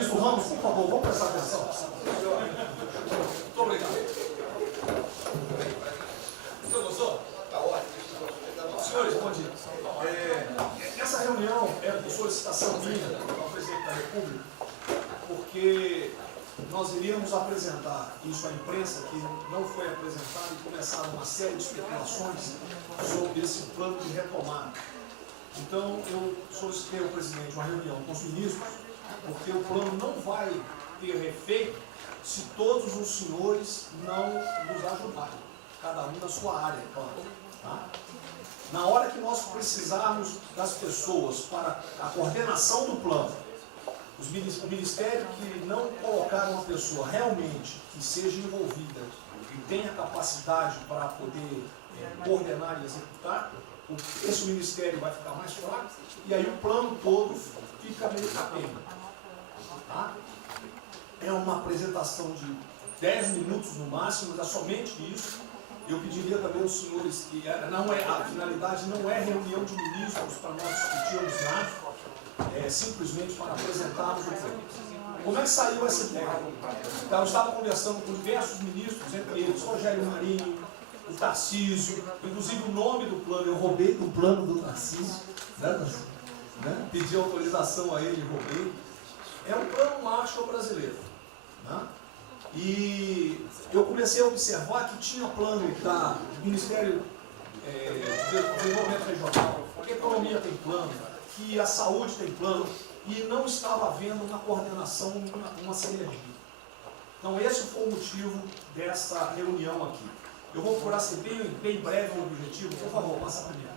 Ministro Ramos, por favor, vamos prestar atenção. Muito obrigado. Você gostou? Está ótimo. Senhores, bom dia. Essa reunião é por solicitação minha ao Presidente da República, porque nós iríamos apresentar isso à imprensa, que não foi apresentado, e começaram uma série de especulações sobre esse plano de retomada. Então, eu solicitei ao presidente uma reunião com os ministros, porque o plano não vai ter efeito se todos os senhores não nos ajudarem, cada um na sua área, claro. Tá? Na hora que nós precisarmos das pessoas para a coordenação do plano, o Ministério que não colocar uma pessoa realmente que seja envolvida e tenha capacidade para poder coordenar e executar, esse Ministério vai ficar mais fraco e aí o plano todo fica meio capenga. Tá? É uma apresentação de 10 minutos no máximo, mas é somente isso. Eu pediria também aos senhores que a finalidade não é reunião de ministros para nós discutirmos nada, simplesmente para apresentarmos o plano. Como é que saiu essa ideia? Então, eu estava conversando com diversos ministros, entre eles Rogério Marinho, o Tarcísio, inclusive o nome do plano, eu roubei do plano do Tarcísio, né? Pedi autorização a ele e roubei. É um plano Marshall brasileiro. Né? E eu comecei a observar que tinha plano do Ministério de Desenvolvimento Regional, que a economia tem plano, que a saúde tem plano, e não estava havendo uma coordenação, uma sinergia. Então esse foi o motivo dessa reunião aqui. Eu vou procurar ser bem breve no objetivo. Por favor, passa primeiro.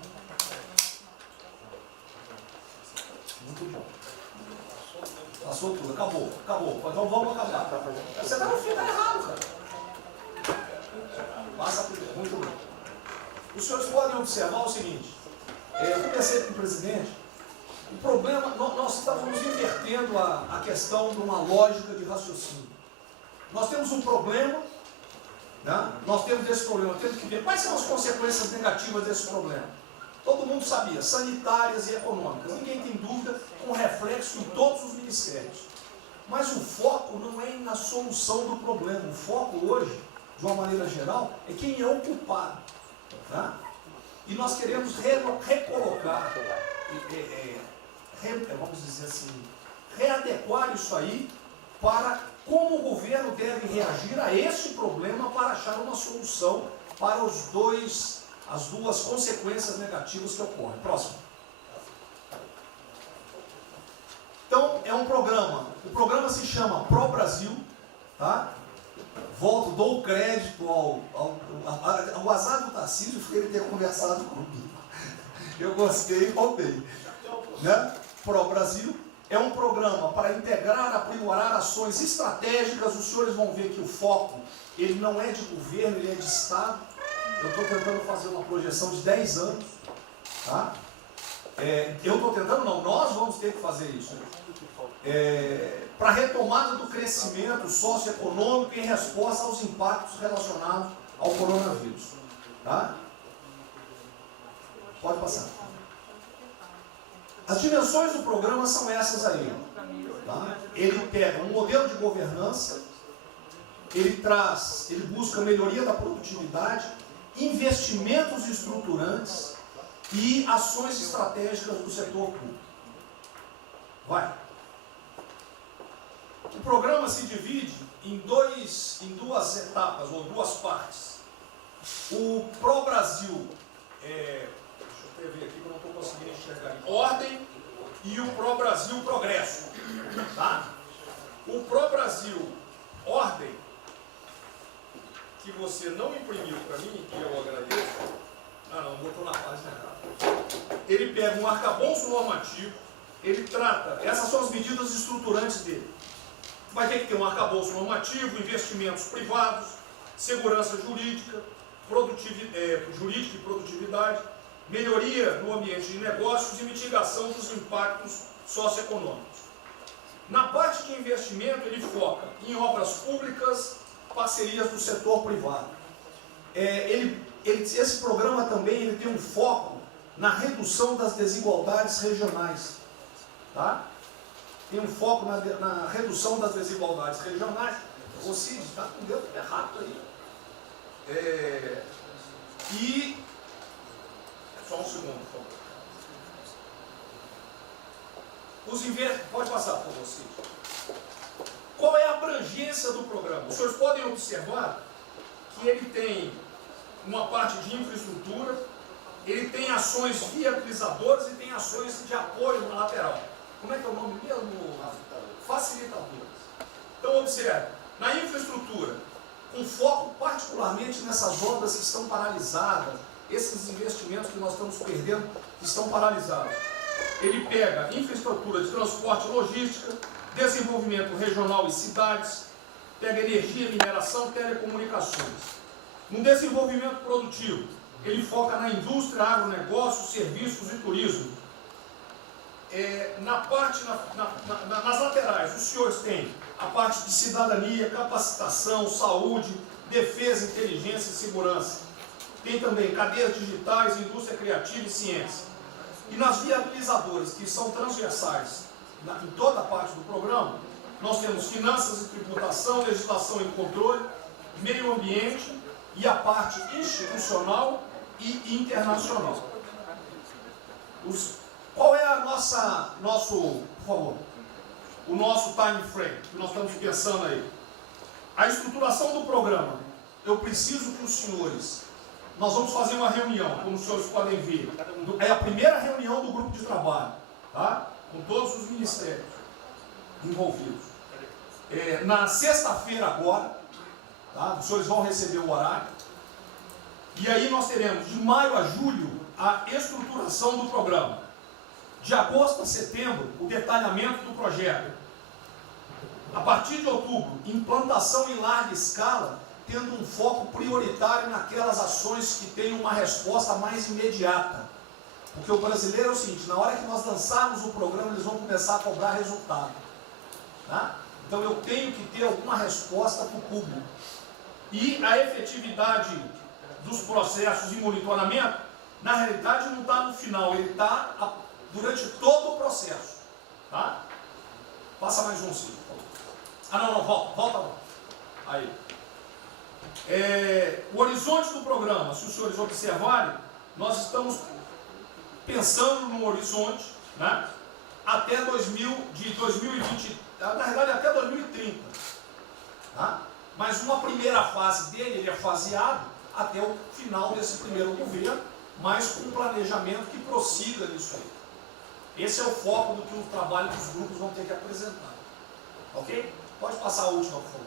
Muito bom. Passou tudo, acabou. Então vamos acabar. Você está no fim, está errado, cara. Passa primeiro, muito bem. Os senhores podem observar o seguinte. Eu comecei com o presidente. O problema, nós estamos invertendo a questão de uma lógica de raciocínio. Nós temos um problema, né? Nós temos esse problema, temos que ver quais são as consequências negativas desse problema. Todo mundo sabia, sanitárias e econômicas, ninguém tem dúvida, com reflexo em todos os ministérios. Mas o foco não é na solução do problema, o foco hoje, de uma maneira geral, é quem é o culpado. Tá? E nós queremos recolocar, vamos dizer assim, readequar isso aí para como o governo deve reagir a esse problema para achar uma solução para as duas consequências negativas que ocorrem. Próximo. Então, é um programa. O programa se chama Pro Brasil. Tá? Dou crédito ao azar do Tarcísio foi ele ter conversado comigo. Eu gostei e roubei. Né? Pro Brasil é um programa para integrar, aprimorar ações estratégicas. Os senhores vão ver que o foco, ele não é de governo, ele é de Estado. Eu estou tentando fazer uma projeção de 10 anos. Tá? Eu estou tentando, não, nós vamos ter que fazer isso. Para a retomada do crescimento socioeconômico em resposta aos impactos relacionados ao coronavírus. Tá? Pode passar. As dimensões do programa são essas aí. Tá? Ele pega um modelo de governança, ele busca melhoria da produtividade, investimentos estruturantes e ações estratégicas do setor público. Vai. O programa se divide em duas etapas, ou duas partes. O Pro Brasil, deixa eu ver aqui que eu não estou conseguindo enxergar. Ordem e o Pro Brasil Progresso. Tá? O Pro Brasil Ordem, que você não imprimiu para mim, e eu agradeço. Não, botou na página errada. Ele pega um arcabouço normativo, ele trata, essas são as medidas estruturantes dele. Vai ter que ter um arcabouço normativo, investimentos privados, segurança jurídica, jurídica e produtividade, melhoria no ambiente de negócios e mitigação dos impactos socioeconômicos. Na parte de investimento, ele foca em obras públicas, parcerias do setor privado. Esse programa também ele tem um foco na redução das desigualdades regionais. Tá? tem um foco na redução das desigualdades regionais. O Cid está com o dedo errado aí. E só um segundo, por favor. Pode passar, por favor, Cid. Qual é a abrangência do programa? Os senhores podem observar que ele tem uma parte de infraestrutura, ele tem ações viabilizadoras e tem ações de apoio na lateral. Como é que é o nome mesmo? Facilitadoras. Então, observe, na infraestrutura, com foco particularmente nessas obras que estão paralisadas, esses investimentos que nós estamos perdendo, que estão paralisados. Ele pega infraestrutura de transporte e logística, desenvolvimento regional e cidades, pega energia, mineração, telecomunicações. No desenvolvimento produtivo, ele foca na indústria, agronegócio, serviços e turismo. Nas laterais, os senhores têm a parte de cidadania, capacitação, saúde, defesa, inteligência e segurança. Tem também cadeias digitais, indústria criativa e ciência. E nas viabilizadoras, que são transversais em toda a parte do programa, nós temos finanças e tributação, legislação e controle, meio ambiente e a parte institucional e internacional. Qual é o nosso time frame que nós estamos pensando aí? A estruturação do programa. Eu preciso que os senhores, nós vamos fazer uma reunião, como os senhores podem ver. É a primeira reunião do grupo de trabalho, tá? Com todos os ministérios envolvidos. Na sexta-feira agora, tá? Os senhores vão receber o horário. E aí nós teremos de maio a julho a estruturação do programa. De agosto a setembro, o detalhamento do projeto. A partir de outubro, implantação em larga escala, tendo um foco prioritário naquelas ações que têm uma resposta mais imediata. Porque o brasileiro é o seguinte, na hora que nós lançarmos o programa, eles vão começar a cobrar resultado. Tá? Então eu tenho que ter alguma resposta para o público. E a efetividade dos processos de monitoramento, na realidade não está no final, ele está durante todo o processo. Tá? Passa mais um, sim. Volta. Aí. O horizonte do programa, se os senhores observarem, nós estamos pensando no horizonte, né, até 2020, na verdade até 2030. Tá? Mas uma primeira fase dele, ele é faseado até o final desse primeiro governo, mas com um planejamento que prossiga nisso aí. Esse é o foco do que o trabalho que os grupos vão ter que apresentar. Ok? Pode passar a última, por favor.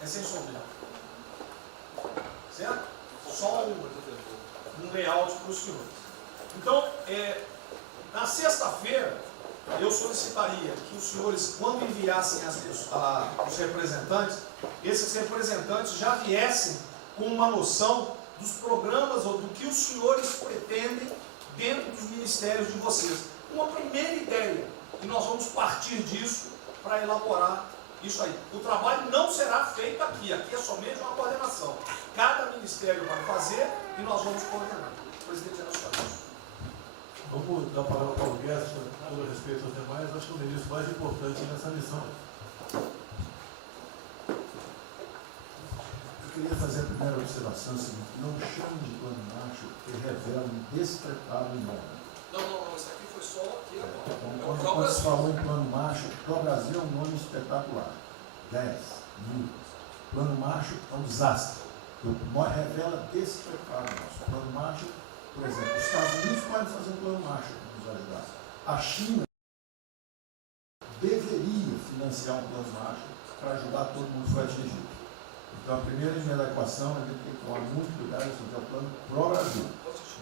É sem sombra. Certo? Só um layout para os senhores. Então, na sexta-feira, eu solicitaria que os senhores, quando enviassem os representantes, esses representantes já viessem com uma noção dos programas ou do que os senhores pretendem dentro dos ministérios de vocês. Uma primeira ideia, e nós vamos partir disso para elaborar isso aí. O trabalho não será feito aqui é somente uma coordenação. Cada ministério vai fazer e nós vamos coordenar. Presidente Nacional. Vamos dar a palavra para o Guedes, com todo respeito aos demais, acho que o ministro mais importante nessa missão. Eu queria fazer a primeira observação seguinte: não chame de plano macho que revela um despreparo enorme. Não, isso aqui foi só aqui agora. Então, quando se falou em plano macho, o Brasil é um nome espetacular. 10.000. Plano macho é um desastre. Revela despreparo nosso. Plano macho, por exemplo, os Estados Unidos podem fazer um plano macho para nos ajudar. A China deveria financiar um plano macho para ajudar todo mundo que foi atingido. Então, a primeira linha da equação, a gente tem que tomar muito cuidado, isso é o plano pro Brasil.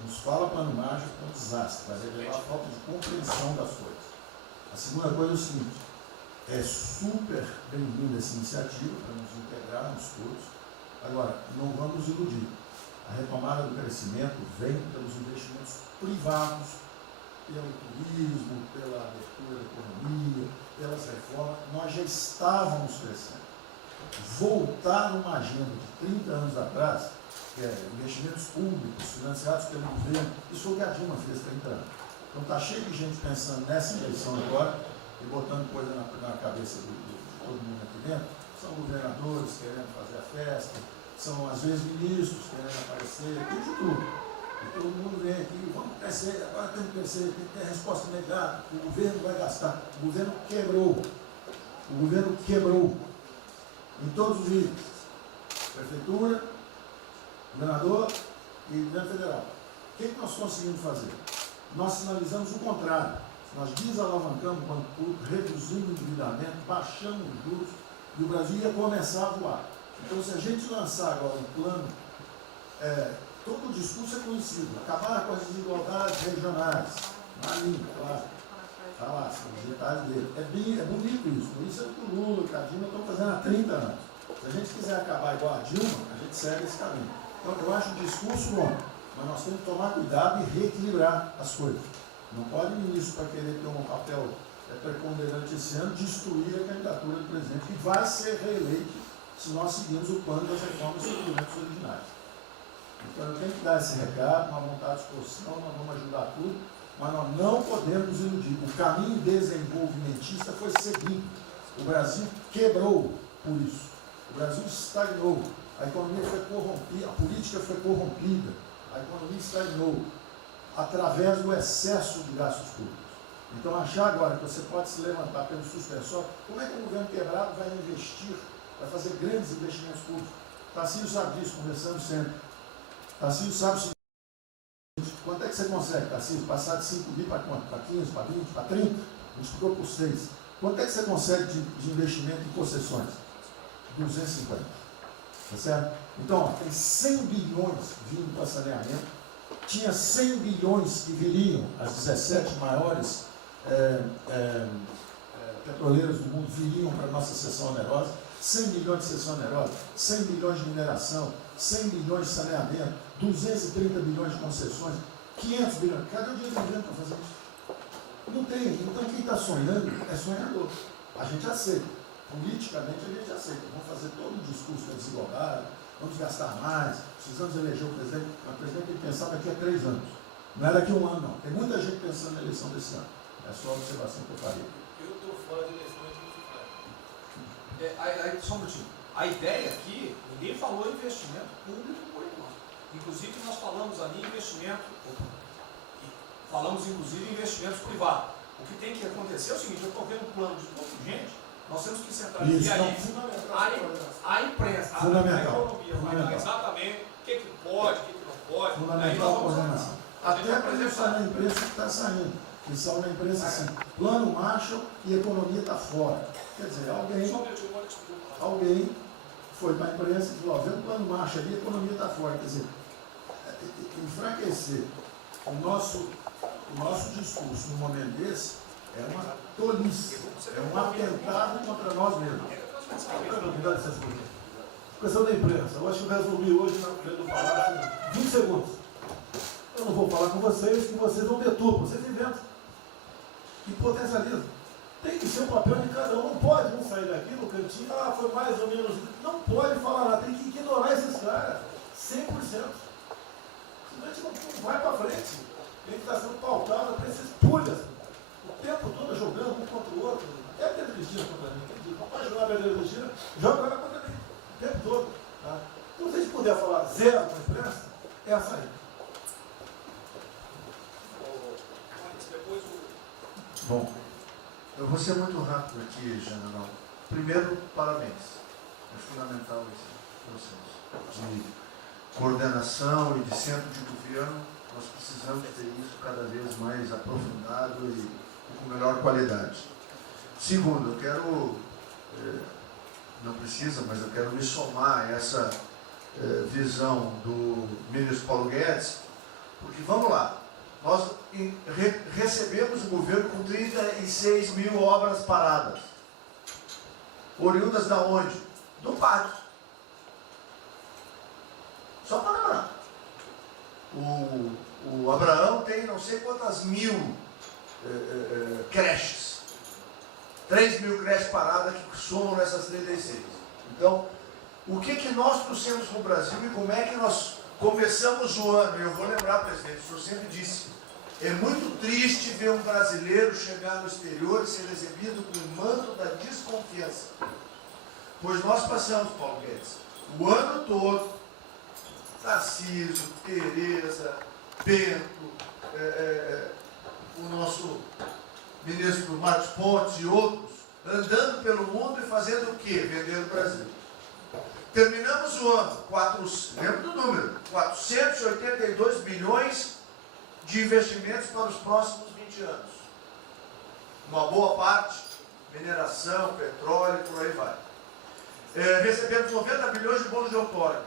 Nos fala plano mágico, é um desastre, vai revelar a falta de compreensão das coisas. A segunda coisa é o seguinte: é super bem-vinda essa iniciativa para nos integrarmos todos. Agora, não vamos nos iludir. A retomada do crescimento vem pelos investimentos privados, pelo turismo, pela abertura da economia, pelas reformas. Nós já estávamos crescendo. Voltar numa agenda de 30 anos atrás que é investimentos públicos financiados pelo governo. Isso foi o que a Dilma fez 30 anos. Então está cheio de gente pensando nessa eleição agora e botando coisa na cabeça de todo mundo aqui dentro. São governadores querendo fazer a festa, são às vezes ministros querendo aparecer, tem de tudo. E todo mundo vem aqui, vamos crescer, agora tem que crescer, tem que ter resposta imediata, o governo vai gastar. O governo quebrou. O governo quebrou. Em todos os níveis. Prefeitura, governador e governo federal. O que nós conseguimos fazer? Nós sinalizamos o contrário. Nós desalavancamos o banco público, reduzimos o endividamento, baixamos os juros e o Brasil ia começar a voar. Então, se a gente lançar agora um plano, todo o discurso é conhecido, acabar com as desigualdades regionais, marinho, claro, está lá, são os detalhes dele. É bonito isso, por isso é que o Lula e a Dilma estão fazendo há 30 anos. Se a gente quiser acabar igual a Dilma, a gente segue esse caminho. Então, eu acho o discurso bom, mas nós temos que tomar cuidado e reequilibrar as coisas. Não pode o ministro, para querer ter um papel preponderante esse ano, destruir a candidatura do presidente, que vai ser reeleito se nós seguirmos o plano das reformas estruturantes originárias. Então, eu tenho que dar esse recado, uma vontade de disposição, nós vamos ajudar tudo, mas nós não podemos nos iludir. O caminho desenvolvimentista foi seguido. O Brasil quebrou por isso. O Brasil estagnou. A economia foi corrompida, a política foi corrompida. A economia estagnou através do excesso de gastos públicos. Então, achar agora que você pode se levantar pelo suspensório, como é que o governo quebrado vai investir, vai fazer grandes investimentos públicos? Tarcísio sabe disso, conversando sempre. Tarcísio sabe o seguinte: quanto é que você consegue, Tarcísio? Passar de 5 bi para quanto? Para 15, para 20, para 30? Multiplicou por 6. Quanto é que você consegue de investimento em concessões? 250. Tá certo? Então, ó, tem 100 bilhões vindo para saneamento. Tinha 100 bilhões que viriam, as 17 maiores petroleiras do mundo viriam para a nossa seção onerosa. 100 bilhões de seção onerosa, 100 bilhões de mineração, 100 bilhões de saneamento, 230 bilhões de concessões, 500 bilhões. Cadê o dinheiro do governo para fazer isso? Não tem. Então, quem está sonhando é sonhador. A gente aceita. Politicamente, a gente aceita. Vamos fazer todo o discurso da desigualdade, vamos gastar mais, precisamos eleger o presidente. Mas o presidente tem que pensar daqui a 3 anos. Não é daqui a 1 ano, não. Tem muita gente pensando na eleição desse ano. É só a observação que eu faria. Eu estou fora de eleições municipais. Só um minutinho. A ideia aqui, ninguém falou em investimento público por enquanto. Inclusive, nós falamos ali em investimento, falamos inclusive em investimentos privados. O que tem que acontecer é o seguinte: eu estou vendo um plano de tudo, gente. Nós temos que centralizar. Isso, E aí, a imprensa, a economia vai dar exatamente o que pode, o que não pode. Fundamental a coordenação. Até para isso na imprensa que está saindo. Que saiu na imprensa assim: plano Marshall e economia está fora. Quer dizer, alguém foi para a imprensa e falou: vendo o plano Marshall ali, a economia está fora. Quer dizer, enfraquecer o nosso discurso num momento desse é uma tolice, é um atentado contra nós mesmos. Questão da imprensa. Eu acho que eu resumi hoje na frente do Palácio em 20 segundos. Eu não vou falar com vocês, que vocês vão deturpam, vocês inventam e potencializam. Tem que ser o papel de cada um. Não pode um sair daqui no cantinho, foi mais ou menos. Não pode falar nada, tem que ignorar esses caras, 100%. Senão a gente não vai para frente. Tem que estar sendo pautado para esses pulhas. O tempo todo jogando um contra o outro. É a Pedro Cristina contra mim. Não pode jogar a Pedro Cristina, joga ela contra mim. O tempo todo. Tá? Então, se a gente puder falar zero com a imprensa, é a saída. Bom, eu vou ser muito rápido aqui, general. Primeiro, parabéns. É fundamental esse processo de coordenação e de centro de governo. Nós precisamos ter isso cada vez mais aprofundado e com melhor qualidade. Segundo, eu quero, não precisa, mas eu quero me somar a essa visão do ministro Paulo Guedes, porque vamos lá, nós recebemos o governo com 36 mil obras paradas. Oriundas da onde? Do pátio. Só para lembrar. O Abraão tem não sei quantas mil creches. 3 mil creches paradas que somam nessas 36. Então, o que nós trouxemos para o Brasil e como é que nós começamos o ano, e eu vou lembrar, presidente, o senhor sempre disse, é muito triste ver um brasileiro chegar no exterior e ser recebido com o manto da desconfiança. Pois nós passamos, Paulo Guedes, o ano todo, Tarcísio, Tereza, Bento, o nosso ministro Marcos Pontes e outros, andando pelo mundo e fazendo o quê? Vendendo o Brasil. Terminamos o ano, lembra do número, 482 bilhões de investimentos para os próximos 20 anos. Uma boa parte, mineração, petróleo, por aí vai. Recebemos 90 bilhões de bônus de outorga.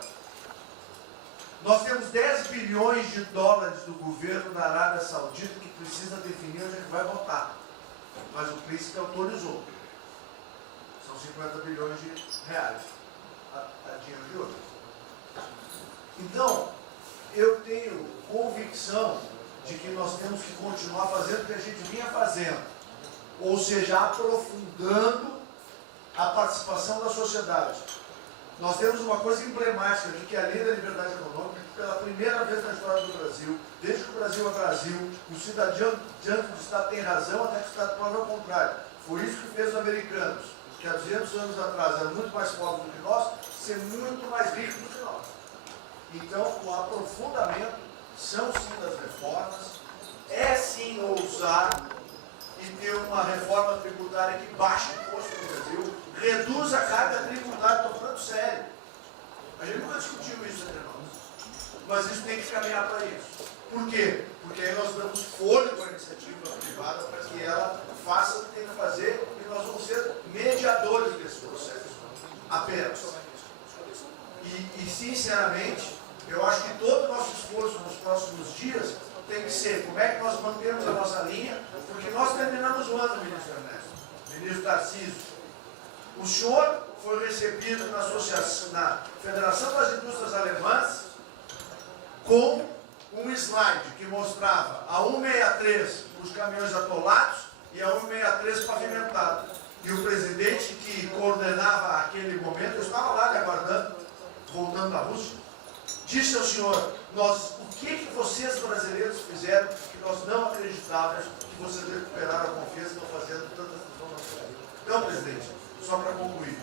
Nós temos 10 bilhões de dólares do governo da Arábia Saudita que precisa definir onde é que vai votar. Mas o príncipe autorizou. São 50 bilhões de reais. A dinheiro de hoje. Então, eu tenho convicção de que nós temos que continuar fazendo o que a gente vinha fazendo. Ou seja, aprofundando a participação da sociedade. Nós temos uma coisa emblemática de que a lei da liberdade econômica, pela primeira vez na história do Brasil, desde que o Brasil é Brasil, o cidadão diante do Estado tem razão até que o Estado prove ao contrário. Foi isso que fez os americanos, que há 200 anos atrás eram muito mais pobres do que nós, ser muito mais ricos do que nós. Então, o aprofundamento são sim das reformas, é sim ousar e ter uma reforma tributária que baixe o imposto no Brasil, reduz a carga tributária, estou falando sério. A gente nunca discutiu isso entre nós, mas isso tem que caminhar para isso. Por quê? Porque aí nós damos fôlego à iniciativa privada para que ela faça o que tem que fazer e nós vamos ser mediadores desse processo. Apenas. E sinceramente, eu acho que todo o nosso esforço nos próximos dias tem que ser como é que nós mantemos a nossa linha, porque nós terminamos o ano, ministro Ernesto, ministro Tarcísio. O senhor foi recebido na Federação das Indústrias Alemãs com um slide que mostrava a 163 os caminhões atolados e a 163 pavimentado. E o presidente que coordenava aquele momento, eu estava lá lhe aguardando, voltando da Rússia, disse ao senhor, o que vocês brasileiros fizeram que nós não acreditávamos que vocês recuperaram a confiança e estão fazendo tantas transformações. Então, presidente, só para concluir,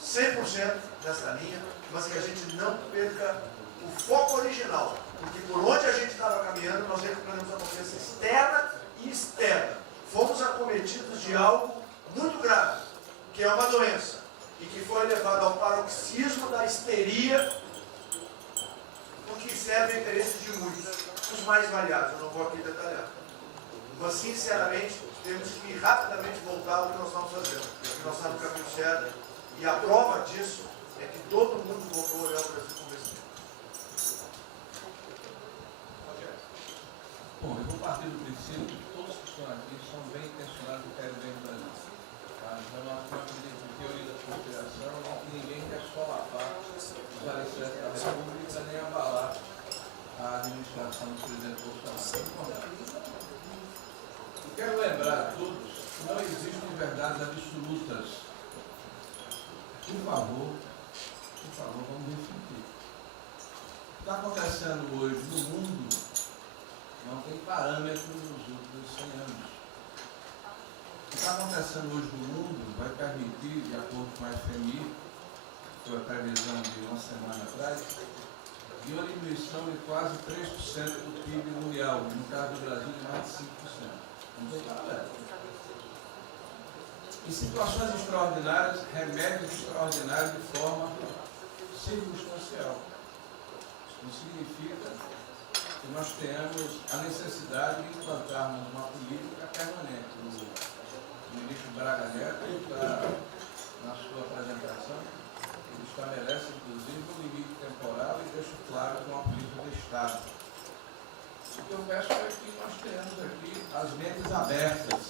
100% nessa linha, mas que a gente não perca o foco original, porque por onde a gente estava caminhando, nós recuperamos a confiança externa e externa. Fomos acometidos de algo muito grave, que é uma doença, e que foi levado ao paroxismo da histeria, porque serve a interesse de muitos, os mais variados, eu não vou aqui detalhar. Mas, sinceramente, temos que rapidamente voltar ao que nós estamos fazendo, porque nós estamos no caminho certo, e a prova disso é que todo mundo voltou a olhar o Brasil como esse. Bom, eu vou partir do princípio que todos que estão aqui são bem intencionados e querem bem o Brasil. Tá? Então, nós não acreditamos em teoria da conspiração, que ninguém quer solapar os alicerces da República, nem abalar a administração do presidente Bolsonaro. Eu quero lembrar a todos que não existem verdades absolutas. Por favor, vamos refletir. O que está acontecendo hoje no mundo não tem parâmetro nos últimos 100 anos. O que está acontecendo hoje no mundo vai permitir, de acordo com a FMI, que foi a previsão de uma semana atrás, de uma diminuição de quase 3% do PIB mundial, no caso do Brasil, de mais de 5%. Não tem parâmetro. Em situações extraordinárias, remédios extraordinários de forma circunstancial. Isso não significa que nós tenhamos a necessidade de implantarmos uma política permanente. O ministro Braga Neto está, na sua apresentação, ele estabelece, inclusive, um limite temporal e deixa claro que é uma política do Estado. O que eu peço é que nós tenhamos aqui as mentes abertas,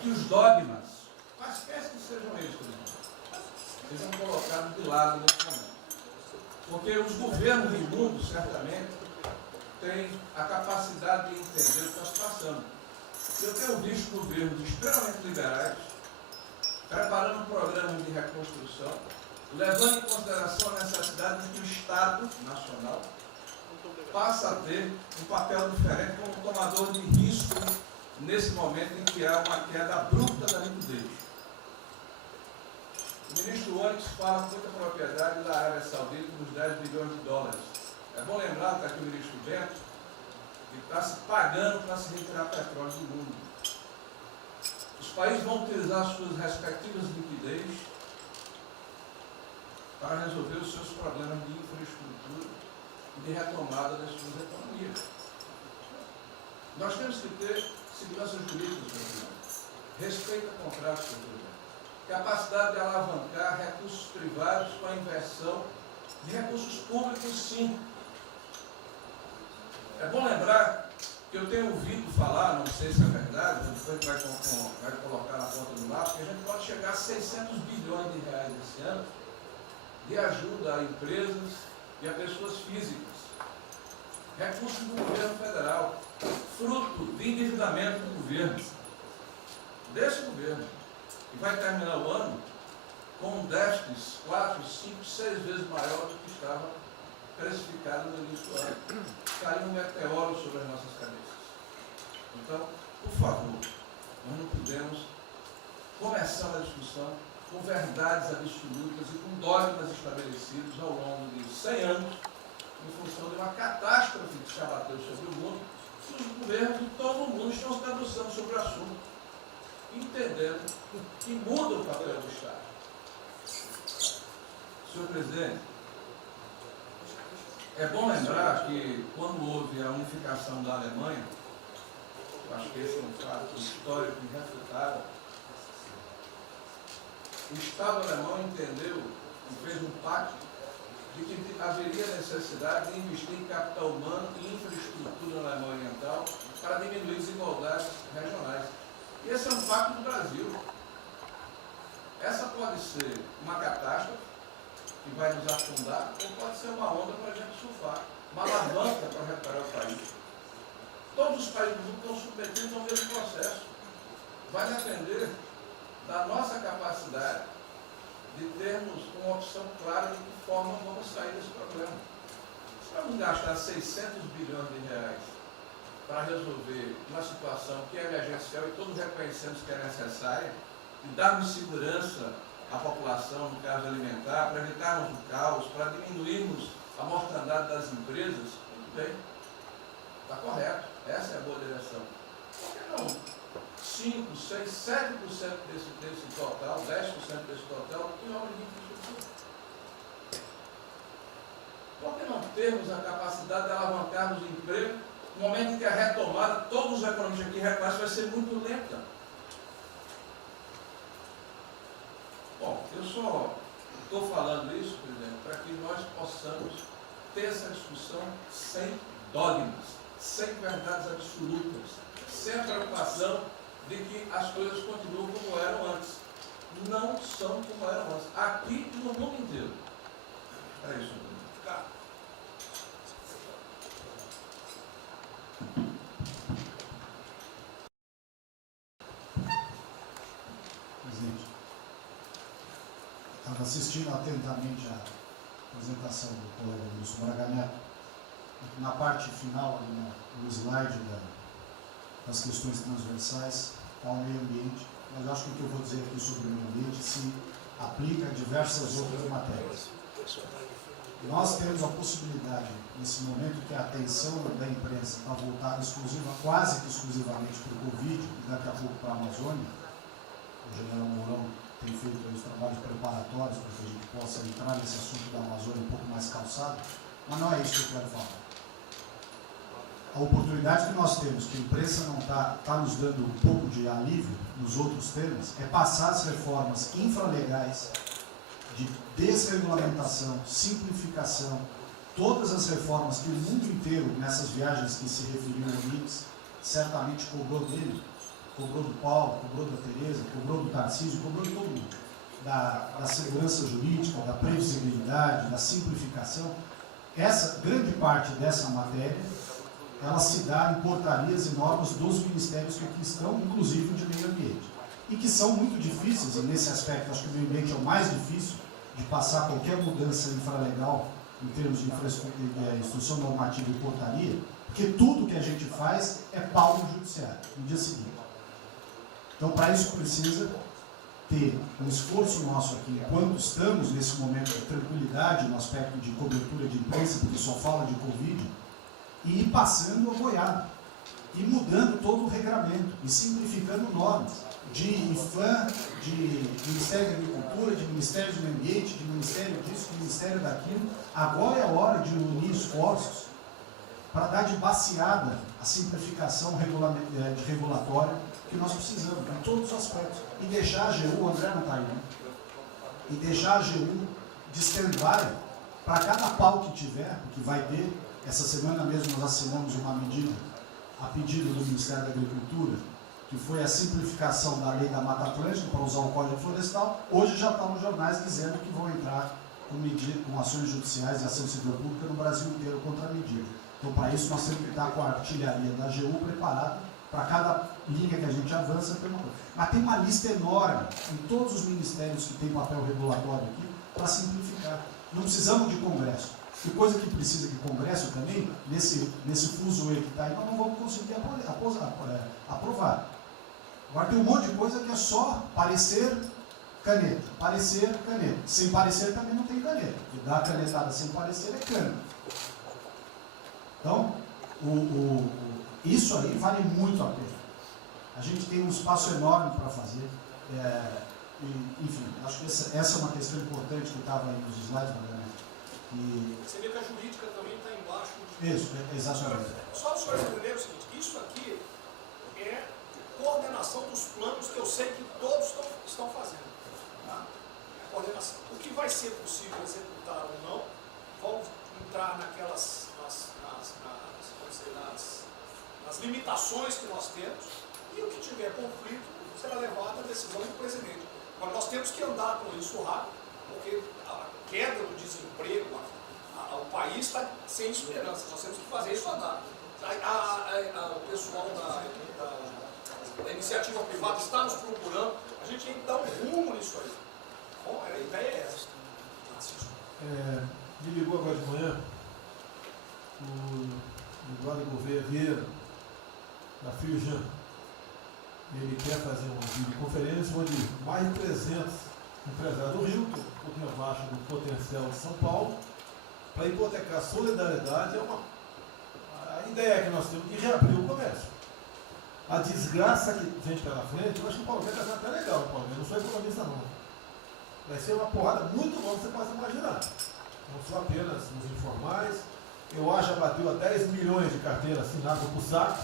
que os dogmas, quaisquer que sejam eles, sejam colocados de lado nesse momento. Porque os governos do mundo, certamente, têm a capacidade de entender o que está se passando. Eu tenho visto governos extremamente liberais, preparando programas de reconstrução, levando em consideração a necessidade necessidade de que o Estado Nacional passa a ter um papel diferente como tomador de risco nesse momento em que há uma queda abrupta da liquidez. O ministro Onyx fala com muita propriedade da Arábia Saudita dos 10 bilhões de dólares. É bom lembrar, está aqui o ministro Bento, que está se pagando para se retirar petróleo do mundo. Os países vão utilizar suas respectivas liquidez para resolver os seus problemas de infraestrutura e de retomada das suas economias. Nós temos que ter segurança jurídica, respeito a contratos, capacidade de alavancar recursos privados com a inversão de recursos públicos, sim. É bom lembrar que eu tenho ouvido falar, não sei se é verdade, depois vai colocar na ponta do lápis, que a gente pode chegar a 600 bilhões de reais esse ano de ajuda a empresas e a pessoas físicas. Recursos do governo federal, fruto de endividamento do governo, desse governo, que vai terminar o ano com um déficit 4, 5, 6 vezes maior do que estava precificado no início do ano. Caiu um meteoro sobre as nossas cabeças. Então, por favor, nós não podemos começar uma discussão com verdades absolutas e com dogmas estabelecidos ao longo de 100 anos, em função de uma catástrofe que se abateu sobre o mundo, que os governos de todo o mundo estão se debruçando sobre o assunto, entendendo que muda o papel do Estado. Senhor presidente, é bom lembrar que quando houve a unificação da Alemanha, eu acho que esse é um fato histórico irrefutável, o Estado alemão entendeu e fez um pacto de que haveria necessidade de investir em capital humano e infraestrutura na Alemanha Oriental para diminuir desigualdades regionais. E esse é um pacto do Brasil. Essa pode ser uma catástrofe que vai nos afundar, ou pode ser uma onda para a gente surfar, uma alavanca para recuperar o país. Todos os países do mundo estão submetidos ao mesmo processo. Vai depender da nossa capacidade de termos uma opção clara de que forma vamos sair desse problema. Se vamos gastar 600 bilhões de reais para resolver uma situação que é emergencial e todos reconhecemos que é necessária, e darmos segurança à população, no caso alimentar, para evitarmos o caos, para diminuirmos a mortandade das empresas, muito bem, está correto, essa é a boa direção. Por que não 5, 6, 7% desse total, 10% desse total, em obra de infraestrutura? Por que não termos a capacidade de alavancarmos o emprego no momento em que a retomada, todos os economistas aqui reconhecem, vai ser muito lenta? Bom, eu só estou falando isso, presidente, para que nós possamos ter essa discussão sem dogmas, sem verdades absolutas, sem a preocupação de que as coisas continuam como eram antes. Não são como eram antes. Aqui e no mundo inteiro. É isso. Presidente, estava assistindo atentamente a apresentação do colega Wilson Braga Neto. Na parte final, ali no slide das questões transversais, está o meio ambiente, mas eu acho que o que eu vou dizer aqui sobre o meio ambiente se aplica a diversas outras matérias. Nós temos a possibilidade, nesse momento que a atenção da imprensa está voltada quase que exclusivamente para o Covid e daqui a pouco para a Amazônia, o general Mourão tem feito os trabalhos preparatórios para que a gente possa entrar nesse assunto da Amazônia um pouco mais calçado, mas não é isso que eu quero falar. A oportunidade que nós temos, que a imprensa não está nos dando um pouco de alívio nos outros temas, é passar as reformas infralegais de desregulamentação, simplificação, todas as reformas que o mundo inteiro, nessas viagens que se referiu ao Mix, certamente cobrou dele, cobrou do Paulo, cobrou da Tereza, cobrou do Tarcísio, cobrou de todo mundo, da segurança jurídica, da previsibilidade, da simplificação. Essa grande parte dessa matéria, ela se dá em portarias e normas dos ministérios que aqui estão, inclusive de meio ambiente, e que são muito difíceis, e nesse aspecto acho que o meio ambiente é o mais difícil de passar qualquer mudança infralegal em termos de instrução normativa e portaria, porque tudo que a gente faz é pau no judiciário, no dia seguinte. Então, para isso precisa ter um esforço nosso aqui, enquanto estamos nesse momento de tranquilidade no aspecto de cobertura de imprensa, porque só fala de Covid, e ir passando a boiada, e mudando todo o regramento, e simplificando normas, de IFAM, de Ministério da Agricultura, de Ministério do Meio Ambiente, de Ministério disso, de Ministério daquilo. Agora é a hora de unir esforços para dar de baseada a simplificação regulatória que nós precisamos, em todos os aspectos. E deixar a AGU, o André não está aí, né? E deixar a AGU de stand-by para cada pau que tiver, porque vai ter. Essa semana mesmo nós assinamos uma medida a pedido do Ministério da Agricultura, que foi a simplificação da lei da Mata Atlântica para usar o Código Florestal. Hoje já está nos jornais dizendo que vão entrar com ações judiciais e ação civil pública no Brasil inteiro contra a medida. Então, para isso, nós temos que estar com a artilharia da AGU preparada para cada linha que a gente avança. Mas tem uma lista enorme em todos os ministérios que têm papel regulatório aqui para simplificar. Não precisamos de Congresso. E coisa que precisa de Congresso também, nesse fuso que está aí, nós não vamos conseguir aprovar. Agora tem um monte de coisa que é só parecer, caneta. Parecer, caneta. Sem parecer também não tem caneta. E dar canetada sem parecer é cana. Então, isso aí vale muito a pena. A gente tem um espaço enorme para fazer. Enfim, acho que essa é uma questão importante que estava aí nos slides, Mariana. Você vê que a jurídica também está embaixo. Isso, exatamente. Só para os senhores entenderem o seguinte, isso aqui é coordenação dos planos que eu sei que todos estão fazendo. Tá? Coordenação. O que vai ser possível executar ou não, vão entrar nas limitações que nós temos, e o que tiver conflito será levado à decisão do presidente. Agora, nós temos que andar com isso rápido, porque a queda do desemprego, o país está sem esperança, nós temos que fazer isso andar. O pessoal da iniciativa privada está nos procurando, a gente tem que dar um rumo nisso aí. Bom, a ideia é essa. Me ligou agora de manhã o Eduardo Gouveia Vieira, da Firjan. Ele quer fazer uma videoconferência onde mais de 300 empresários do Rio, que é um pouquinho abaixo do potencial de São Paulo, para hipotecar solidariedade. A ideia é que nós temos de reabrir o comércio. A desgraça que vem pela frente, eu acho que o Paulo vai estar até legal, Paulo. Eu não sou economista não. Vai ser uma porrada muito longa, você pode imaginar. Não só apenas nos informais. Eu acho que bateu a 10 milhões de carteiras assinadas por saco.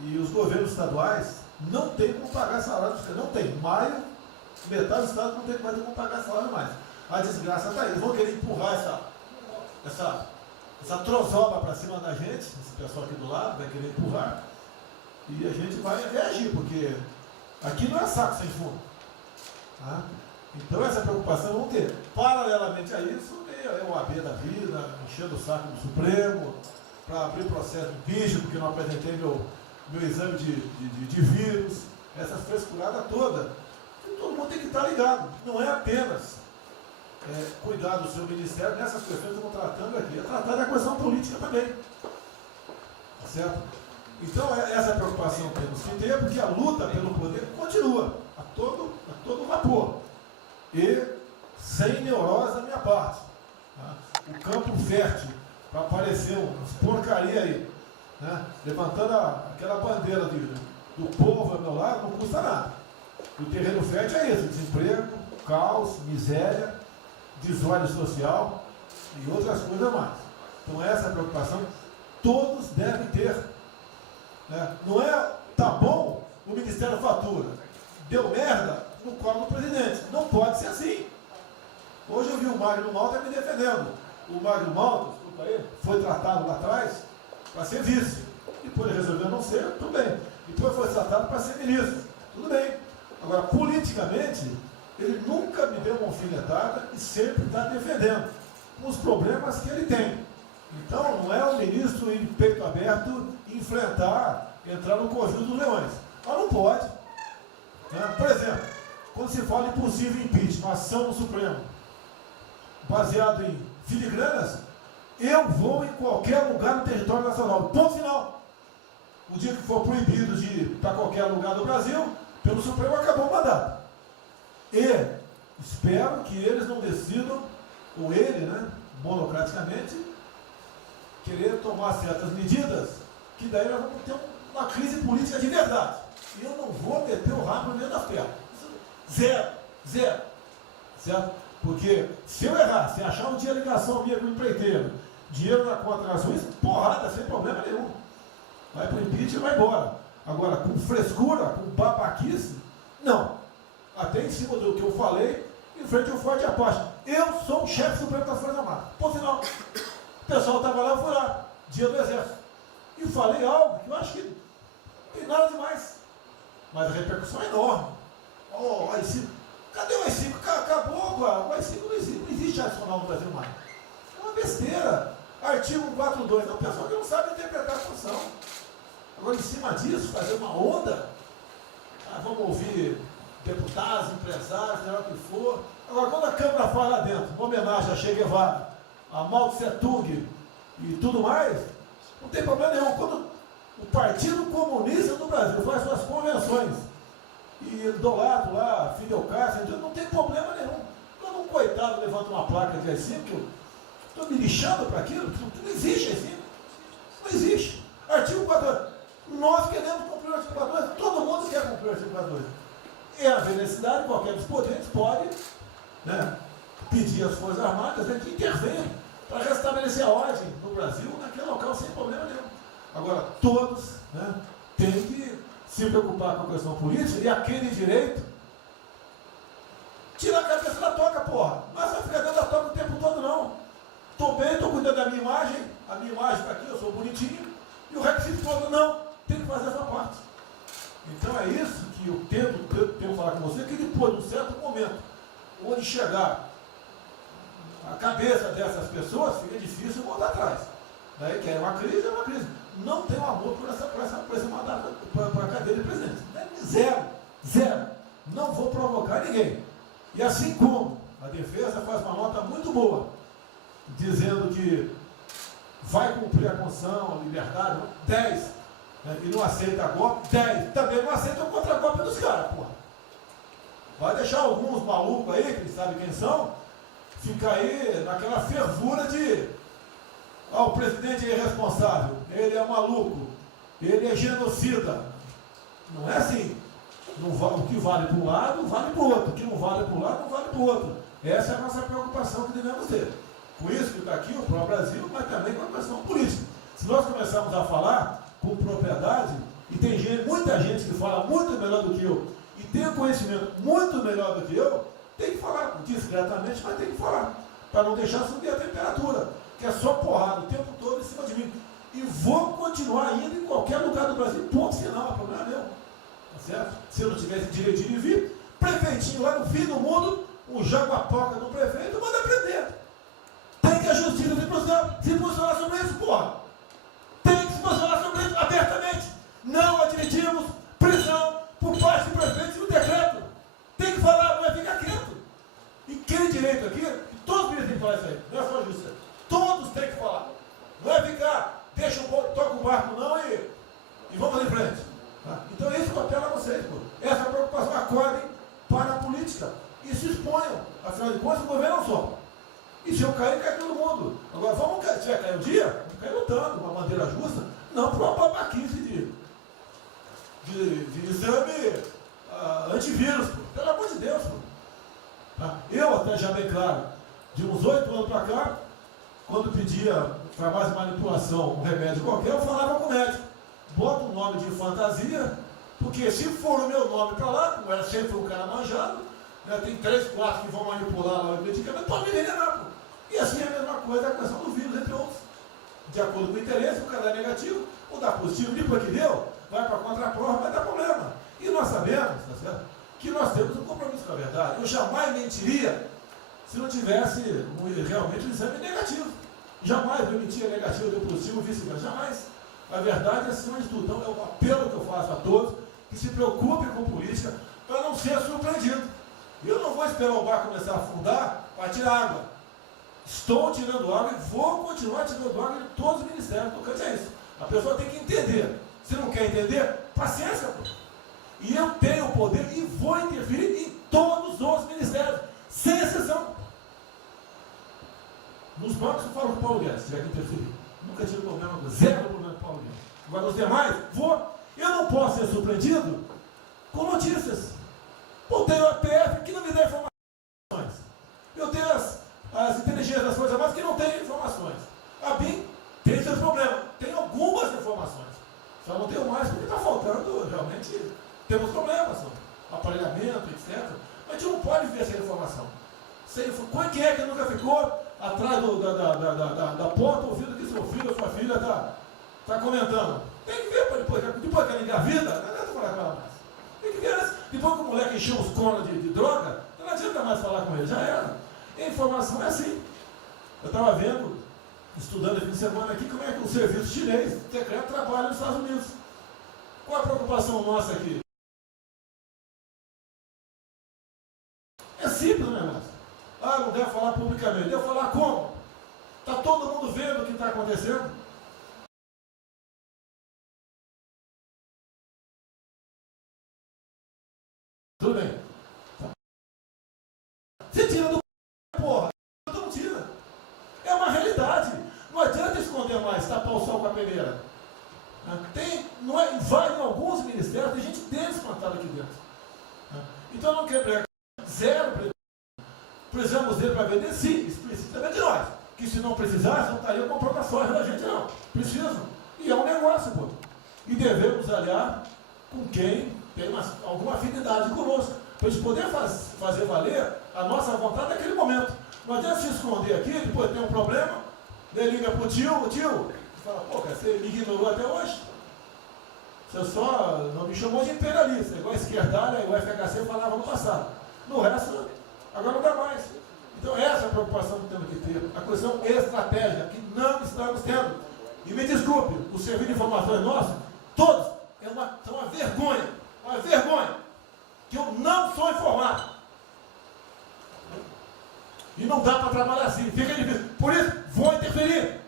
E os governos estaduais não tem como pagar salário dos caras. Não tem. Maio, metade do estado não tem mais como pagar salário mais. A desgraça está aí. Eles vão querer empurrar essa trozoba para cima da gente. Esse pessoal aqui do lado vai querer empurrar. E a gente vai reagir, porque aqui não é saco sem fundo. Tá? Então essa preocupação vamos ter. Paralelamente a isso, é o AB da vida, enchendo o saco do Supremo, para abrir processo de bicho, porque não apresentei meu exame de vírus, essa frescurada toda. E todo mundo tem que estar ligado. Não é apenas cuidar do seu ministério nessas questões que estamos tratando aqui, é tratar da questão política também. Tá certo? Então essa preocupação temos que ter, porque a luta pelo poder continua a todo vapor. E sem neurose da minha parte. Tá? O campo fértil para aparecer umas porcaria aí, né? Levantando aquela bandeira do povo ao meu lado, não custa nada. O terreno fértil é isso: desemprego, caos, miséria, desordem social e outras coisas mais. Então essa preocupação todos devem ter. Né? Não é, tá bom, o Ministério fatura, deu merda no colo do presidente. Não pode ser assim. Hoje eu vi o Magno Malta me defendendo. O Magno Malta, desculpa aí, foi tratado lá atrás para ser vice. Depois ele resolveu não ser, tudo bem. Depois foi tratado para ser ministro, tudo bem. Agora, politicamente, ele nunca me deu uma alfinetada e sempre está defendendo os problemas que ele tem. Então, não é o ministro em peito aberto entrar no conjunto dos leões. Mas não pode. Né? Por exemplo, quando se fala em possível impeachment, ação no Supremo, baseado em filigranas, eu vou em qualquer lugar no território nacional. Ponto final. O dia que for proibido de ir para qualquer lugar do Brasil, pelo Supremo acabou o mandato. E espero que eles não decidam, ou ele, né, monocraticamente, querer tomar certas medidas, que daí nós vamos ter uma crise política de verdade. E eu não vou meter o rabo no meio das pernas. Zero. Certo? Porque se eu errar, se achar um dia ligação minha com o empreiteiro, dinheiro na conta nas ruas, porrada, sem problema nenhum. Vai para o impeachment e vai embora. Agora, com frescura, com babaquice, não. Até em cima do que eu falei, em frente ao Forte Apache. Eu sou o chefe supremo das Forças Armadas. Ponto final. O pessoal estava lá, eu fui lá, dia do Exército. E falei algo que eu acho que não tem nada demais. Mas a repercussão é enorme. Oh, AI-5. Cadê o AI-5? Acabou, o AI-5 não existe adicional no Brasil mais. É uma besteira. Artigo 142. É um pessoal que não sabe interpretar a função. Agora, em cima disso, fazer uma onda. Vamos ouvir deputados, empresários, seja o que for. Agora, quando a Câmara fala lá dentro, uma homenagem a Che Guevara, a Mao Tse Tung e tudo mais, não tem problema nenhum. Quando o Partido Comunista do Brasil faz suas convenções e idolatra lá, Fidel Castro, não tem problema nenhum. Quando um coitado levanta uma placa de AI-5, eu estou me lixando para aquilo, não existe AI-5. Não existe. Artigo 42. Nós queremos cumprir o artigo 42, todo mundo quer cumprir o artigo 42. E haver necessidade, qualquer dos poderes pode, né, pedir às Forças Armadas, né, que intervenham para restabelecer a ordem no Brasil, naquele local, sem problema nenhum. Agora, todos, né, têm que se preocupar com a questão política e aquele direito, tira a cabeça da toca, porra. Não é só ficar dentro da toca o tempo todo, não. Estou bem, estou cuidando da minha imagem, a minha imagem está aqui, eu sou bonitinho, e o requisito todo, não, tem que fazer essa parte. Então é isso que eu tento falar com você, que depois de um certo momento, onde chegar a cabeça dessas pessoas, fica difícil voltar atrás. Daí que é uma crise, é uma crise. Não tenho amor por esse mandato, para a cadeira de presidente. Zero. Não vou provocar ninguém. E assim como a defesa faz uma nota muito boa, dizendo que vai cumprir a Constituição, a liberdade, 10, né, e não aceita golpe, 10, também não aceita o contra-golpe dos caras, porra. Vai deixar alguns malucos aí, que sabe quem são, ficar aí naquela fervura de o presidente é irresponsável, ele é maluco, ele é genocida. Não é assim. O que vale para um lado, vale para o outro. O que não vale para um lado, não vale para o outro. Essa é a nossa preocupação que devemos ter. Com isso que está aqui, o próprio Brasil, mas também com a questão política. Se nós começarmos a falar com propriedade, e tem muita gente que fala muito melhor do que eu, e tem um conhecimento muito melhor do que eu, tem que falar, discretamente, mas tem que falar, para não deixar subir a temperatura, que é só porrada o tempo todo em cima de mim. E vou continuar indo em qualquer lugar do Brasil, ponto final, não é problema meu. Tá certo? Se eu não tivesse direitinho de vir, prefeitinho lá no fim do mundo, um jaguapoca do prefeito, manda prender. Tem que a justiça se posicionar sobre isso, porra. Tem que se posicionar sobre isso abertamente. Não admitimos prisão por parte do prefeito no decreto. Tem que falar, não é ficar quieto. E quem direito aqui, todos têm que falar isso aí, não é só a justiça. Todos têm que falar. Não é ficar, toca o barco não e vamos em frente. Tá? Então é isso que eu apelo a vocês, pô. Essa preocupação, acordem para a política e se exponham. Afinal de contas, o governo não só. E se eu cair, cai todo mundo. Agora, se vai cair um dia, vamos cair lutando, uma bandeira justa, não por uma babaquice de exame antivírus, pô. Pelo amor de Deus, pô. Tá? Eu até já bem claro, de uns 8 anos para cá, quando pedia farmácia de manipulação, um remédio qualquer, eu falava com o médico, bota um nome de fantasia, porque se for o meu nome para lá, como era sempre um cara manjado, né, tem 3, 4 que vão manipular lá o medicamento, pode me envenenar, pô. E assim é a mesma coisa a questão do vírus, entre outros. De acordo com o interesse, o cara é negativo, ou dá positivo, depois que deu, vai para a contraprova, vai dar problema. E nós sabemos, tá certo, que nós temos um compromisso com a verdade. Eu jamais mentiria se não tivesse realmente um exame negativo. Jamais eu mentia negativo, deu positivo, vice-versa. Jamais. A verdade é acima de tudo. Então é um apelo que eu faço a todos que se preocupem com política para não ser surpreendido. Eu não vou esperar o barco começar a afundar para tirar água. Estou tirando água e vou continuar tirando água de todos os ministérios. Então, quer dizer isso. A pessoa tem que entender. Se não quer entender, paciência, pô. E eu tenho o poder e vou interferir em todos os ministérios, sem exceção. Nos bancos eu falo com o Paulo Guedes, se tiver que interferir. Nunca tive problema, zero problema com o Paulo Guedes. Agora os demais, vou. Eu não posso ser surpreendido com notícias. Eu tenho a PF que não me dá informações. Eu tenho as inteligências das Forças Armadas que não têm informações. A BIM tem seus problemas. Tem algumas informações. Só não tenho mais porque está faltando, realmente, temos problemas. Aparelhamento, etc. Mas a gente não pode ver essa informação. Quem é que nunca ficou atrás da porta ouvindo que seu filho ou sua filha está comentando? Tem que ver, depois que ela engravida, não adianta falar com ela mais. Tem que ver antes. Depois que o moleque encheu os conos de droga, não adianta mais falar com ele, já era. A informação é assim. Eu estava vendo, estudando fim de semana aqui, como é que o serviço chinês secreto trabalha nos Estados Unidos. Qual a preocupação nossa aqui? É simples, né, irmãos? Não deve falar publicamente. Deve falar como? Está todo mundo vendo o que está acontecendo? Tudo bem. Você tira do porra. Não tira. É uma realidade. Não adianta esconder mais, tapar o sol com a peneira. Vai em alguns ministérios, tem gente desespantada aqui dentro. Então não quer pregar. Zero. Precisamos dele para vender? Sim, isso precisa também de nós. Que se não precisasse, não estaria comprando a soja da gente, não. Precisam. E é um negócio, pô. E devemos aliar com quem tem alguma afinidade conosco, para a gente poder fazer valer a nossa vontade naquele momento. Não adianta se esconder aqui, depois tem um problema, ele liga para o tio, fala, pô, cara, você me ignorou até hoje? Você só não me chamou de imperialista, igual a esquerdalha, igual a FHC falava no passado. No resto, agora não dá mais. Então essa é a preocupação que temos que ter, a questão estratégia, que não estamos tendo. E me desculpe, o serviço de informações nosso, todos, são uma vergonha. Uma vergonha que eu não sou informado. E não dá para trabalhar assim, fica difícil. Por isso, vou interferir.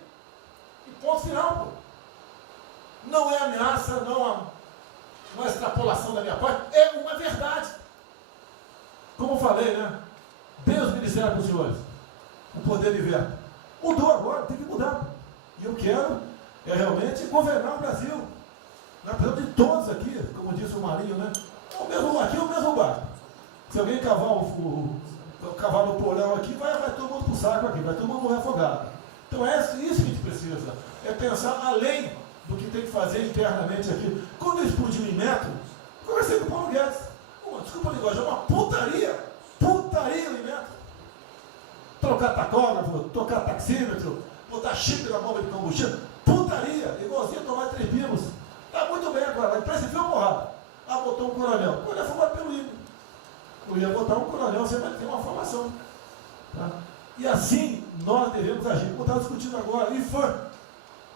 E ponto final, pô. Não é ameaça, não é extrapolação da minha parte, é uma verdade. Como eu falei, né? Dei os ministérios para os senhores. O poder de veto. Mudou agora, tem que mudar. E eu quero realmente governar o Brasil. Nós precisamos de todos aqui, como disse o Marinho, né? Aqui é o mesmo barco. Se alguém cavar no porão aqui, vai todo mundo para o saco aqui, vai todo mundo morrer afogado. Então é isso que a gente precisa, é pensar além do que tem que fazer internamente aqui. Quando eu explodi o Inmetro, conversei com o Paulo Guedes. Desculpa a linguagem, é uma putaria o Inmetro. Trocar tacógrafo, trocar taxímetro, botar chip na bomba de combustível, putaria, igualzinho tomar 3 pinos. Está muito bem agora, a empresa enfiou porrada. Botou um coronel. O coronel foi formado pelo INE. Eu ia botar um coronel, você vai ter uma formação. Tá? E assim nós devemos agir. Como estava discutindo agora, IFAM,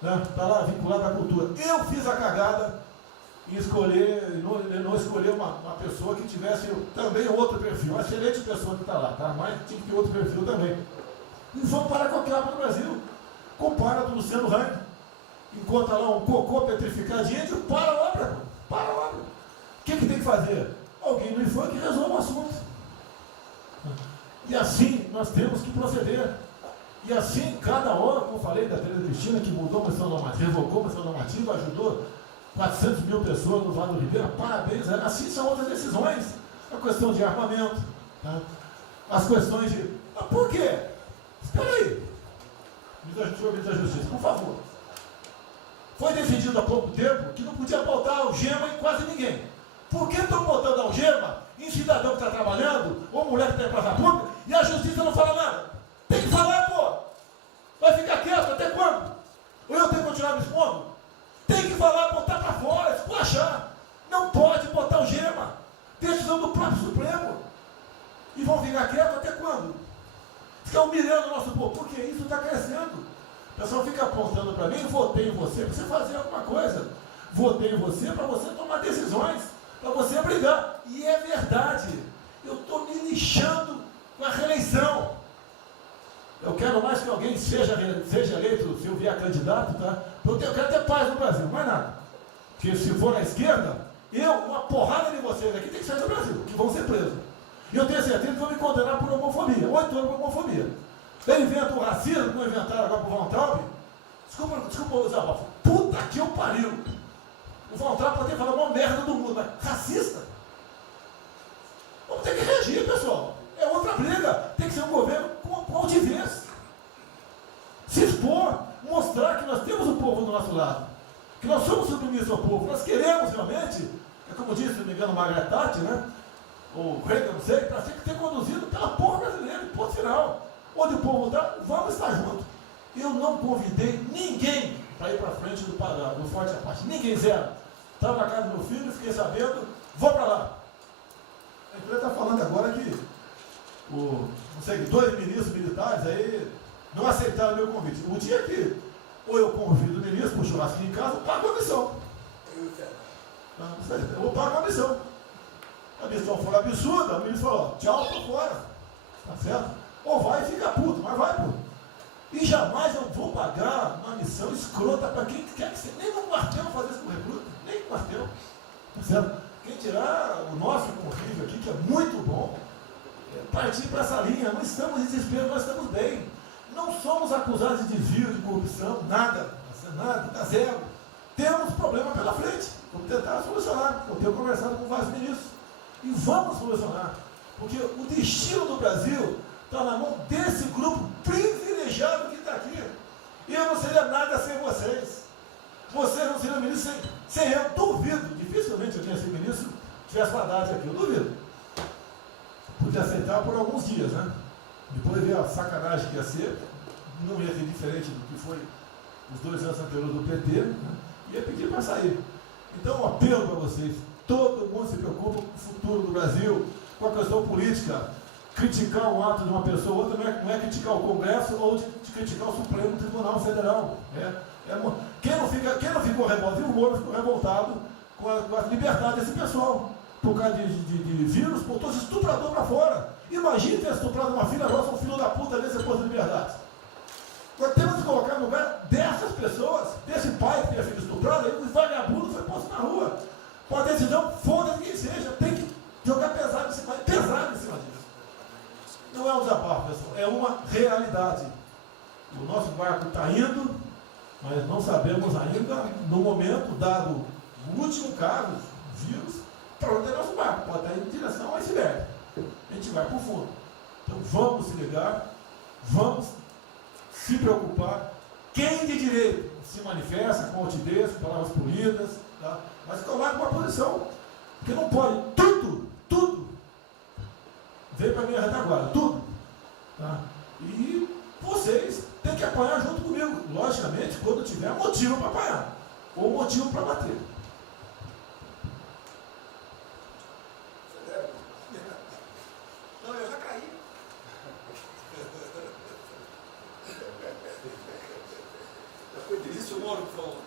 né? Está lá vinculado à cultura. Eu fiz a cagada em escolher, não escolher uma pessoa que tivesse também outro perfil. Uma excelente pessoa que está lá, tá? Mas tinha que ter outro perfil também. IFAM para qualquer obra no Brasil. Compara do Luciano Hang. Encontra lá um cocô petrificado de índio, para a obra. Para a obra. O que tem que fazer? Alguém no IFAM que resolva o assunto. E assim nós temos que proceder. E assim, cada hora, como eu falei da Tereza Cristina, que mudou a questão normativa, revocou a questão normativa, ajudou 400 mil pessoas no Vale do Ribeira, parabéns. Assim são outras decisões. A questão de armamento, tá? As questões de... por quê? Espera aí. Ministro da Justiça, por favor. Foi decidido há pouco tempo que não podia botar algema em quase ninguém. Por que estão botando algema em cidadão que está trabalhando, ou mulher que está em praça pública, e a justiça não fala nada? Tem que falar, pô! Vai ficar quieto até quando? Ou eu tenho que continuar me expondo? Tem que falar, botar para fora, esculachar. Não pode botar algema. Decisão do próprio Supremo. E vão ficar quietos até quando? Fica humilhando o nosso povo, porque isso está crescendo. O pessoal fica apontando para mim, votei em você para você fazer alguma coisa. Votei em você para você tomar decisões, para você brigar. E é verdade. Eu estou me lixando com a reeleição. Eu quero mais que alguém seja eleito, se eu vier candidato, tá? Eu quero ter paz no Brasil, mais nada. Porque se for na esquerda, uma porrada de vocês aqui tem que sair do Brasil, que vão ser presos. E eu tenho certeza que vão me condenar por homofobia, 8 anos por homofobia. Ele inventa o racismo, como inventaram agora por Von Traub. Desculpa usar a puta que eu pariu. O Von Traub pode ter falado uma merda do mundo, mas racista? Vamos ter que reagir, pessoal. É outra briga. Tem que ser um governo com altivez. Se expor, mostrar que nós temos o povo do nosso lado. Que nós somos submissos ao povo. Nós queremos realmente, é como disse, se não me engano, Margaret Thatcher, né? Ou Reagan, não sei, para ser conduzido pela povo brasileiro, ponto final. Onde o povo está, vamos estar juntos. Eu não convidei ninguém para ir para frente do Forte Apache. Ninguém, zero. Estava na casa do meu filho, fiquei sabendo, vou para lá. A empresa está falando agora que não sei, 2 ministros militares aí não aceitaram meu convite. O dia que ou eu convido o ministro para o churrasquinho em casa, eu pago a missão. Eu vou pagar a missão. A missão for absurda, o ministro falou, tchau, tô fora. Tá certo? Ou vai e fica puto, mas vai, pô. E jamais eu vou pagar uma missão escrota para quem quer que seja. Nem no quartel fazer isso com recruta, nem no quartel. Tá certo? Quem tirar o nosso convívio aqui, que é muito bom, partir para essa linha. Não estamos em desespero, nós estamos bem. Não somos acusados de desvio, de corrupção, nada, nada, zero. Temos problema pela frente. Vamos tentar solucionar. Eu tenho conversado com vários ministros. E vamos solucionar. Porque o destino do Brasil está na mão desse grupo privilegiado que está aqui. E eu não seria nada sem vocês. Vocês não seriam ministros sem eu. Duvido. Dificilmente eu tinha sido ministro se tivesse Haddad aqui. Eu duvido. Podia aceitar por alguns dias, né? Depois ver a sacanagem que ia ser. Não ia ser diferente do que foi os 2 anos anteriores do PT. Né? Ia pedir para sair. Então, um apelo para vocês. Todo mundo se preocupa com o futuro do Brasil, com a questão política. Criticar um ato de uma pessoa ou outra não é criticar o Congresso ou de criticar o Supremo Tribunal Federal. Quem não ficou revoltado, o Moro ficou revoltado com a liberdade desse pessoal. Por causa de vírus, botou esse estuprador para fora. Imagine ter estuprado uma filha nossa, um filho da puta desse posto de liberdade. Nós temos que colocar no lugar dessas pessoas, desse pai que tem a filha estuprada, e o vagabundo foi posto na rua. Com a decisão, foda-se quem seja, tem que jogar pesado em cima disso. Não é um desabafo, pessoal, é uma realidade. O nosso barco está indo, mas não sabemos ainda, no momento, dado o último caso, vírus, para onde é nosso barco. Pode estar em direção ao iceberg. A gente vai para o fundo. Então vamos se ligar, vamos se preocupar. Quem de direito se manifesta com altivez, com palavras polidas, tá? Mas coloca uma posição, porque não pode, tudo, veio para minha retaguarda, tudo. Tá? E vocês têm que apanhar junto comigo, logicamente, quando tiver motivo para apanhar, ou motivo para bater. Não, eu já caí. Foi o ministro Moro que falou.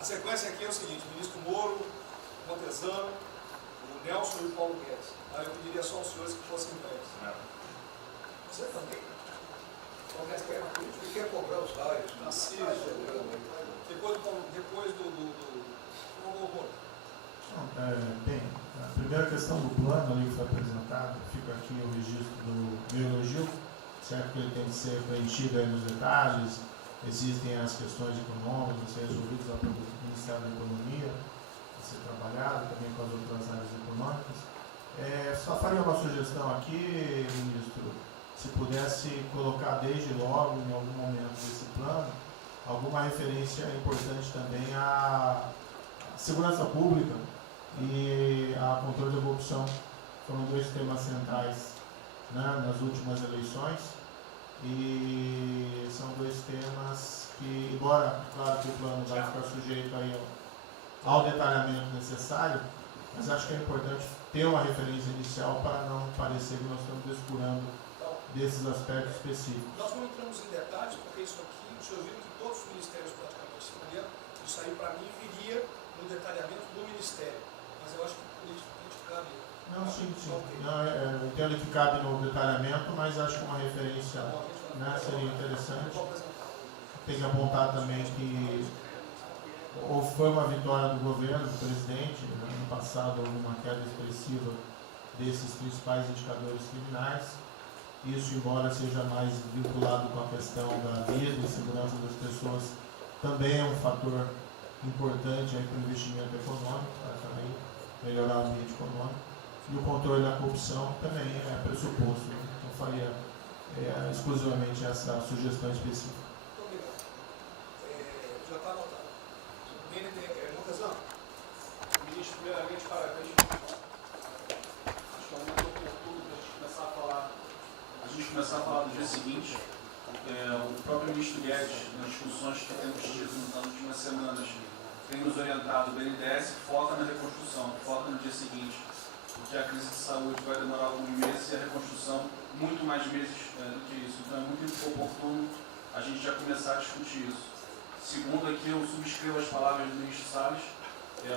A sequência aqui é o seguinte: o ministro Moro, o Montezano, o Nelson e o Paulo Guedes. Aí eu pediria só aos senhores que fossem em pé. Você também. O Paulo Guedes quer uma política e quer cobrar os raios. Depois do Moro. Bem, a primeira questão do plano ali que foi apresentado, fica aqui o registro do meu elogio, certo que ele tem que ser preenchido aí nos detalhes, existem as questões econômicas a ser resolvidas lá pelo Ministério da Economia, a ser trabalhado também com as outras áreas econômicas. Só faria uma sugestão aqui, ministro, se pudesse colocar desde logo, em algum momento desse plano, alguma referência importante também à segurança pública e a controle da corrupção. Foram 2 temas centrais, né, nas últimas eleições, e são 2 temas que, embora, claro que o plano vai ficar sujeito aí ao detalhamento necessário, mas acho que é importante ter uma referência inicial para não parecer que nós estamos descurando desses aspectos específicos. Nós não entramos em detalhes, porque isso aqui, o senhor viu que todos os ministérios praticamente responderam, isso aí para mim viria no detalhamento do Ministério. Mas eu acho que politicamente cabe. Não, sim. Não, eu entendo que cabe no detalhamento, mas acho que uma referência Bom, a gente né, seria interessante. Tem que apontar também que foi uma vitória do governo, do presidente. No ano passado houve uma queda expressiva desses principais indicadores criminais. Isso, embora seja mais vinculado com a questão da vida e segurança das pessoas, também é um fator importante para o investimento econômico, para também melhorar o ambiente econômico. E o controle da corrupção também é pressuposto. Né? Então, faria exclusivamente essa sugestão específica. Já está anotado. Lucas, ministro, primeiramente, parabéns. Acho que é um momento oportuno para a gente começar a falar do dia seguinte. O próprio ministro Guedes, nas discussões que temos tido nas últimas semanas, tem nos orientado. O BNDES foca na reconstrução, foca no dia seguinte, porque a crise de saúde vai demorar alguns meses e a reconstrução muito mais meses do que isso. Então é muito oportuno a gente já começar a discutir isso. Segundo, aqui eu subscrevo as palavras do ministro Salles.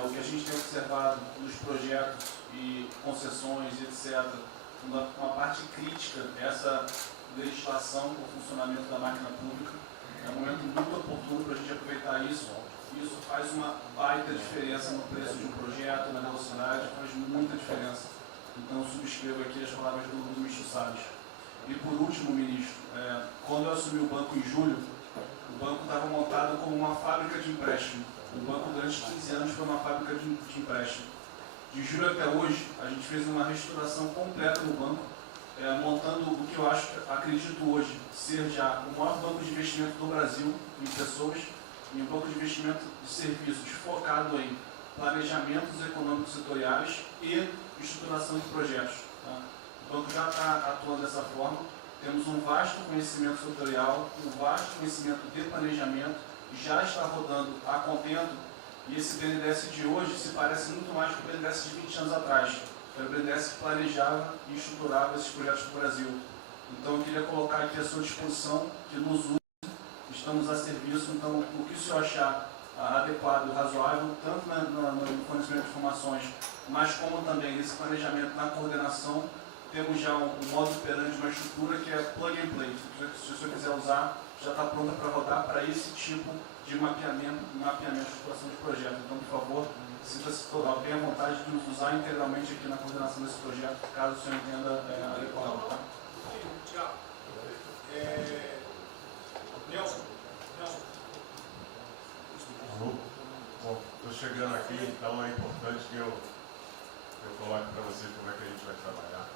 O que a gente tem observado nos projetos e concessões, etc., uma parte crítica, essa legislação para o funcionamento da máquina pública. É um momento muito oportuno para a gente aproveitar isso. Isso faz uma baita diferença no preço de um projeto, na velocidade, faz muita diferença. Então, eu subscrevo aqui as palavras do ministro Salles. E, por último, ministro, quando eu assumi o banco em julho, o banco estava montado como uma fábrica de empréstimo. O banco, durante 15 anos, foi uma fábrica de empréstimo. De julho até hoje, a gente fez uma reestruturação completa no banco, montando o que eu acredito hoje ser já o maior banco de investimento do Brasil em pessoas e um banco de investimento de serviços focado em planejamentos econômicos setoriais e estruturação de projetos. Tá? O banco já está atuando dessa forma. Temos um vasto conhecimento setorial, um vasto conhecimento de planejamento, já está rodando a contento, e esse BNDES de hoje se parece muito mais com o BNDES de 20 anos atrás, que era o BNDES que planejava e estruturava esses projetos no Brasil. Então eu queria colocar aqui à sua disposição, que nos use, estamos a serviço, então o que o senhor achar adequado, razoável, tanto no fornecimento de informações, mas como também nesse planejamento, na coordenação, temos já um modo operante, uma estrutura que é plug and play. Se o senhor quiser usar, já está pronta para rodar para esse tipo de mapeamento de estruturação de projeto. Então, por favor, sinta-se bem à vontade de nos usar integralmente aqui na coordenação desse projeto, caso o senhor entenda adequado. Tá? Tiago. Nelson. Bom, estou chegando aqui, então é importante que eu coloque para você como é que a gente vai trabalhar.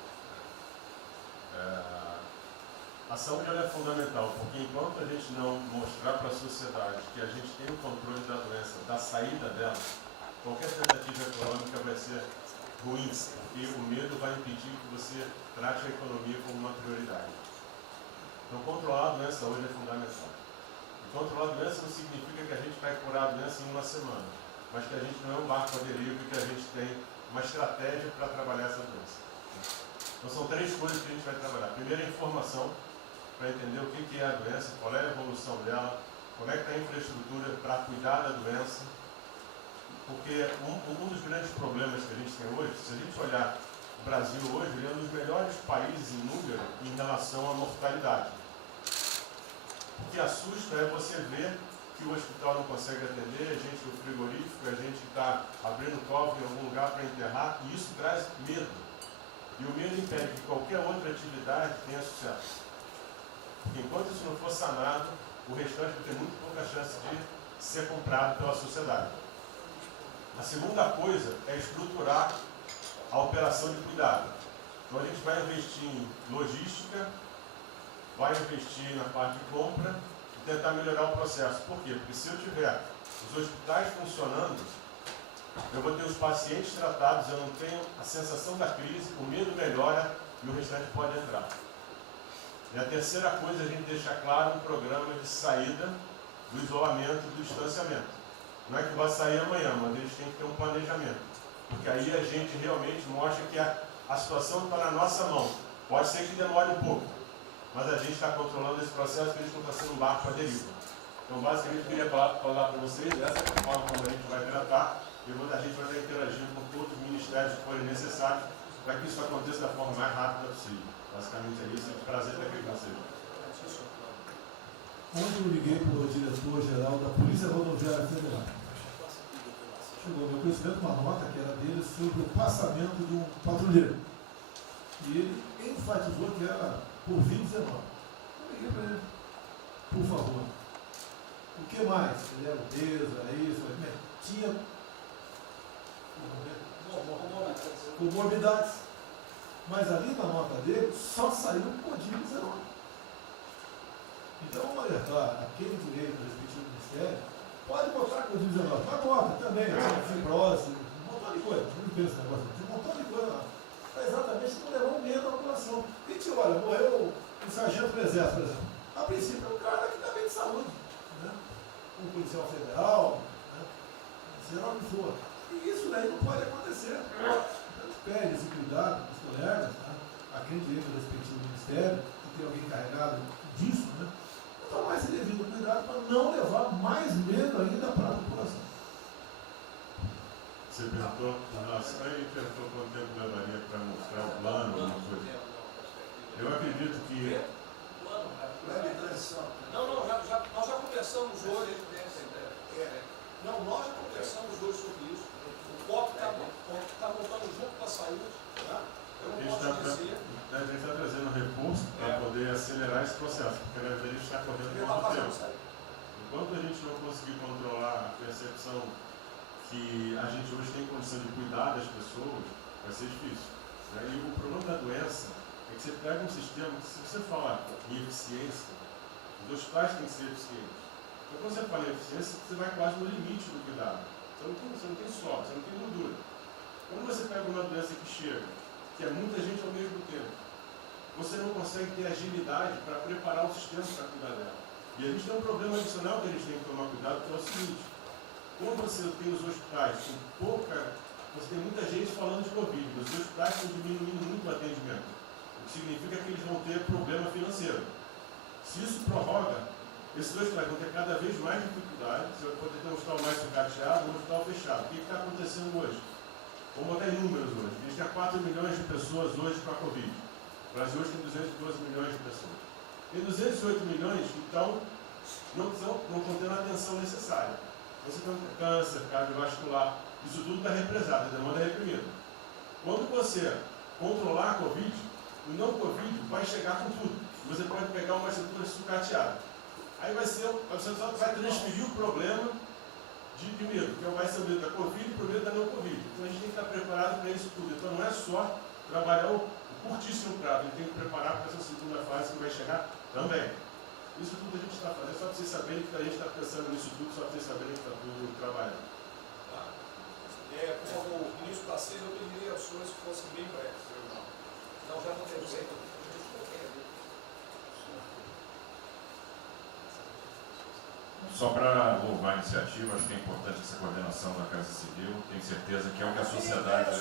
A saúde ela é fundamental, porque enquanto a gente não mostrar para a sociedade que a gente tem o controle da doença, da saída dela, qualquer tentativa econômica vai ser ruim, porque o medo vai impedir que você trate a economia como uma prioridade. Então, controlar a doença hoje é fundamental. E controlar a doença não significa que a gente vai curar a doença em uma semana, mas que a gente não é um barco à deriva e que a gente tem uma estratégia para trabalhar essa doença. Então, são 3 coisas que a gente vai trabalhar. Primeiro, a informação, para entender o que é a doença, qual é a evolução dela, como é que está a infraestrutura para cuidar da doença. Porque um dos grandes problemas que a gente tem hoje, se a gente olhar o Brasil hoje, ele é um dos melhores países em número em relação à mortalidade. O que assusta é você ver que o hospital não consegue atender, a gente no frigorífico, a gente está abrindo cofre em algum lugar para enterrar, e isso traz medo. E o medo impede que qualquer outra atividade tenha sucesso. Porque enquanto isso não for sanado, o restante vai ter muito pouca chance de ser comprado pela sociedade. A segunda coisa é estruturar a operação de cuidado. Então a gente vai investir em logística, vai investir na parte de compra e tentar melhorar o processo. Por quê? Porque se eu tiver os hospitais funcionando, eu vou ter os pacientes tratados, eu não tenho a sensação da crise, o medo melhora e o restante pode entrar. E a terceira coisa é a gente deixar claro um programa de saída do isolamento e do distanciamento. Não é que vai sair amanhã, mas eles têm que ter um planejamento. Porque aí a gente realmente mostra que a situação está na nossa mão. Pode ser que demore um pouco, mas a gente está controlando esse processo, que a gente não está sendo um barco à deriva. Então, basicamente, eu queria falar para vocês, essa é a forma como a gente vai tratar, e a gente vai estar interagindo com todos os ministérios que forem necessários, para que isso aconteça da forma mais rápida possível. Basicamente é isso, é um prazer estar aqui com vocês. Ontem eu liguei para o diretor-geral da Polícia Rodoviária Federal. Chegou ao meu conhecimento uma nota que era dele sobre o passamento de um patrulheiro. E ele enfatizou que era por 2019. Eu liguei para ele, por favor. O que mais? Ele era obeso, era isso, tinha comorbidades. Mas ali na nota dele só saiu o Covid-19. Então, olha, claro, aquele direito do respectivo ministério pode botar Covid-19, mas bota também, fibrose, um montão de coisa. Não pensa nesse negócio, tem um montão de coisa lá. Para exatamente não levar um medo à população. A gente olha, morreu um sargento do Exército, por exemplo. A princípio é um cara que está bem de saúde. Né? Um policial federal, né? Será o que for. E isso daí não pode acontecer. Então, pede esse cuidado com os colegas, né? A quem direito do respectivo ministério, que tem alguém encarregado disso, né? Tomar esse devido cuidado para não levar mais medo ainda para a população. Você perguntou, nossa, aí perguntou quanto tempo levaria para mostrar o plano, alguma coisa. Eu acredito que. Não, nós já conversamos hoje. Não, nós já conversamos hoje sobre isso. O COP está montando junto com a saúde. Tá? Eu não posso dizer. A gente está trazendo recurso para poder acelerar esse processo, porque a gente está correndo muito tempo. Enquanto a gente não conseguir controlar a percepção que a gente hoje tem condição de cuidar das pessoas, vai ser difícil. Né? E o problema da doença é que você pega um sistema que, se você falar em eficiência, os hospitais têm que ser eficientes. Então, quando você fala em eficiência, você vai quase no limite do cuidado. Você não tem sobra, você não tem gordura. Quando você pega uma doença que chega, que é muita gente ao mesmo tempo, você não consegue ter agilidade para preparar o sistema para cuidar dela. E a gente tem um problema adicional que a gente tem que tomar cuidado, que é o seguinte: como você tem os hospitais com pouca, você tem muita gente falando de Covid, os hospitais estão diminuindo muito o atendimento, o que significa que eles vão ter problema financeiro. Se isso prorroga, esses hospitais vão ter cada vez mais dificuldade, você vai poder ter um hospital mais sucateado, um hospital fechado. O que está acontecendo hoje? Vamos botar em números hoje. A gente tem 4 milhões de pessoas hoje com a Covid. O Brasil hoje tem 212 milhões de pessoas. Tem 208 milhões que não estão tendo a atenção necessária. Você tem câncer, cardiovascular, isso tudo está represado, a demanda é reprimida. Quando você controlar a Covid, o não Covid vai chegar com tudo. Você pode pegar uma estrutura sucateada. Aí você só vai transferir o problema de medo, que vai ser o medo da Covid e o medo da não Covid. Então a gente tem que estar preparado para isso tudo. Então não é só trabalhar o curtíssimo prazo, a gente tem que preparar para essa segunda fase que vai chegar também. Isso tudo a gente está fazendo, só para vocês saberem que a gente está pensando nisso tudo, só para vocês saberem que está tudo trabalhando. Como o ministro Tarcísio, eu pediria às senhores que fossem bem breves. Não, já não tem jeito. Só para louvar a iniciativa, acho que é importante essa coordenação da Casa Civil. Tenho certeza que é o que a sociedade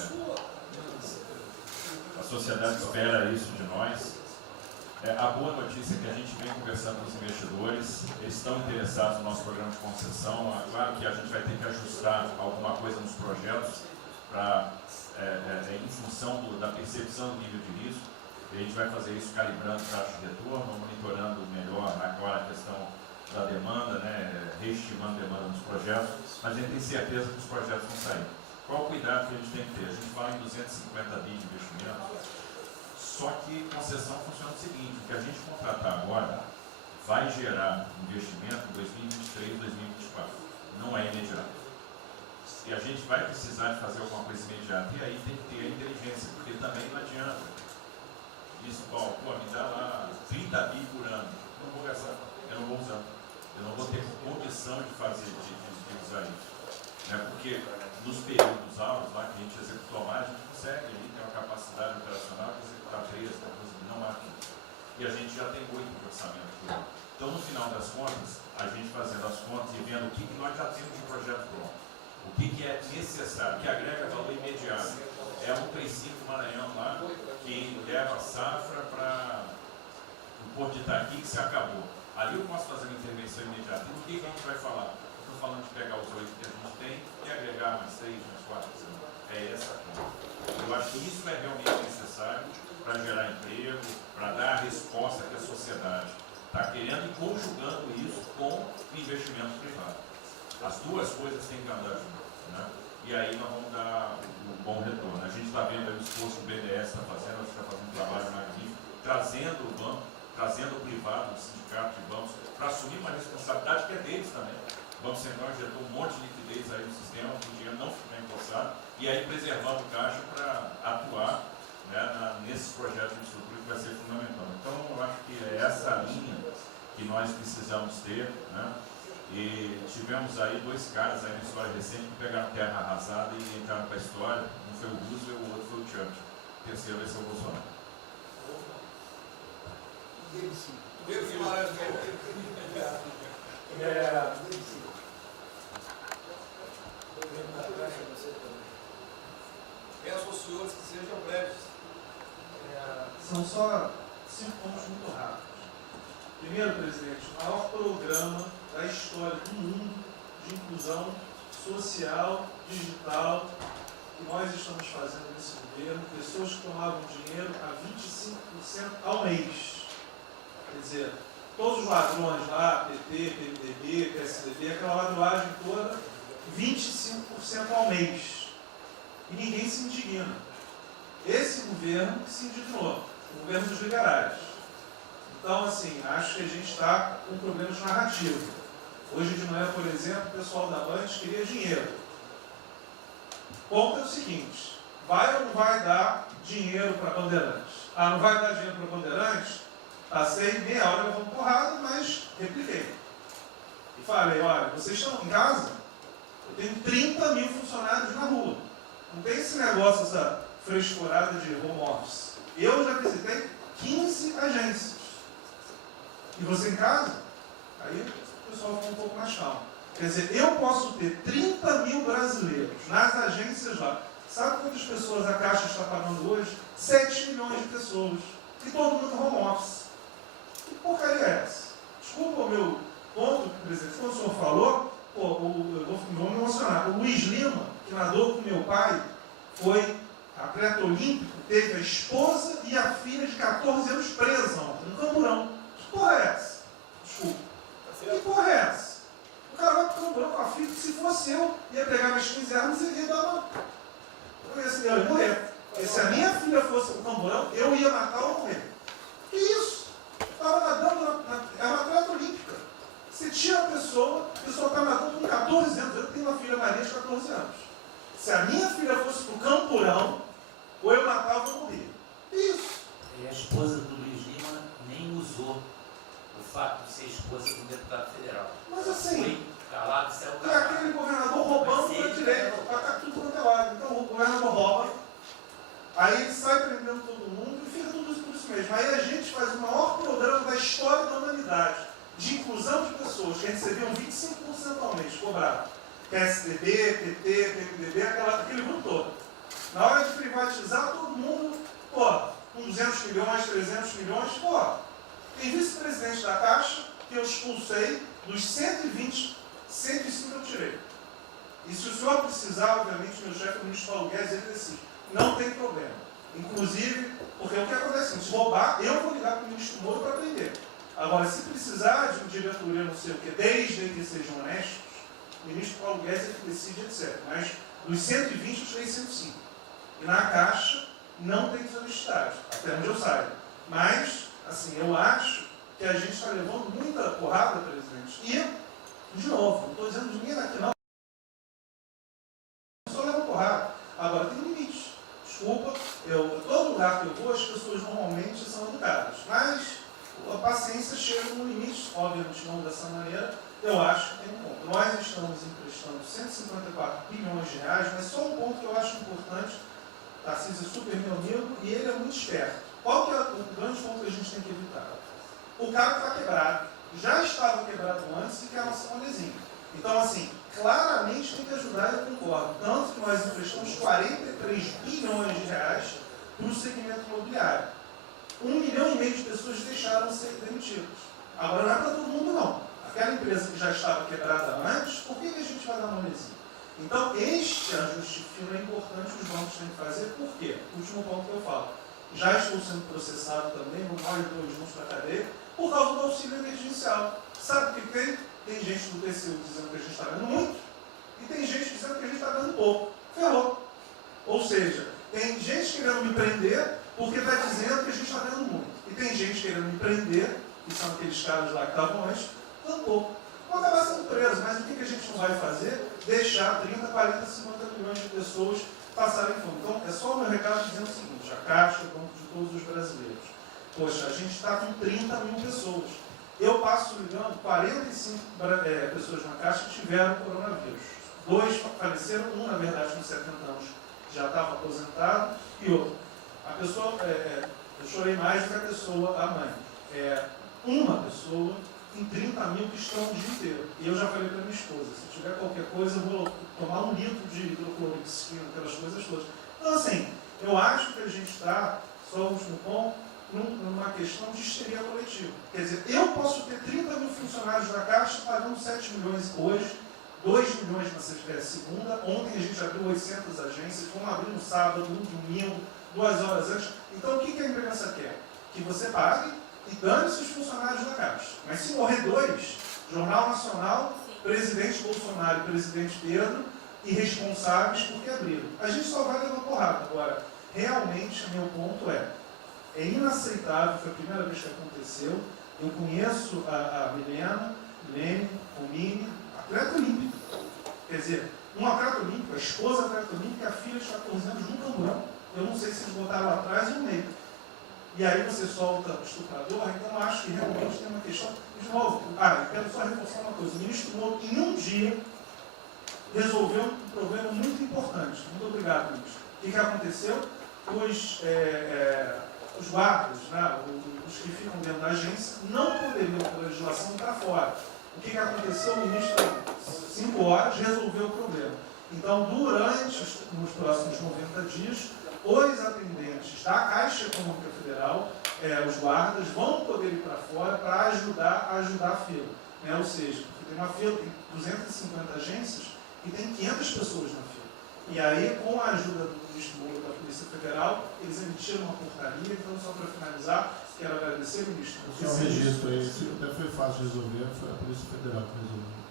espera isso de nós. A boa notícia é que a gente vem conversando com os investidores, eles estão interessados no nosso programa de concessão. Claro que a gente vai ter que ajustar alguma coisa nos projetos em função da percepção do nível de risco. E a gente vai fazer isso calibrando taxa de retorno, monitorando melhor agora a questão da demanda, né, reestimando a demanda dos projetos, mas a gente tem certeza que os projetos vão sair. Qual o cuidado que a gente tem que ter? A gente fala em 250 bi de investimento, só que concessão funciona o seguinte: o que a gente contratar agora vai gerar investimento em 2023, 2024, não é imediato. E a gente vai precisar de fazer alguma coisa imediata, e aí tem que ter a inteligência, porque também não adianta. Isso, me dá lá 30 bi por ano, não vou gastar, eu não vou usar. Eu não vou ter condição de fazer, de usar isso. Né? Porque nos períodos altos, lá que a gente executou mais, a gente consegue ali ter uma capacidade operacional de executar 13, 14 mil, não máquina. E a gente já tem 8 de orçamento. Então, no final das contas, a gente fazendo as contas e vendo o que nós já temos de projeto pronto, o que é necessário, que agrega valor imediato. É um princípio Maranhão lá, que leva a safra para o Porto de Itaqui, que se acabou. Ali eu posso fazer uma intervenção imediata. E o que a gente vai falar? Estou falando de pegar os 8 que a gente tem e agregar mais 3, mais 4. É essa aqui. Eu acho que isso é realmente necessário para gerar emprego, para dar a resposta que a sociedade está querendo e conjugando isso com investimento privado. As duas coisas têm que andar juntas, né? E aí nós vamos dar um bom retorno. A gente está vendo aí o esforço que o BNDES está fazendo, está fazendo um trabalho magnífico, trazendo o banco, trazendo o privado, o sindicato de bancos, para assumir uma responsabilidade que é deles também. O Banco Central injetou um monte de liquidez aí no sistema, para o dinheiro não ficar empossado, e aí preservando o caixa para atuar, né, nesses projetos de estrutura que vai ser fundamental. Então, eu acho que é essa linha que nós precisamos ter, né? E tivemos aí dois caras aí na história recente que pegaram terra arrasada e entraram para a história. Um foi o Roosevelt, o outro foi o Churchill. O terceiro vai ser o Bolsonaro. Peço aos senhores que sejam breves. São só 5 pontos muito rápidos. Primeiro, presidente, o maior programa da história do mundo de inclusão social, digital, que nós estamos fazendo nesse governo, pessoas que tomavam dinheiro a 25% ao mês. Quer dizer, todos os ladrões lá, PT, PMDB, PSDB, aquela ladroagem toda, 25% ao mês. E ninguém se indigna. Esse governo que se indignou, o governo dos liberais. Então, assim, acho que a gente está com problemas narrativos. Hoje de manhã, por exemplo, o pessoal da Band queria dinheiro. O ponto é o seguinte, vai ou não vai dar dinheiro para Bandeirantes? Ah, não vai dar dinheiro para Bandeirantes? Passei meia hora levando porrada, mas repliquei. E falei, olha, vocês estão em casa? Eu tenho 30 mil funcionários na rua. Não tem esse negócio, essa frescurada de home office. Eu já visitei 15 agências. E você em casa? Aí o pessoal ficou um pouco mais calmo. Quer dizer, eu posso ter 30 mil brasileiros nas agências lá. Sabe quantas pessoas a Caixa está pagando hoje? 7 milhões de pessoas. E todo mundo home office. Que porcaria é essa? Desculpa o meu ponto, presidente. Quando o senhor falou, eu vou me emocionar. O Luiz Lima, que nadou com meu pai, foi atleta olímpico, teve a esposa e a filha de 14 anos presas ontem, no Camburão. Que porra é essa? Desculpa. Que porra é essa? O cara vai pro Camburão com a filha, que se fosse eu, ia pegar minhas 15 armas e ia dar uma... Eu ia morrer. Porque se a minha filha fosse pro Camburão, eu ia matar ou morrer. Que isso? Estava nadando, é uma atleta olímpica. Você tira a pessoa está nadando com 14 anos. Eu tenho uma filha Maria de 14 anos. Se a minha filha fosse pro Campurão, ou eu matava ou morria. Isso. E a esposa do Luiz Lima nem usou o fato de ser esposa do deputado federal. Mas assim, foi calado, saiu e calado. aquele governador roubando para a direita, para cá tudo quanto é lado. Então o governador rouba, aí ele sai prendendo todo mundo e fica tudo isso por isso mesmo. Aí a gente faz o maior programa da história da humanidade de inclusão de pessoas que recebiam 25% ao mês, cobrado. PSDB, PT, PMDB, aquele grupo todo. Na hora de privatizar, todo mundo, com 200 milhões, 300 milhões, tem vice-presidente da Caixa, que eu expulsei, dos 120, 105 eu tirei. E se o senhor precisar, obviamente, meu chefe, o ministro Paulo Guedes, ele decide. Não tem problema. Inclusive, porque o que acontece? Se roubar, eu vou ligar para o ministro Moro para prender. Agora, se precisar de um diretoria, não sei o que, desde que sejam honestos, o ministro Paulo Guedes é que decide, etc. Mas dos 120, eu tirei 105. E na Caixa não tem desonestidade, até onde eu saiba. Mas, assim, eu acho que a gente está levando muita porrada, presidente. E, de novo, não estou dizendo de ninguém daqui, não. Eu só levo porrada. Agora, tem limite. Desculpa, todo lugar que eu vou, as pessoas normalmente são educadas. Mas a paciência chega no limite, obviamente não dessa maneira. Eu acho que tem um ponto. Nós estamos emprestando 154 bilhões de reais, mas só um ponto que eu acho importante. Tarcísio é super meu amigo e ele é muito esperto. Qual que é o grande ponto que a gente tem que evitar? O carro está quebrado. Já estava quebrado antes e quer a nossa molezinha. Então, assim, claramente tem que ajudar e eu concordo. Tanto que nós emprestamos 43 bilhões de reais para o segmento imobiliário. 1,5 milhão de pessoas deixaram de ser demitidas. Agora não é para todo mundo, não. Aquela empresa que já estava quebrada antes, por que a gente vai dar molezinha? Então, este ajuste fino é importante que os bancos têm que fazer. Por quê? Último ponto que eu falo. Já estou sendo processado também, vou mais de 2 anos para a cadeia, por causa do auxílio emergencial. Sabe o que tem? Tem gente do TCU dizendo que a gente está ganhando muito e tem gente dizendo que a gente está ganhando pouco. Ferrou. Ou seja, tem gente querendo me prender porque está dizendo que a gente está ganhando muito. E tem gente querendo me prender, que são aqueles caras lá que estavam antes, ganhando pouco. Vão acabar sendo presos, mas o que a gente não vai fazer? Deixar 30, 40, 50 milhões de pessoas passarem fome. Então, é só o meu recado dizendo o seguinte: a Caixa é o banco de todos os brasileiros. Poxa, a gente está com 30 mil pessoas. Eu passo ligando 45 pessoas na Caixa que tiveram coronavírus. 2 faleceram, um, na verdade, com 70 anos já estava aposentado, e outro. A pessoa, eu chorei mais do que a pessoa, a mãe. Uma pessoa em 30 mil que estão o dia inteiro. E eu já falei para minha esposa, se tiver qualquer coisa, eu vou tomar 1 litro de hidrocloroquina, aquelas coisas todas. Então, assim, eu acho que a gente está, só o último ponto, numa questão de histeria coletiva. Quer dizer, eu posso ter 30 mil funcionários da Caixa pagando 7 milhões hoje, 2 milhões na segunda, ontem a gente abriu 800 agências, vamos abrir no sábado, no domingo, 2 horas antes. Então, o que a imprensa quer? Que você pague e dane-se os funcionários da Caixa. Mas se morrer 2, Jornal Nacional, presidente Bolsonaro e presidente Pedro, irresponsáveis porque abriram. A gente só vai levar porrada. Agora, realmente, meu ponto é inaceitável, foi a primeira vez que aconteceu. Eu conheço a Milene, Romine, atleta olímpica. Quer dizer, um atleta olímpico, a esposa atleta olímpica e a filha de 14 anos num camburão. Eu não sei se eles botaram lá atrás e no meio. E aí você solta o estuprador, então eu acho que realmente tem uma questão. De novo, eu quero só reforçar uma coisa. O ministro Moro, em um dia, resolveu um problema muito importante. Muito obrigado, ministro. O que aconteceu? Os guardas, né, os que ficam dentro da agência, não poderiam, pela legislação, estar fora. O que aconteceu? O ministro, 5 horas, resolveu o problema. Então, nos próximos 90 dias, os atendentes da Caixa Econômica Federal, os guardas, vão poder ir para fora para ajudar a fila. Né? Ou seja, porque tem uma fila, tem 250 agências e tem 500 pessoas na fila. E aí, com a ajuda do ministro Moro da Polícia Federal, eles emitiram uma portaria. Então, só para finalizar, quero agradecer, ministro. Esse é um registro aí, até foi fácil de resolver, foi a Polícia Federal que resolveu.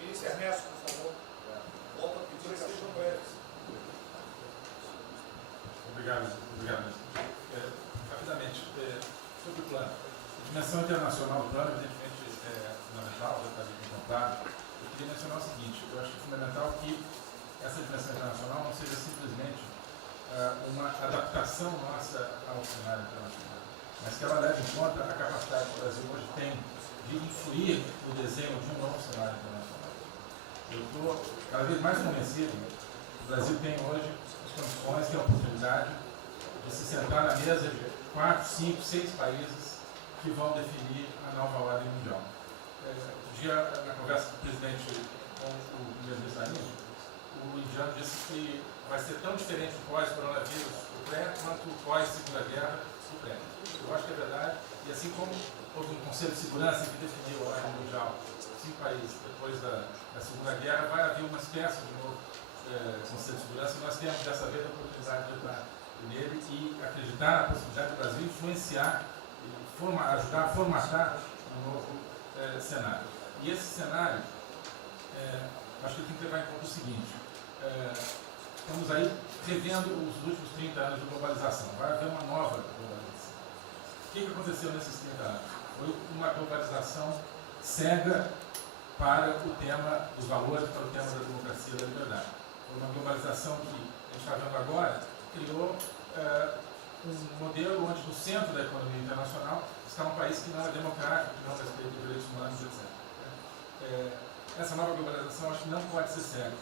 Ministro Ernesto, por favor. Volta a pedir que sejam breves. Obrigado. Rapidamente, sobre o plano. A dimensão internacional do plano, evidentemente, é fundamental, já está bem contemplado. Eu queria mencionar o seguinte: eu acho que é fundamental que essa dimensão internacional não seja simplesmente uma adaptação nossa ao cenário internacional, mas que ela leve em conta a capacidade que o Brasil hoje tem de influir no desenho de um novo cenário internacional. Eu estou cada vez mais convencido que o Brasil tem hoje as condições, tem a oportunidade de se sentar na mesa de 4, 5, 6 países que vão definir a nova ordem mundial. Um dia, na conversa do presidente com o primeiro-ministro da Índia, o indiano disse que vai ser tão diferente o pós-coronavírus do pré quanto o pós-segunda guerra do pré. Eu acho que é verdade, e assim como houve um Conselho de Segurança que definiu a ordem mundial, 5 países depois da Segunda Guerra, vai haver uma espécie de novo Conselho de Segurança, e nós temos dessa vez a oportunidade de entrar nele e acreditar na possibilidade do Brasil influenciar e ajudar a formatar um novo cenário. E esse cenário, acho que tem que levar em conta o seguinte: estamos aí revendo os últimos 30 anos de globalização. Vai haver uma nova globalização. O que aconteceu nesses 30 anos? Foi uma globalização cega para o tema dos valores, para o tema da democracia e da liberdade. Foi uma globalização que a gente está vendo agora, criou um modelo onde no centro da economia internacional está um país que não é democrático, que não respeita os direitos humanos, etc. Essa nova globalização acho que não pode ser cega.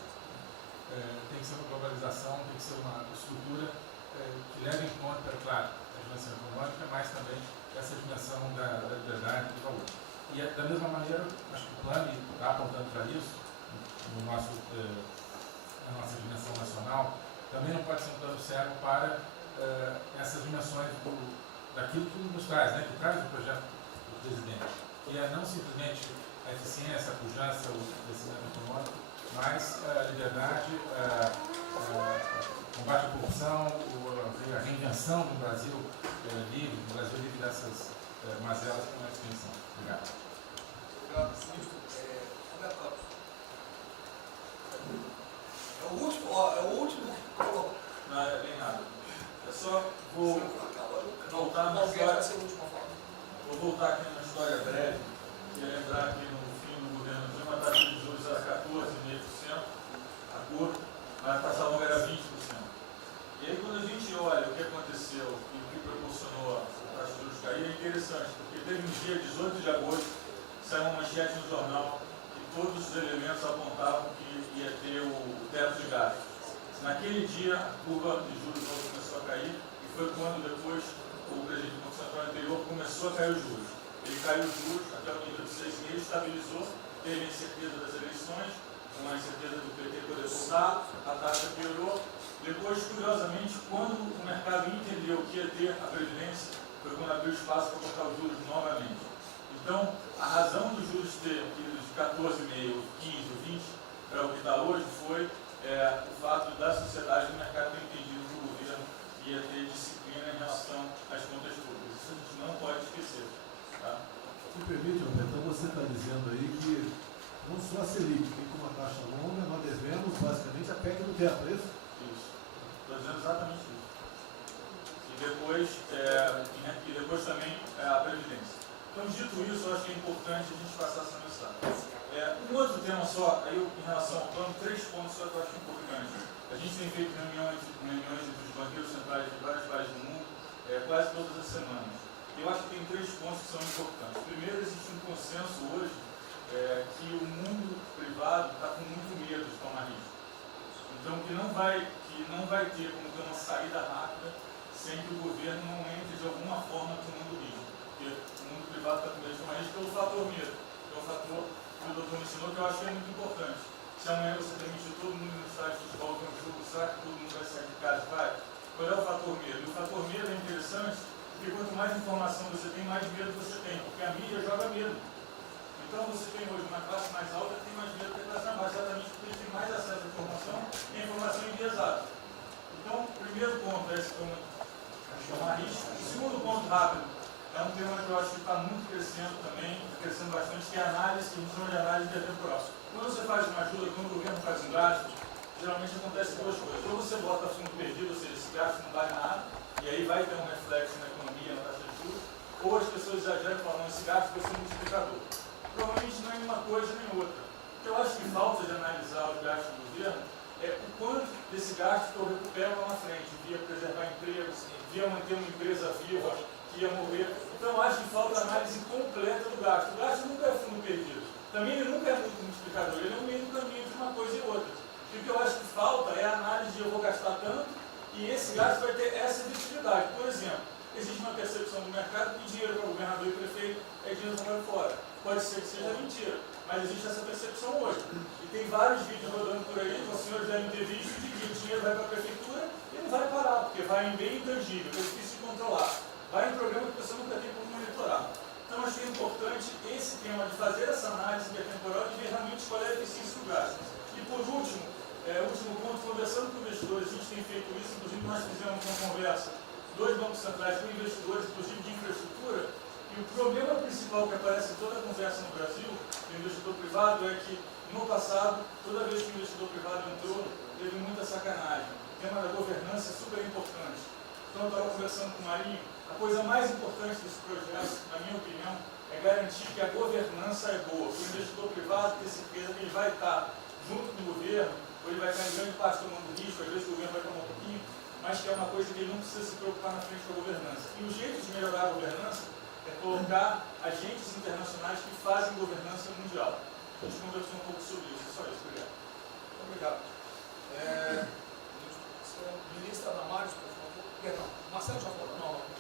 Tem que ser uma globalização, tem que ser uma estrutura que leve em conta, claro, a dimensão econômica, mas também essa dimensão da liberdade e do valor. E da mesma maneira, acho que o plano está apontando para isso, na nossa dimensão nacional, também não pode ser um plano cego para essas dimensões daquilo que nos traz, né, que traz o projeto do presidente, que é não simplesmente a eficiência, a pujança, o crescimento econômico, mais liberdade, combate à corrupção, a reinvenção do Brasil livre, do Brasil livre dessas mazelas que não é extensão. Obrigado. Obrigado, ministro. Roberto Campos. É o último, ó, é o último que colocou. Não é bem nada. Eu só vou voltar na história. Vou voltar aqui numa história breve e lembrar que no fim do governo Dilma a taxa de juros era 14,5%, a curva, mas a taxa longa era 20%. E aí quando a gente olha o que aconteceu e o que proporcionou a taxa de juros cair, é interessante, porque teve um dia, 18 de agosto, saiu uma manchete no jornal e todos os elementos apontavam que ia ter o teto de gastos. Naquele dia, a curva de juros começou a cair e foi quando depois o presidente do Banco Central anterior começou a cair os juros. Ele caiu os juros até o nível de 6,5%, estabilizou, teve a incerteza das eleições, com a incerteza do PT poder voltar, a taxa piorou. Depois, curiosamente, quando o mercado entendeu que ia ter a Previdência, foi quando abriu espaço para botar os juros novamente. Então, a razão dos juros ter ido de 14,5%, 15% ou 20% para o que está hoje foi o fato da sociedade e do mercado ter entendido que o governo ia ter disciplina em relação às contas públicas. Isso a gente não pode esquecer. Tá? Se permite, Roberto, então você está dizendo aí que não só a Selic tem como uma taxa longa, nós devemos basicamente a PEC do teto, é isso? Isso. Estou dizendo exatamente isso. E depois também a Previdência. Então, dito isso, eu acho que é importante a gente passar essa mensagem. Um outro tema só, aí em relação ao plano, 3 pontos só que eu acho importantes. A gente tem feito reuniões entre os banqueiros centrais de vários países do mundo, quase todas as semanas. Eu acho que tem 3 pontos que são importantes. Primeiro, existe um consenso hoje que o mundo privado está com muito medo de tomar risco. Então, que não vai ter como ter uma saída rápida sem que o governo não entre de alguma forma no mundo risco. Porque o mundo privado está com medo de tomar risco pelo fator medo. Que é o fator que o doutor me ensinou, que eu acho que é muito importante. Se amanhã você permite todo mundo no estádio de futebol ter um jogo, será que todo mundo vai sair de casa e vai? Qual é o fator medo? E o fator medo é interessante porque quanto mais informação você tem, mais medo você tem. Porque a mídia joga medo. Então você tem hoje uma classe mais alta que tem mais medo que a classe mais baixa, exatamente porque eles têm mais acesso à informação e a informação enviesada. Então, o primeiro ponto é esse tema de tomar risco. O segundo ponto rápido é um tema que eu acho que está muito crescendo também, crescendo bastante, que é a análise, que a gente chama de análise intertemporal. Quando você faz uma ajuda, quando o governo faz um gasto, geralmente acontece 2 coisas. Ou você bota fundo perdido, ou seja, esse gasto não vale nada, e aí vai ter um reflexo na economia, na taxa de juros, ou as pessoas exageram falando esse gasto vai ser um multiplicador. Provavelmente não é nenhuma coisa nem outra. O que eu acho que falta de analisar os gastos do governo é o quanto desse gasto que eu recupero lá na frente, via preservar empregos, via manter uma empresa viva, que ia morrer. Então eu acho que falta análise completa do gasto. O gasto nunca é fundo perdido. Também ele nunca é muito multiplicador, ele é um meio do caminho de uma coisa e outra. E o que eu acho que falta é a análise de eu vou gastar tanto e esse gasto vai ter essa visibilidade. Por exemplo, existe uma percepção do mercado que dinheiro para governador e prefeito é dinheiro jogado fora. Pode ser que seja mentira, mas existe essa percepção hoje. E tem vários vídeos rodando por aí, os senhores devem ter visto, de que o dinheiro vai para a prefeitura e não vai parar, porque vai em bem intangível, que é difícil de controlar. Vai em programa que a pessoa nunca tem como monitorar. Então, acho que é importante esse tema de fazer essa análise que é temporal e ver realmente qual é a eficiência do gasto. E por último, último ponto, conversando com investidores, a gente tem feito isso, inclusive nós fizemos uma conversa, 2 bancos centrais com investidores, inclusive de infraestrutura, e o problema principal que aparece em toda a conversa no Brasil, do investidor privado, é que no passado, toda vez que o investidor privado entrou, teve muita sacanagem. O tema da governança é super importante. Então, eu estava conversando com o Marinho, a coisa mais importante desse projeto, na minha opinião, é garantir que a governança é boa. O investidor privado ter certeza que ele vai estar junto com o governo, ou ele vai estar em grande parte tomando risco, às vezes o governo vai tomar um pouquinho, mas que é uma coisa que ele não precisa se preocupar na frente da governança. E o jeito de melhorar a governança é colocar agentes internacionais que fazem governança mundial. A gente conversou um pouco sobre isso. Só isso. Obrigado. Obrigado. Ministra Damares, por favor. Perdão. Marcelo já falou? Não.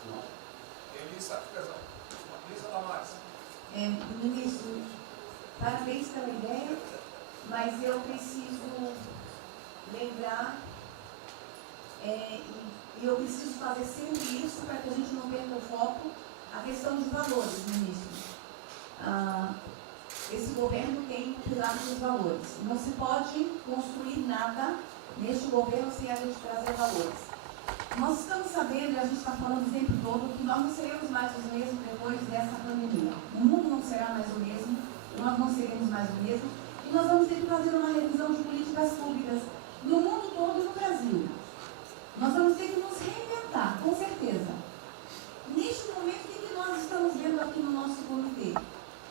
Ministra Damares. Ministro, parabéns pela ideia, mas eu preciso lembrar e eu preciso fazer sempre isso para que a gente não perca o foco, a questão de valores, ministro. esse governo tem o pilar dos valores. Não se pode construir nada neste governo sem a gente trazer valores. Nós estamos sabendo, e a gente está falando o tempo todo, que nós não seremos mais os mesmos depois dessa pandemia. O mundo não será mais o mesmo, nós não seremos mais o mesmo, e nós vamos ter que fazer uma revisão de políticas públicas no mundo todo e no Brasil. Nós vamos ter que nos reinventar, com certeza. Neste momento, o que nós estamos vendo aqui no nosso comitê?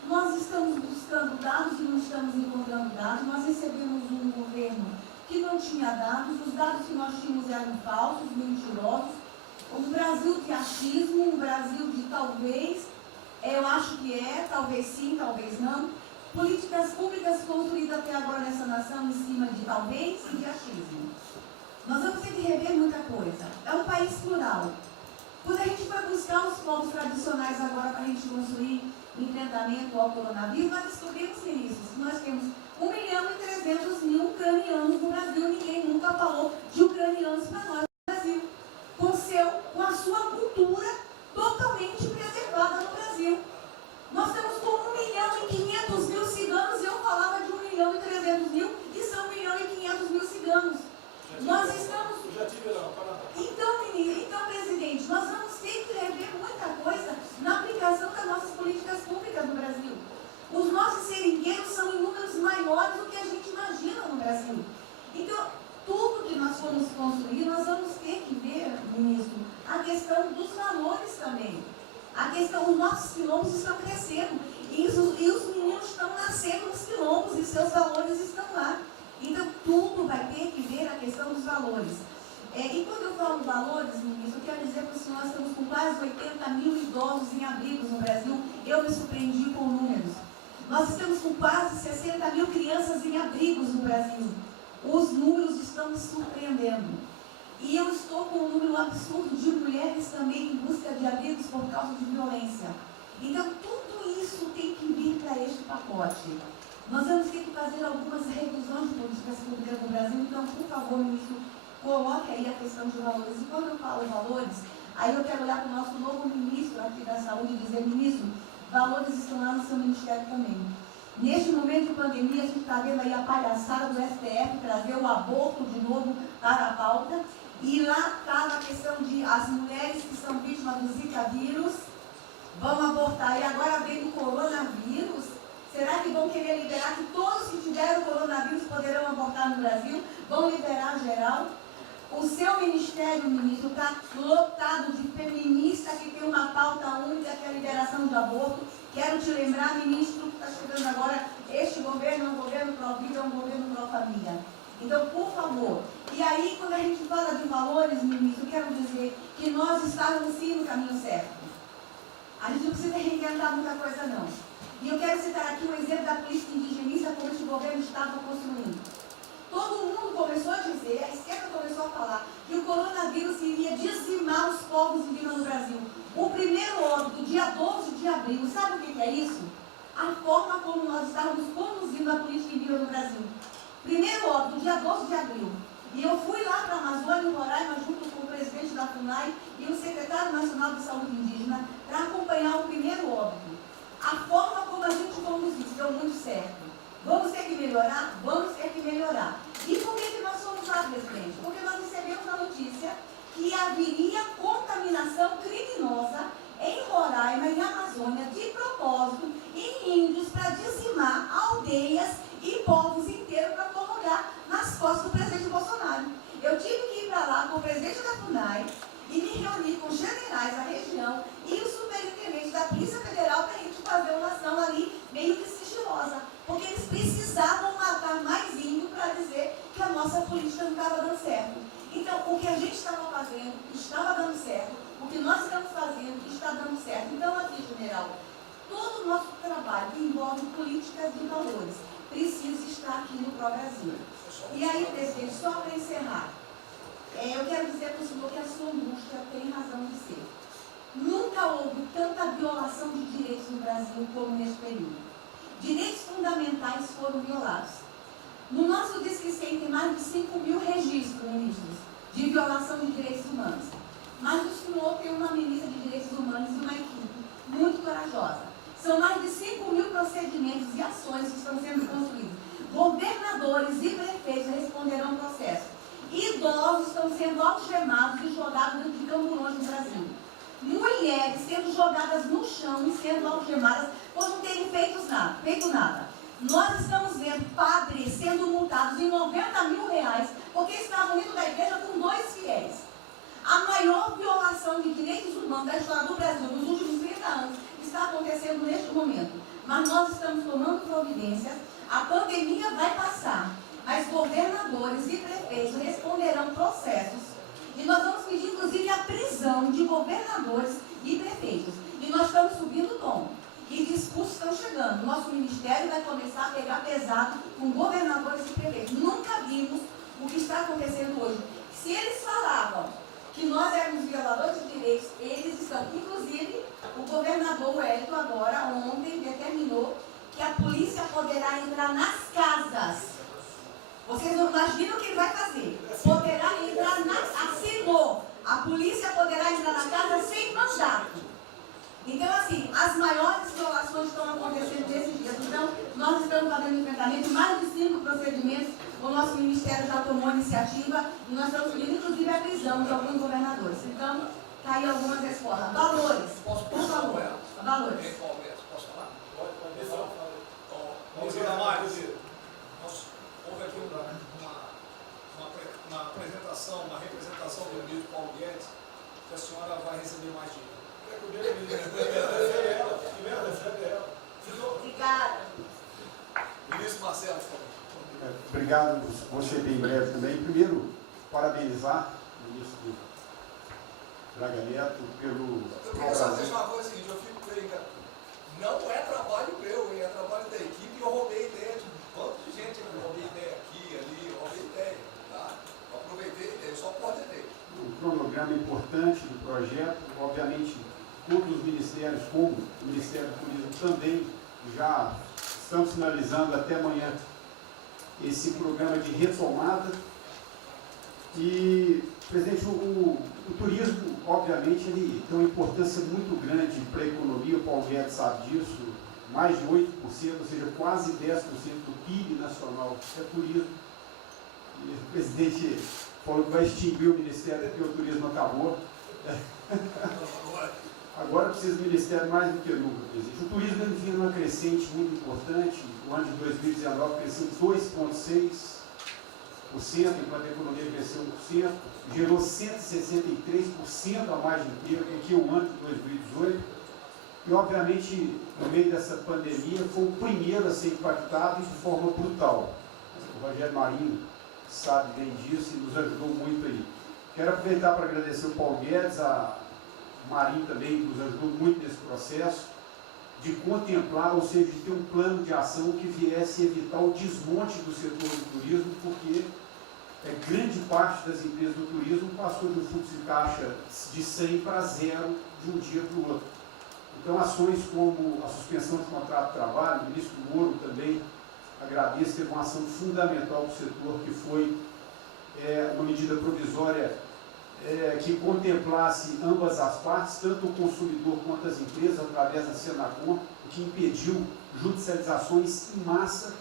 Nós estamos buscando dados e não estamos encontrando dados. Nós recebemos um governo que não tinha dados, os dados que nós tínhamos eram falsos, mentirosos. Um Brasil de achismo, um Brasil de talvez, eu acho que é, talvez sim, talvez não. Políticas públicas construídas até agora nessa nação em cima de talvez e de achismo. Nós vamos ter que rever muita coisa. É um país plural. Quando a gente vai buscar os povos tradicionais agora para a gente construir enfrentamento ao coronavírus, nós descobrimos, ministros, que nós temos 1.300.000 ucranianos no Brasil. Ninguém nunca falou de ucranianos para nós no Brasil. Com a sua cultura totalmente preservada no Brasil. Nós estamos com 1.500.000 ciganos, e eu falava de 1.300.000, e são 1.500.000 ciganos. Nós estamos... Então, presidente, nós vamos ter que rever muita coisa na aplicação das nossas políticas públicas no Brasil. Os nossos seringueiros são em números maiores do que a gente imagina no Brasil. Então, tudo que nós formos construir, nós vamos ter que ver, ministro, a questão dos valores também. A questão, os nossos quilombos estão crescendo e os meninos estão nascendo nos quilombos e seus valores estão lá. Então, tudo vai ter que ver a questão dos valores. E quando eu falo valores, ministro, eu quero dizer para o senhor, nós estamos com quase 80.000 idosos em abrigos no Brasil. Eu me surpreendi com números. Nós estamos com quase 60.000 crianças em abrigos no Brasil. Os números estão me surpreendendo. E eu estou com um número absurdo de mulheres também em busca de abrigos por causa de violência. Então, tudo isso tem que vir para este pacote. Nós vamos ter que fazer algumas revisões de políticas públicas no Brasil. Então, por favor, ministro, coloque aí a questão de valores. E quando eu falo valores, aí eu quero olhar para o nosso novo ministro aqui da Saúde e dizer, ministro, valores estão lá no seu ministério também. Neste momento de pandemia, a gente está vendo aí a palhaçada do STF trazer o aborto de novo para a pauta. E lá está a questão de as mulheres que são vítimas do Zika vírus vão abortar. E agora vem do coronavírus. Será que vão querer liberar que todos que tiveram coronavírus poderão abortar no Brasil? Vão liberar geral? O seu ministério, ministro, está lotado de feminista que tem uma pauta única, que é a liberação do aborto. Quero te lembrar, ministro, que está chegando agora, este governo é um governo pró-vida, é um governo pró-família. Então, por favor. E aí, quando a gente fala de valores, ministro, quero dizer que nós estávamos sim no caminho certo. A gente não precisa reinventar muita coisa, não. E eu quero citar aqui um exemplo da política indigenista como este governo estava construindo. Todo mundo começou a dizer, a esquerda começou a falar, que o coronavírus iria dizimar os povos indígenas no Brasil. O primeiro óbito, dia 12 de abril, sabe o que é isso? A forma como nós estávamos conduzindo a política indígena no Brasil. Primeiro óbito, dia 12 de abril. E eu fui lá para a Amazônia, em Roraima, junto com o presidente da FUNAI e o secretário nacional de saúde indígena, para acompanhar o primeiro óbito. A forma como a gente conduziu deu muito certo. Vamos ter que melhorar? Vamos ter que melhorar. E por que nós fomos lá, presidente? Porque nós recebemos a notícia que haveria contaminação criminosa em Roraima, em Amazônia, de propósito, em índios, para dizimar aldeias e povos inteiros para colocar nas costas do presidente Bolsonaro. Eu tive que ir para lá com o presidente da FUNAI e me reunir com os generais da região e o superintendente da Polícia Federal para a gente fazer uma ação ali meio que sigilosa, porque eles precisavam matar mais índio para dizer que a nossa política não estava dando certo. Então, o que a gente estava fazendo estava dando certo, o que nós estamos fazendo está dando certo. Então, aqui, general, todo o nosso trabalho que envolve políticas de valores precisa estar aqui no Pro-Brasil. E aí, presidente, só para encerrar, eu quero dizer para o senhor que a sua angústia tem razão de ser. Nunca houve tanta violação de direitos no Brasil como neste período. Direitos fundamentais foram violados. No nosso Disque 100 tem mais de 5.000 registros, ministros, de violação de direitos humanos. Mas o senhor tem uma ministra de direitos humanos e uma equipe muito corajosa. São mais de 5 mil procedimentos e ações que estão sendo construídos. Governadores e prefeitos responderão processo. Idosos estão sendo algemados e jogados dentro de camburões no Brasil. Mulheres sendo jogadas no chão e sendo algemadas por não terem feito nada. Nós estamos vendo padres sendo multados em R$90 mil porque estavam dentro da igreja com 2 fiéis. A maior violação de direitos humanos da história do Brasil nos últimos 30 anos está acontecendo neste momento. Mas nós estamos tomando providências, a pandemia vai passar, mas governadores e prefeitos responderão processos. E nós vamos pedir, inclusive, a prisão de governadores e prefeitos. E nós estamos subindo o tom. E discursos estão chegando. Nosso ministério vai começar a pegar pesado com governadores e prefeitos. Nunca vimos o que está acontecendo hoje. Se eles falavam que nós éramos violadores de direitos, eles estão. Inclusive, o governador Wellington agora, ontem, determinou que a polícia poderá entrar nas casas. Vocês não imaginam o que ele vai fazer. Poderá entrar assinou. A polícia poderá entrar na casa sem mandato. Então, assim, as maiores violações estão acontecendo nesses dias. Então, nós estamos fazendo enfrentamento, mais de 5 procedimentos. O nosso ministério já tomou a iniciativa e nós estamos pedindo, inclusive, a prisão de alguns governadores. Então, está aí algumas respostas. Valores. Por favor. Valores. Posso falar? Pode. Damares, houve aqui uma apresentação, uma representação do ministro Paulo Guedes, que a senhora vai receber mais dinheiro. Obrigada. Ministro Marcelo, por favor. Obrigado, vou ser bem breve também. Primeiro, parabenizar o ministro Braga Neto pelo... Eu queria só deixar uma coisa seguinte, eu fico bem, cara. Não é trabalho meu, é trabalho da equipe e eu roubei ideia de um bando de gente. Eu roubei ideia aqui, ali, eu roubei ideia, tá? Eu aproveitei a ideia, eu só coordenei. Um cronograma importante do projeto, obviamente, todos os ministérios, como o Ministério do Turismo, também já estão finalizando até amanhã esse programa de retomada. E, presidente, o turismo, obviamente, ele tem uma importância muito grande para a economia, o Paulo Guedes sabe disso, mais de 8%, ou seja, quase 10% do PIB nacional é turismo. E o presidente falou que vai extinguir o Ministério porque o turismo acabou. Agora precisa do Ministério mais do que nunca, presidente. O turismo ele vinha numa crescente muito importante. O ano de 2019 cresceu 2,6%, enquanto a economia cresceu 1%, gerou 163% a mais de emprego do que o ano de 2018. E, obviamente, no meio dessa pandemia, foi o primeiro a ser impactado de forma brutal. O Rogério Marinho sabe bem disso e nos ajudou muito aí. Quero aproveitar para agradecer o Paulo Guedes, a Marinho também nos ajudou muito nesse processo, de contemplar, ou seja, de ter um plano de ação que viesse evitar o desmonte do setor do turismo, porque grande parte das empresas do turismo passou de um fluxo de caixa de 100 para 0 de um dia para o outro. Então, ações como a suspensão de contrato de trabalho, o ministro Moro também agradeço, teve uma ação fundamental do setor, que foi uma medida provisória que contemplasse ambas as partes, tanto o consumidor quanto as empresas, através da Senacom, o que impediu judicializações em massa,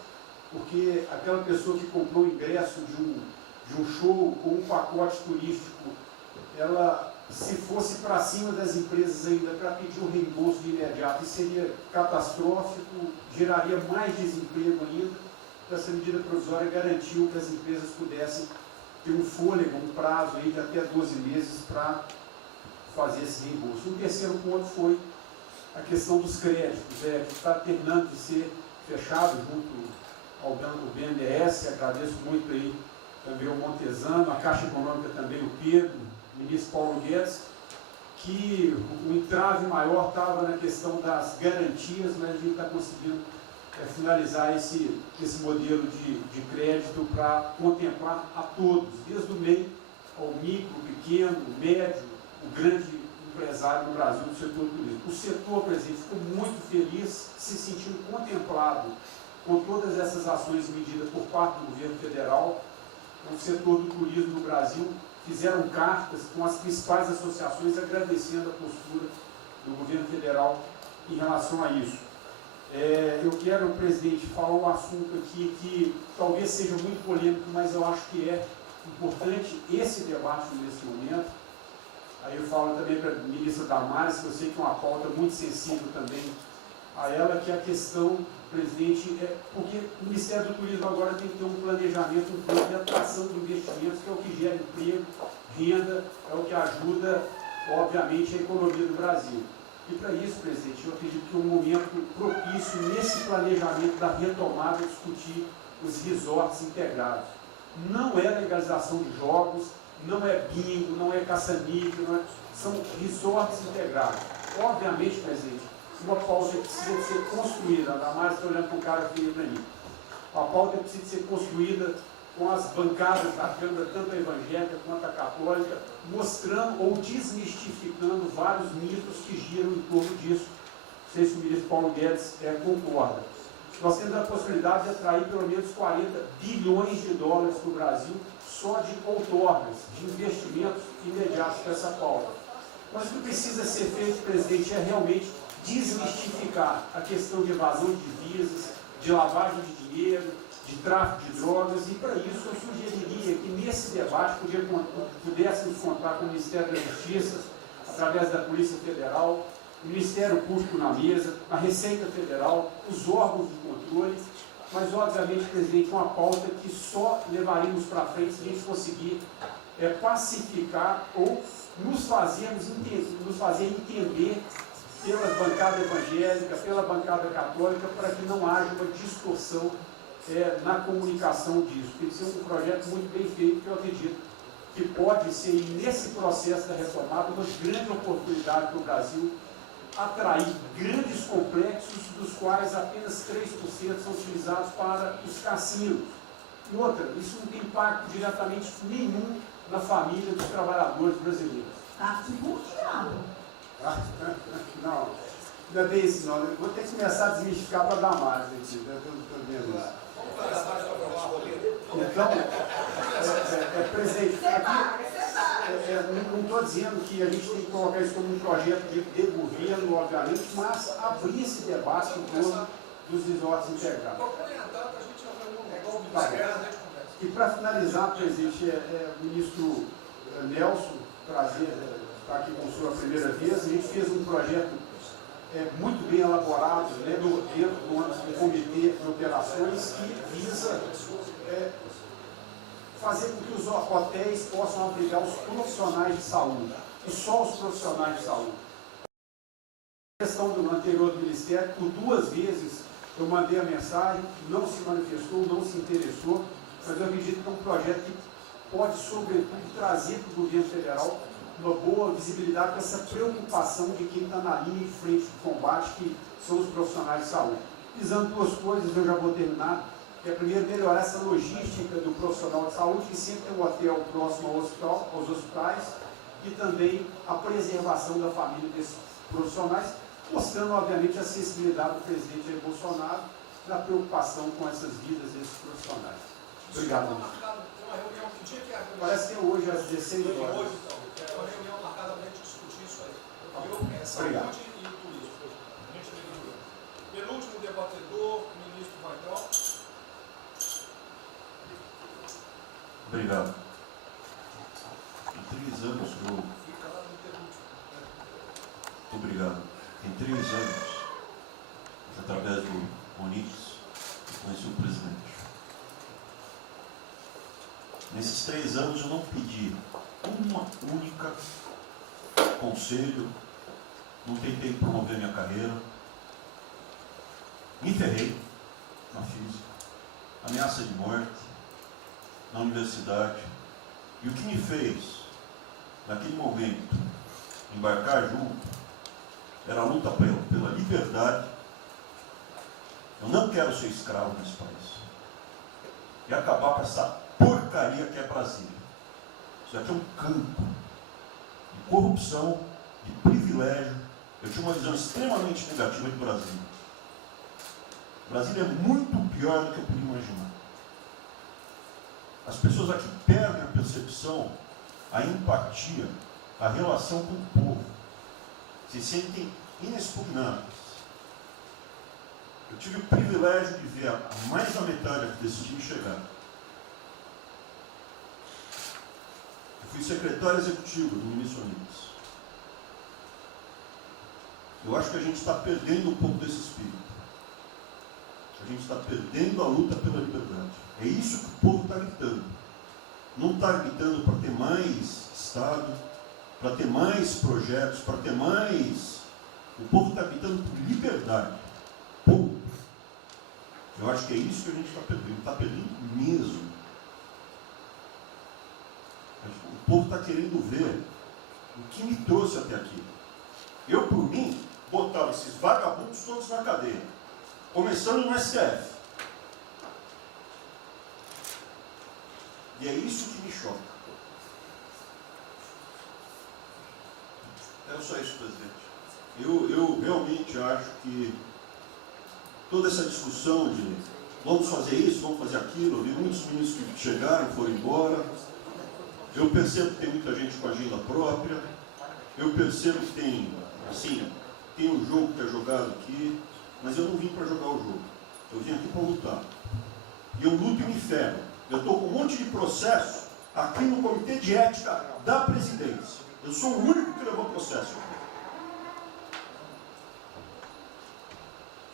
porque aquela pessoa que comprou o ingresso de um show ou um pacote turístico, ela, se fosse para cima das empresas ainda para pedir o reembolso de imediato, isso seria catastrófico, geraria mais desemprego ainda. Então, essa medida provisória garantiu que as empresas pudessem ter um fôlego, um prazo aí de até 12 meses para fazer esse reembolso. O terceiro ponto foi a questão dos créditos, que está terminando de ser fechado junto ao BNDES. Agradeço muito aí também o Montesano, a Caixa Econômica também, o Pedro, o ministro Paulo Guedes, que o entrave maior estava na questão das garantias, mas a gente está conseguindo finalizar esse modelo de crédito para contemplar a todos, desde o MEI ao micro, pequeno, médio, o grande empresário no Brasil do setor turístico. O setor, presidente, ficou muito feliz, se sentindo contemplado com todas essas ações e medidas por parte do governo federal. O setor do turismo no Brasil fizeram cartas com as principais associações agradecendo a postura do governo federal em relação a isso. Eu quero, presidente, falar um assunto aqui que talvez seja muito polêmico, mas eu acho que é importante esse debate nesse momento. Aí eu falo também para a ministra Damares, que eu sei que é uma pauta muito sensível também a ela, que é a questão, presidente, porque o Ministério do Turismo agora tem que ter um planejamento, um plano de atração de investimentos, que é o que gera emprego, renda, é o que ajuda, obviamente, a economia do Brasil. E para isso, presidente, eu acredito que é um momento propício nesse planejamento da retomada discutir os resorts integrados. Não é legalização de jogos, não é bingo, não é caça-níquel, são resorts integrados. Obviamente, presidente, uma pauta precisa ser construída, ainda mais estou olhando para um cara aqui para mim. A pauta precisa ser construída com as bancadas da Câmara, tanto a evangélica quanto a católica, mostrando ou desmistificando vários mitos que giram em torno disso. Não sei se o ministro Paulo Guedes concorda. Nós temos a possibilidade de atrair pelo menos 40 bilhões de dólares para o Brasil só de outorgas, de investimentos imediatos para essa pauta. Mas o que precisa ser feito, presidente, é realmente desmistificar a questão de evasão de divisas, de lavagem de dinheiro, de tráfico de drogas, e para isso eu sugeriria que nesse debate pudéssemos contar com o Ministério da Justiça, através da Polícia Federal, o Ministério Público na mesa, a Receita Federal, os órgãos de controle, mas obviamente, presidente, uma pauta que só levaremos para frente se a gente conseguir pacificar ou nos fazer entender pela bancada evangélica, pela bancada católica, para que não haja uma distorção na comunicação disso. Tem que ser um projeto muito bem feito, que eu acredito que pode ser, nesse processo da retomada, uma grande oportunidade para o Brasil atrair grandes complexos, dos quais apenas 3% são utilizados para os cassinos. E outra, isso não tem impacto diretamente nenhum na família dos trabalhadores brasileiros. Está desbloqueado. Não, não é bem isso não. Eu vou ter que começar a desmistificar para dar mais aqui. Estou vendo isso. Então, presidente, aqui, não estou dizendo que a gente tem que colocar isso como um projeto de governo, obviamente, mas abrir esse debate em torno dos resorts integrados. Tá. E para finalizar, presidente, o ministro Nelson, prazer estar aqui com o senhor a primeira vez, a gente fez um projeto muito bem elaborado, dentro do comitê de operações, que visa fazer com que os hotéis possam abrigar os profissionais de saúde, e só os profissionais de saúde. A questão do anterior Ministério, por 2 vezes eu mandei a mensagem, não se manifestou, não se interessou, mas eu acredito que é um projeto que pode, sobretudo, trazer para o governo federal uma boa visibilidade com essa preocupação de quem está na linha de frente de combate, que são os profissionais de saúde. Visando 2 coisas, eu já vou terminar, que é primeiro melhorar essa logística do profissional de saúde, que sempre tem um hotel próximo ao hospital, aos hospitais, e também a preservação da família desses profissionais, mostrando, obviamente, a sensibilidade do presidente Jair Bolsonaro na preocupação com essas vidas desses profissionais. Obrigado. Parece que é hoje às 16 horas. Hoje, então. É uma reunião marcada para a gente discutir isso aí. Obrigado. Saúde e turismo. Penúltimo debatedor, o ministro Weintraub. Obrigado. Em 3 anos eu... Fica lá no penúltimo. Obrigado. Em 3 anos, através do Onix, eu conheci o presidente. Nesses 3 anos eu não pedi uma única conselho, não tentei promover minha carreira, me ferrei na física, ameaça de morte, na universidade, e o que me fez, naquele momento, embarcar junto, era a luta pela liberdade. Eu não quero ser escravo nesse país, e acabar com essa porcaria que é Brasília. Isso aqui é um campo de corrupção, de privilégio. Eu tinha uma visão extremamente negativa de Brasília. Brasília é muito pior do que eu podia imaginar. As pessoas aqui perdem a percepção, a empatia, a relação com o povo. Se sentem inexpugnáveis. Eu tive o privilégio de ver a mais da metade desse time chegar. Eu fui secretário executivo do Ministro Unidos. Eu acho que a gente está perdendo um pouco desse espírito. A gente está perdendo a luta pela liberdade. É isso que o povo está gritando. Não está gritando para ter mais Estado, para ter mais projetos, para ter mais... O povo está gritando por liberdade. Ponto. Eu acho que é isso que a gente está perdendo. Está perdendo mesmo. O povo está querendo ver o que me trouxe até aqui. Eu, por mim, botava esses vagabundos todos na cadeia. Começando no STF. E é isso que me choca. É só isso, presidente. Eu realmente acho que toda essa discussão de vamos fazer isso, vamos fazer aquilo, eu vi muitos ministros que chegaram, foram embora. Eu percebo que tem muita gente com agenda própria. Eu percebo que tem, assim, tem um jogo que é jogado aqui, mas eu não vim para jogar o jogo. Eu vim aqui para lutar. E eu luto e me ferro. Eu estou com um monte de processo aqui no Comitê de Ética da Presidência. Eu sou o único que levou processo.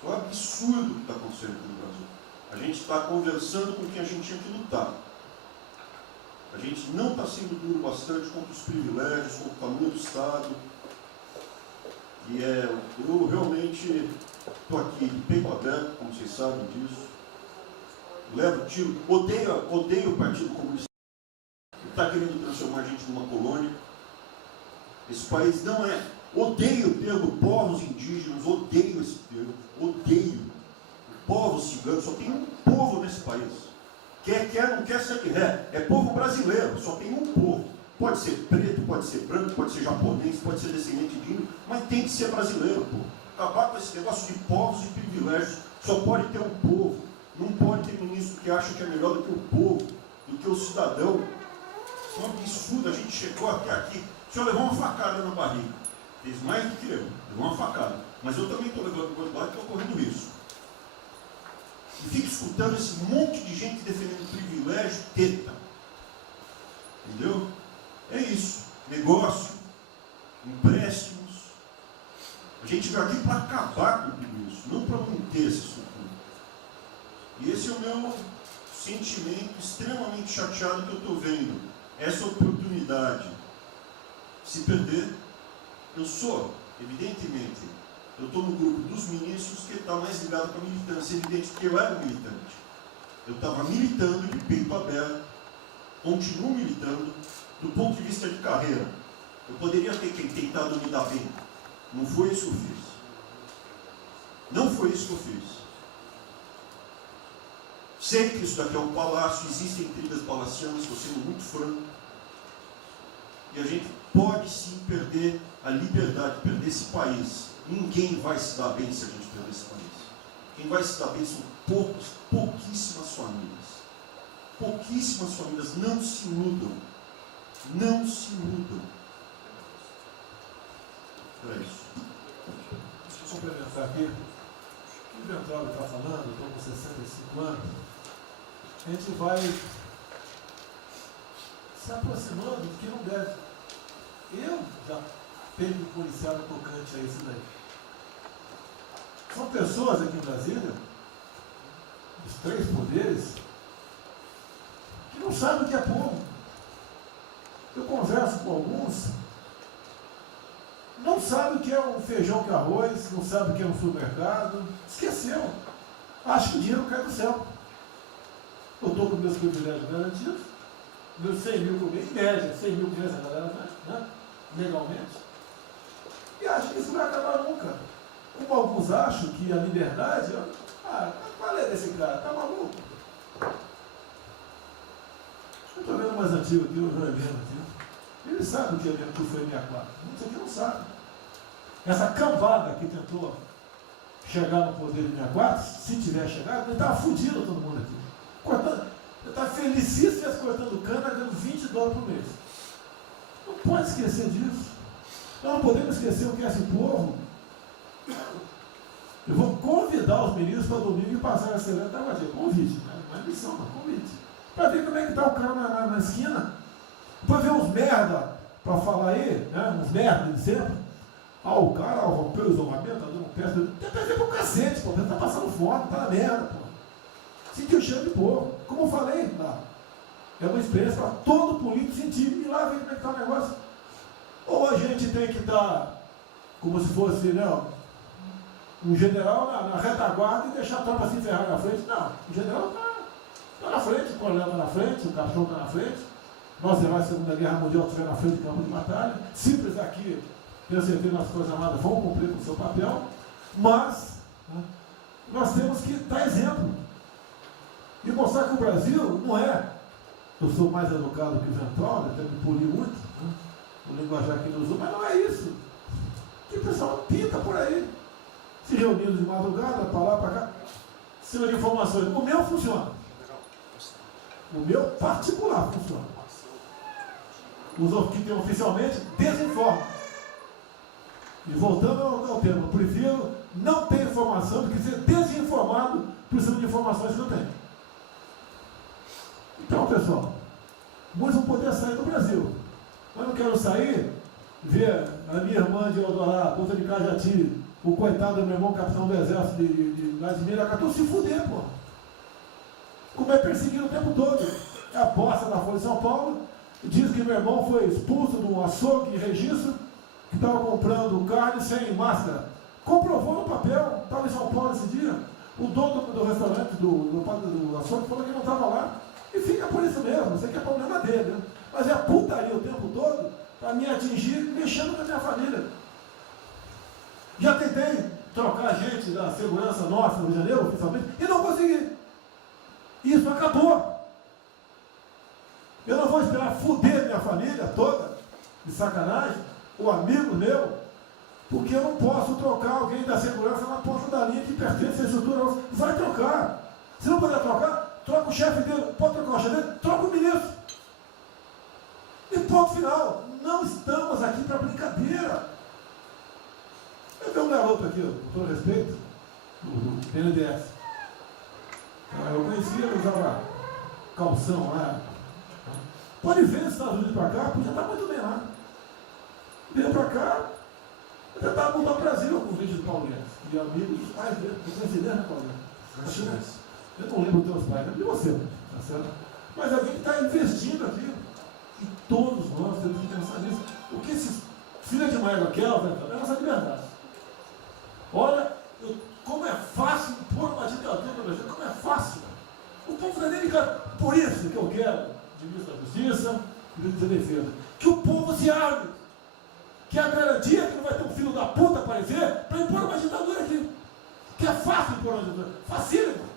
É um absurdo o que está acontecendo aqui no Brasil. A gente está conversando com quem a gente tinha que lutar. A gente não está sendo duro bastante contra os privilégios, contra o tamanho do Estado. E eu realmente estou aqui de peito aberto, como vocês sabem disso. Levo tiro, odeio o Partido Comunista. Está querendo transformar a gente numa colônia. Esse país não é. Odeio o termo povos indígenas, odeio esse termo, odeio. Povos ciganos, só tem um povo nesse país. Quer, não quer ser de ré. É povo brasileiro, só tem um povo. Pode ser preto, pode ser branco, pode ser japonês, pode ser descendente de índio, mas tem que ser brasileiro, pô. Acabar com esse negócio de povos e privilégios. Só pode ter um povo. Não pode ter ministro que acha que é melhor do que o povo, do que o cidadão. É um absurdo, a gente chegou até aqui. O senhor levou uma facada na barriga. Fez mais do que eu. Levou uma facada. Mas eu também estou levando coisa e estou correndo risco. E fico escutando esse monte de gente defendendo privilégio, teta. Entendeu? É isso. Negócio, empréstimos. A gente veio aqui para acabar com tudo isso, não para manter essa estrutura. E esse é o meu sentimento extremamente chateado que eu estou vendo. Essa oportunidade se perder. Eu sou, evidentemente, eu estou no grupo dos ministros que está mais ligado com a militância. É evidente que eu era militante. Eu estava militando de peito aberto, continuo militando, do ponto de vista de carreira. Eu poderia ter tentado me dar bem. Não foi isso que eu fiz. Não foi isso que eu fiz. Sei que isso daqui é um palácio, existem intrigas palacianas, estou sendo muito franco. E a gente pode sim perder a liberdade, perder esse país. Ninguém vai se dar bem se a gente perder esse país. Quem vai se dar bem são pouquíssimas famílias. Pouquíssimas famílias. Não se iludam. Não se iludam. É isso. Deixa eu complementar aqui. O que o Ventral está falando, eu estou com 65 anos, a gente vai se aproximando do que não deve. Eu já tenho me policiado tocante a isso daí. São pessoas aqui em Brasília, os três poderes, que não sabem o que é povo. Eu converso com alguns, não sabem o que é um feijão com arroz, não sabem o que é um supermercado, esqueceu. Acho que o dinheiro cai do céu. Eu estou com meus privilégios garantidos, meus 100 mil por mês, em média, 100 mil por mês a galera, né? Legalmente. E acho que isso não vai acabar nunca. Como alguns acham que a liberdade, qual é desse cara? Tá maluco? Eu estou vendo mais antigo aqui, o João Helena aqui. Ele sabe o que foi 64. Muitos aqui não sabem. Essa cambada que tentou chegar no poder de 64, se tiver chegado, ele estava fudido todo mundo aqui. Cortando, ele estava felicíssimo cortando cana, ganhando $20 por mês. Não pode esquecer disso. Nós não podemos esquecer o que é esse povo. Eu vou convidar os ministros para domingo e passar essa evento da Guadia. Convite, né? Não é missão, mas convite. Para ver como é que está o cara na esquina. Para ver uns merda para falar aí, né? Uns merda de sempre. O cara rompeu o isolamento, está dando peça. Tem peça pro cacete, pô. Ele está passando fome, está na merda, pô. Sentiu o cheiro de povo. Como eu falei, é uma experiência para todo político sentir. E lá ver como é que está o negócio. Ou a gente tem que dar, como se fosse, né, um general na retaguarda e deixar a tropa se ferrar na frente. Não, o general está na frente, o coronel está na frente, o capitão está na frente. Nós, heróis da Segunda Guerra Mundial, estiveram na frente do campo de batalha. Simples aqui, tenho certeza, nas Forças Armadas vão cumprir com o seu papel, mas, né, nós temos que dar exemplo. E mostrar que o Brasil não é. Eu sou mais educado que o Ventral, até me poli muito, né, o linguajar que ele usou, mas não é isso. Que o pessoal pinta por aí. Se reunindo de madrugada, para lá, para cá, cima de informações. O meu funciona. O meu particular funciona. Os que tem oficialmente desinformam. E voltando ao tema, eu prefiro não ter informação do que ser desinformado por cima de informações que eu tenho. Então, pessoal, muitos vão poder sair do Brasil. Mas não quero sair, ver a minha irmã de Eldorado, outra de Cajati, o coitado do meu irmão, capitão do exército de Miracatu, se fuder, pô. Como é perseguido o tempo todo. É a bosta da Folha de São Paulo. Diz que meu irmão foi expulso de um açougue de registro, que estava comprando carne sem máscara. Comprovou no papel, estava em São Paulo esse dia. O dono do restaurante, do açougue, falou que não estava lá. E fica por isso mesmo, isso aqui é problema dele, né? Mas é putaria o tempo todo para me atingir, mexendo com a minha família. Já tentei trocar gente da segurança nossa no Rio de Janeiro, oficialmente, e não consegui. Isso acabou. Eu não vou esperar fuder minha família toda, de sacanagem, ou amigo meu, porque eu não posso trocar alguém da segurança na ponta da linha que pertence à estrutura. Vai trocar. Se não puder trocar, troca o chefe dele. Pode trocar o chefe dele? Troca o ministro. E ponto final. Não estamos aqui para brincadeira. Eu tenho um garoto aqui, com todo respeito, do BNDES. Eu conhecia, ele usava calção lá. Pode ver nos Estados Unidos para cá, podia estar muito bem lá. Veio para cá, eu tentava mudar o Brasil com o vídeo do Paulinho. E amigos, pais dele, coincidência, né, Paulinho? Eu não lembro dos teus pais, lembro de você, tá certo? Mas alguém que está investindo aqui. E todos nós temos que pensar nisso. O que esses filhos de Maia Kelvin, é a nossa liberdade. Olha, como é fácil impor uma ditadura no Brasil, como é fácil. O povo não é nem ligado. Por isso que eu quero, de ministro da Justiça, ministro da Defesa, que o povo se arme. Que é a garantia que não vai ter um filho da puta aparecer para impor uma ditadura aqui. Que é fácil impor uma ditadura. Facílimo.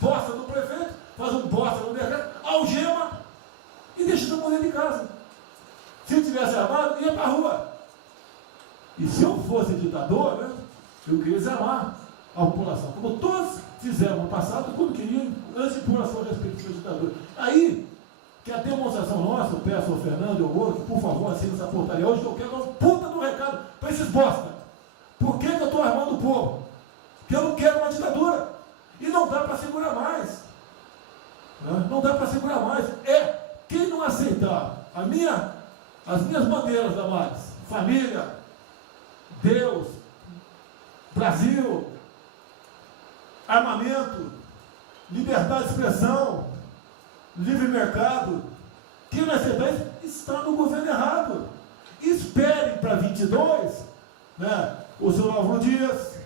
Bosta no prefeito, faz um bosta no decreto, algema e deixa todo mundo dentro de casa. Se eu tivesse armado, ia para a rua. E se eu fosse ditador, né, eu queria desarmar a população, como todos fizeram no passado, quando queriam, antes de impor a sua respectiva ditadura. Aí, que a demonstração nossa, eu peço ao Fernando e ao outro, por favor, assine essa portaria hoje, que eu quero dar um puta do recado para esses bosta. Por que eu estou armando o povo? Porque eu não quero uma ditadura. E não dá para segurar mais. Não dá para segurar mais. Quem não aceitar as minhas bandeiras da Max, família, Deus, Brasil, armamento, liberdade de expressão, livre mercado, quem não aceitar isso está no governo errado. Espere para 22, né, o seu Álvaro Dias,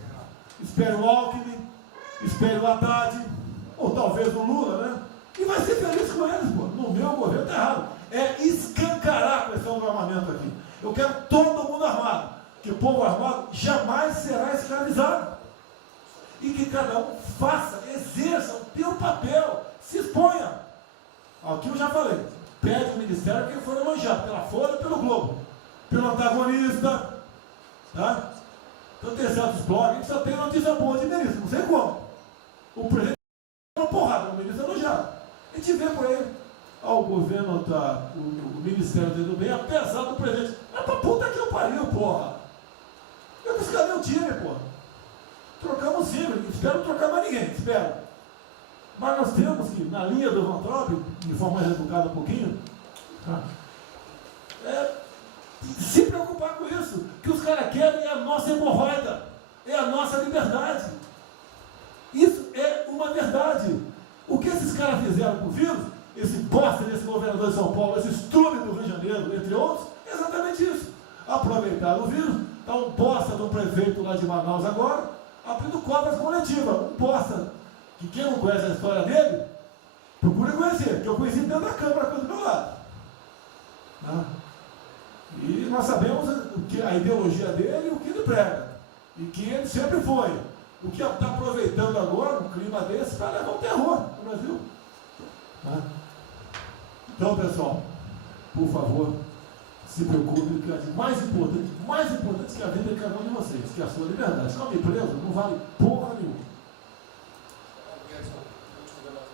espere o Alckmin, espere o Haddad, ou talvez o Lula, né? E vai ser feliz com eles, pô. No meu governo está errado. É escancarar a questão do armamento aqui. Eu quero todo mundo armado. Que o povo armado jamais será escravizado. E que cada um faça, exerça o seu papel, se exponha. Aqui eu já falei. Pede o ministério quem for elogiado, pela Folha e pelo Globo. Pelo antagonista, tá? Então tem certos blogs que só tem notícia boa de ministro, não sei como. O presidente é uma porrada, o ministro é elogiado. A gente vê por aí, o governo tá, o ministério do bem, apesar do presidente. Mas pra puta que eu pariu, porra. Eu disse, cadê o time, porra? Trocamos sim, espero não trocar mais ninguém, espero. Mas nós temos que, na linha do Van Trump, de forma mais educada um pouquinho, se preocupar com isso. Que os caras querem é a nossa hemorroida, é a nossa liberdade. Isso é uma verdade. O que esses caras fizeram com o vírus, esse bosta desse governador de São Paulo, esse estúpido do Rio de Janeiro, entre outros, é exatamente isso. Aproveitaram o vírus, está um bosta de um prefeito lá de Manaus agora, abrindo cobras coletivas. Um bosta, que quem não conhece a história dele, procure conhecer, que eu conheci dentro da Câmara do meu lado. E nós sabemos a ideologia dele e o que ele prega. E que ele sempre foi. O que está aproveitando agora, um clima desse, para levar um terror no Brasil. Então, pessoal, por favor, se preocupe, que é mais importante que a vida de cada um de vocês, que é a sua liberdade. Se não me preso, não vale porra nenhuma.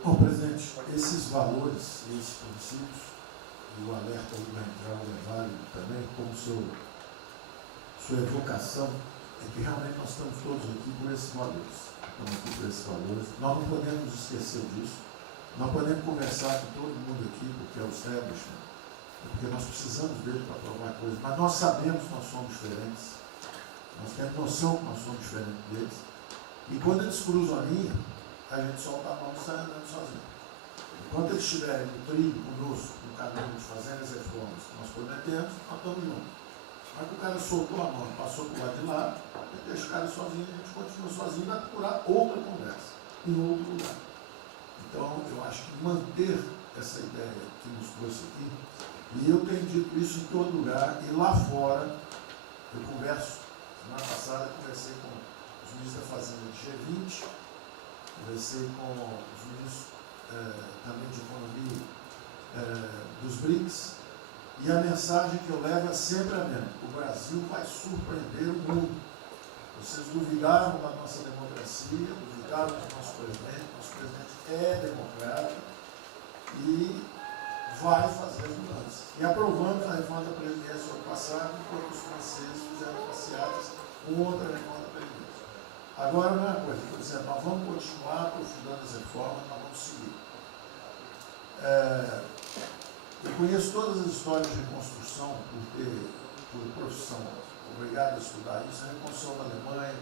Bom, presidente, esses valores, esses princípios, e o alerta aí vai entrar, é válido também, como sua evocação, é que realmente nós estamos todos aqui por esses valores. Estamos aqui por esses valores. Nós não podemos esquecer disso. Não podemos conversar com todo mundo aqui, porque é o establishment, porque nós precisamos dele para provar coisas, mas nós sabemos que nós somos diferentes. Nós temos noção que nós somos diferentes deles. E quando eles cruzam a linha, a gente solta a mão e sai andando sozinho. Enquanto eles estiverem no trilho conosco, no caminho de fazendo as reformas que nós prometemos, nós estamos juntos. Mas que o cara soltou a mão, passou por lá de lá, deixa o cara sozinho, a gente continua sozinho e vai procurar outra conversa, em outro lugar. Então, eu acho que manter essa ideia que nos trouxe aqui, e eu tenho dito isso em todo lugar, e lá fora, eu converso, semana passada eu conversei com os ministros da Fazenda de G20, conversei com os ministros também de Economia dos BRICS, e a mensagem que eu levo é sempre a mesma: o Brasil vai surpreender o mundo. Vocês duvidaram da nossa democracia, duvidaram do nosso presidente é democrata e vai fazer as mudanças. E aprovamos a reforma da Previdência ano passado, enquanto os franceses fizeram passeadas com outra reforma da Previdência. Agora, não é uma coisa, por exemplo, nós vamos continuar aprofundando as reformas, nós vamos seguir. Eu conheço todas as histórias de reconstrução por profissão, obrigado a estudar isso, a reconstrução da Alemanha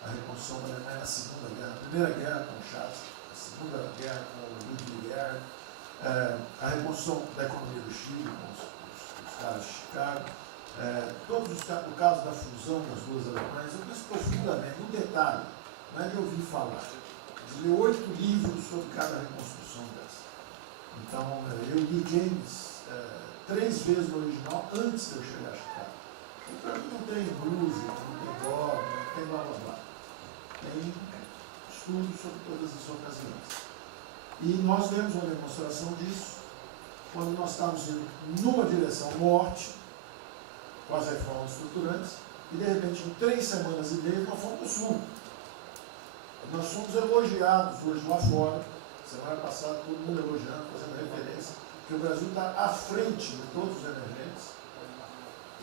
na Segunda Guerra, a Primeira Guerra com o Chaves, a Segunda Guerra com o Ludwig Erhard, a reconstrução da economia do Chile com os caras de Chicago, todos os casos, o caso da fusão das duas Alemanhas, eu conheço profundamente, no detalhe, não é de ouvir falar, de ler 8 livros sobre cada reconstrução dessa. Então, eu li James 3 vezes no original antes de eu chegar a Chicago. E para mim não tem blues, não tem dó, não tem blá blá blá. Tem estudos sobre todas as ocasiões. E nós demos uma demonstração disso quando nós estávamos indo numa direção norte, com as reformas estruturantes, e de repente, em 3 semanas e meia, nós fomos para o sul. Nós fomos elogiados hoje lá fora, semana passada, todo mundo elogiando, fazendo referência, que o Brasil está à frente de todos os emergentes,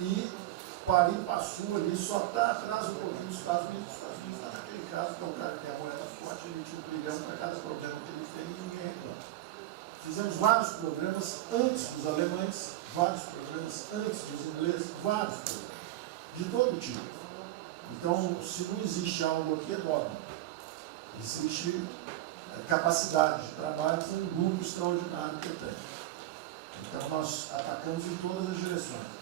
e Paris passou ali, só está atrás um pouquinho dos Estados Unidos. Os Estados Unidos está naquele caso, que é o cara que tem a moeda forte, ele tinha 1 trilhão para cada problema que ele tem e ninguém reclama. Fizemos vários programas antes dos alemães, vários programas antes dos ingleses, vários programas, de todo tipo. Então, se não existe algo aqui, é dogma. Existe capacidade de trabalho com um grupo extraordinário que eu tenho. Então, nós atacamos em todas as direções.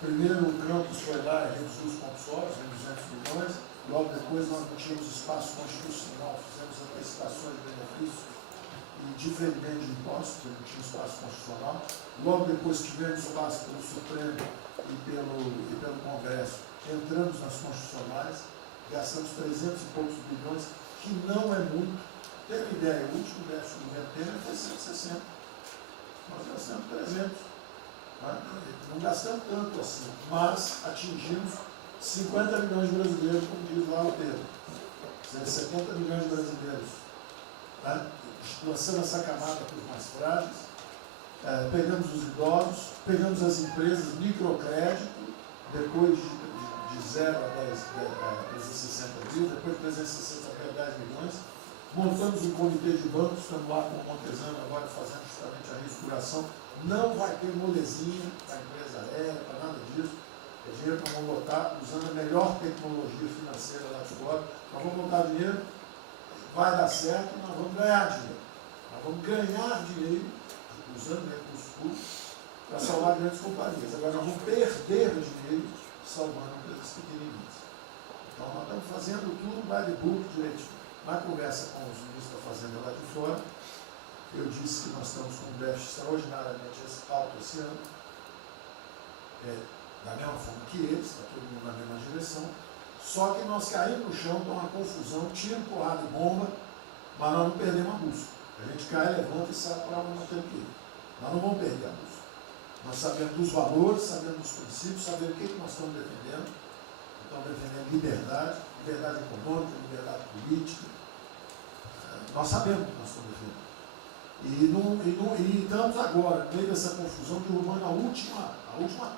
Primeiro, o campus foi lá e reduziu os consórcios em 200 milhões. Logo depois, nós não tínhamos espaço constitucional, fizemos antecipações de benefícios e diferimento de impostos, porque não tinha espaço constitucional. Logo depois, tivemos espaço pelo Supremo e pelo Congresso. Entramos nas constitucionais, gastamos 300 e poucos bilhões, que não é muito. Tem uma ideia, o último déficit do governo Temer foi 160. Nós gastamos 300. Não gastamos tanto assim, mas atingimos 50 milhões de brasileiros, como diz lá o Pedro. 70 milhões de brasileiros. Lançando essa camada para os mais frágeis, pegamos os idosos, pegamos as empresas, microcrédito, depois de de 0 a 360 mil, depois de 360 para 10 milhões. Montamos um comitê de bancos, estamos lá com o Montesano agora fazendo justamente a reestruturação. Não vai ter molezinha para a empresa aérea, para nada disso. É dinheiro que nós vamos botar usando a melhor tecnologia financeira lá de fora. Nós vamos botar dinheiro, vai dar certo, nós vamos ganhar dinheiro. Nós vamos ganhar dinheiro usando recursos públicos para salvar grandes companhias. Agora nós vamos perder dinheiro salvando empresas pequenininhas. Então nós estamos fazendo tudo by the book direitinho. Na conversa com os ministros da Fazenda lá de fora, eu disse que nós estamos com um déficit extraordinariamente alto esse ano, da mesma forma que eles, está todo mundo na mesma direção, só que nós caímos no chão, dá uma confusão, tiro, porrada e bomba, mas nós não perdemos a busca. A gente cai, levanta e sai para onde nós temos que ir. Nós não vamos perder a busca. Nós sabemos dos valores, sabemos dos princípios, sabemos o que nós estamos defendendo. Estamos defendendo liberdade, liberdade econômica, liberdade política. Nós sabemos o que nós estamos defendendo. E estamos agora, no meio dessa confusão, derrubando a última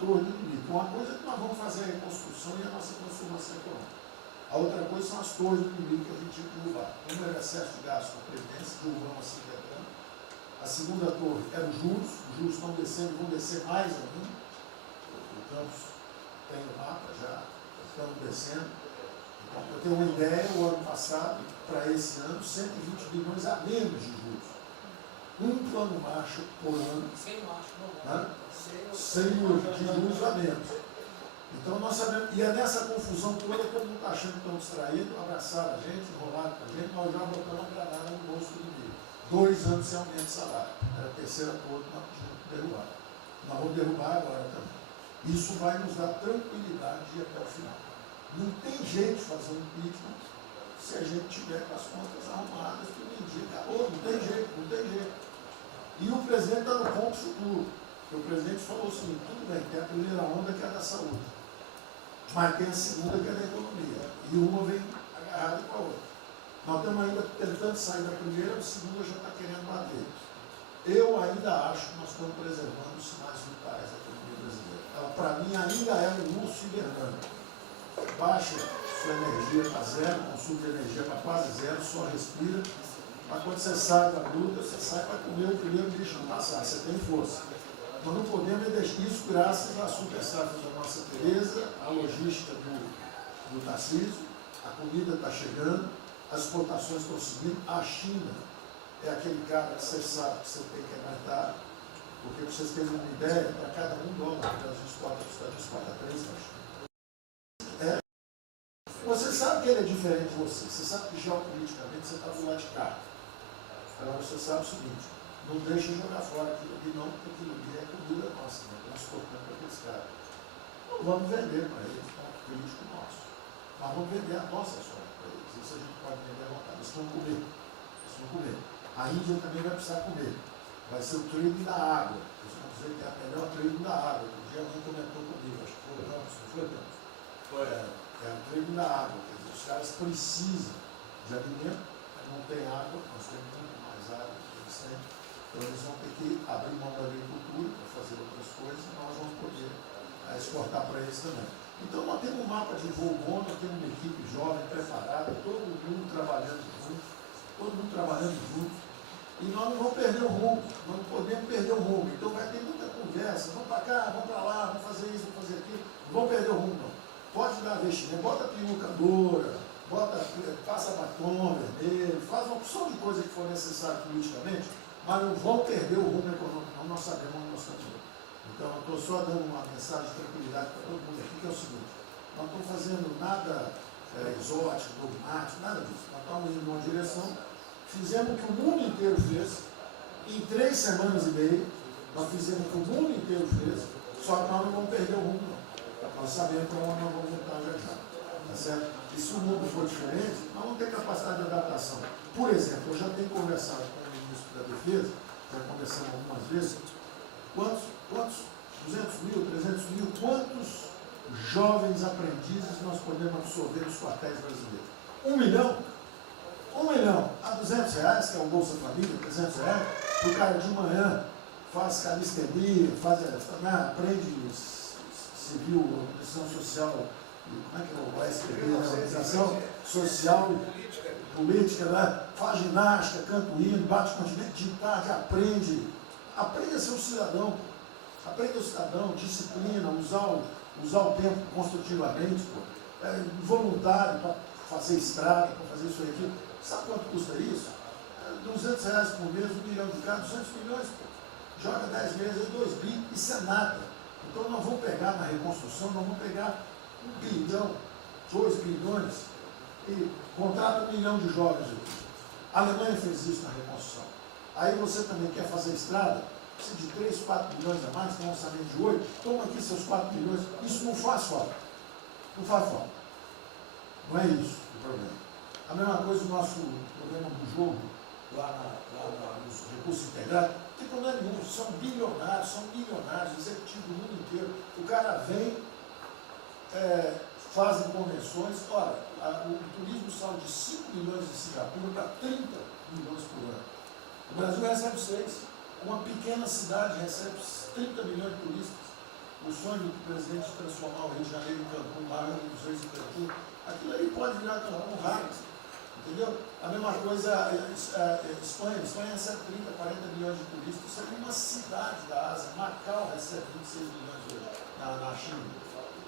torre do inimigo. Uma coisa é que nós vamos fazer a reconstrução e a nossa transformação econômica. A outra coisa são as torres do inimigo que a gente tinha que derrubar. Uma era excesso de gasto com a Previdência, derrubamos assim quebrando. A segunda torre era os juros estão descendo, vão descer mais ainda. O Campos tem o mapa já, estamos descendo. Então, para ter uma ideia, o ano passado, para esse ano, 120 bilhões a menos de juros. Um plano Marshall por ano. Sem Marshall, de juros a menos. Então nós sabemos, e é nessa confusão toda, todo mundo está achando que estão distraídos, abraçaram a gente, enrolaram com a gente, nós já botamos a granada no bolso do inimigo. 2 anos sem aumento de salário. Era a terceira torre que nós tínhamos que derrubar. Nós vamos derrubar agora também. Isso vai nos dar tranquilidade de ir até o final. Não tem jeito de fazer um impeachment se a gente tiver com as contas arrumadas, que um dia acabou, não tem jeito, não tem jeito. E o presidente está no ponto futuro. Porque o presidente falou o seguinte, tudo bem, tem a primeira onda que é a da saúde, mas tem a segunda que é da economia. E uma vem agarrada com a outra. Nós estamos ainda tentando sair da primeira, a segunda já está querendo bater. Eu ainda acho que nós estamos preservando os sinais vitais da economia brasileira. Ela, para mim, ainda é um urso hibernando. Baixa sua energia para zero, consumo de energia para quase zero, só respira. Mas quando você sai da luta, você sai para comer o primeiro bicho não passar, você tem força. Nós não podemos deixar isso graças à super safra da nossa Tereza, à logística do Tarcísio, a comida está chegando, as exportações estão seguindo, a China é aquele cara que você sabe que você tem que aguentar, porque para vocês terem uma ideia, para cada $1 que a gente exporta 3 para a China. Você sabe que ele é diferente de você, você sabe que geopoliticamente você está do lado de cá. Agora você sabe o seguinte, não deixa jogar fora aquilo ali não, porque aquilo ali é comida nossa, né? Estamos exportando para aqueles caras. Não vamos vender para eles, ponto crítico nosso. Mas vamos vender a nossa soja para eles. Isso a gente pode vender à vontade. Eles vão comer. Eles vão comer. A Índia também vai precisar comer. Vai ser o trading da água. Eles vão dizer que é a melhor trading da água. Um dia alguém comentou comigo, acho que foi o Campos, não foi o Campos? Foi. É o trading da água. Quer dizer, os caras precisam de alimento, não tem água, nós temos muito mais água do que eles têm. Então eles vão ter que abrir mão da agricultura para fazer outras coisas e nós vamos poder exportar para eles também. Então nós temos um mapa de voo bom, nós temos uma equipe jovem, preparada, todo mundo trabalhando junto, e nós não vamos perder o rumo, nós não podemos perder o rumo. Então vai ter muita conversa, vamos para cá, vamos para lá, vamos fazer isso, vamos fazer aquilo, não vamos perder o rumo não. Pode dar investimento, bota peruca loura, passa batom vermelho, faz uma opção de coisa que for necessária politicamente, mas não vão perder o rumo econômico, não, nós sabemos onde nós estamos indo. Então, eu estou só dando uma mensagem de tranquilidade para todo mundo aqui, que é o seguinte, nós não estamos fazendo nada exótico, dogmático, nada disso. Nós estamos indo numa direção, fizemos o que o mundo inteiro fez, em 3 semanas e meia, nós fizemos o que o mundo inteiro fez, só que nós não vamos perder o rumo, não. Nós sabemos para onde nós vamos voltar já já. Tá certo? E se o mundo for diferente, nós vamos ter capacidade de adaptação. Por exemplo, eu já tenho conversado com o ministro da Defesa, já conversamos algumas vezes, quantos 200 mil, 300 mil, quantos jovens aprendizes nós podemos absorver nos quartéis brasileiros? 1 milhão? 1 milhão a R$200, que é o Bolsa Família, R$300, o cara de manhã faz calistenia, aprende civil, organização social como é que é o SPP, né? Organização Social e Política, né? Faz ginástica, canta o hino, bate continente de tarde, aprende a ser um cidadão, aprende o cidadão, disciplina, usar o tempo construtivamente, voluntário para fazer estrada, para fazer isso e aquilo. Sabe quanto custa isso? R$200 por mês, 1 milhão de cada, 200 milhões, pô. Joga 10 meses, 2 bi, isso é nada. Então nós vamos pegar na reconstrução, nós vamos pegar 1 bilhão, 2 bilhões e contrata 1 milhão de jovens aqui. A Alemanha fez isso na reconstrução. Aí você também quer fazer estrada, precisa de 3, 4 bilhões a mais, tem um orçamento de 8, toma aqui seus 4 bilhões. Isso não faz falta. Não faz falta. Não é isso o problema. A mesma coisa o nosso problema do jogo, lá nos recursos integrados, não tem problema nenhum, são milionários, executivos do mundo inteiro. O cara vem, fazem convenções, olha, o turismo saiu de 5 milhões de Singapura para 30 milhões por ano. O Brasil recebe 6. Uma pequena cidade recebe 30 milhões de turistas. O sonho do presidente de transformar o Rio de Janeiro em Cancún, lá dos Reis em Cancún, aquilo ali pode virar Cancún rápido. Entendeu? A mesma coisa a Espanha. A Espanha recebe 30, 40 milhões de turistas. Isso é uma cidade da Ásia. Macau recebe 26 milhões hoje na China.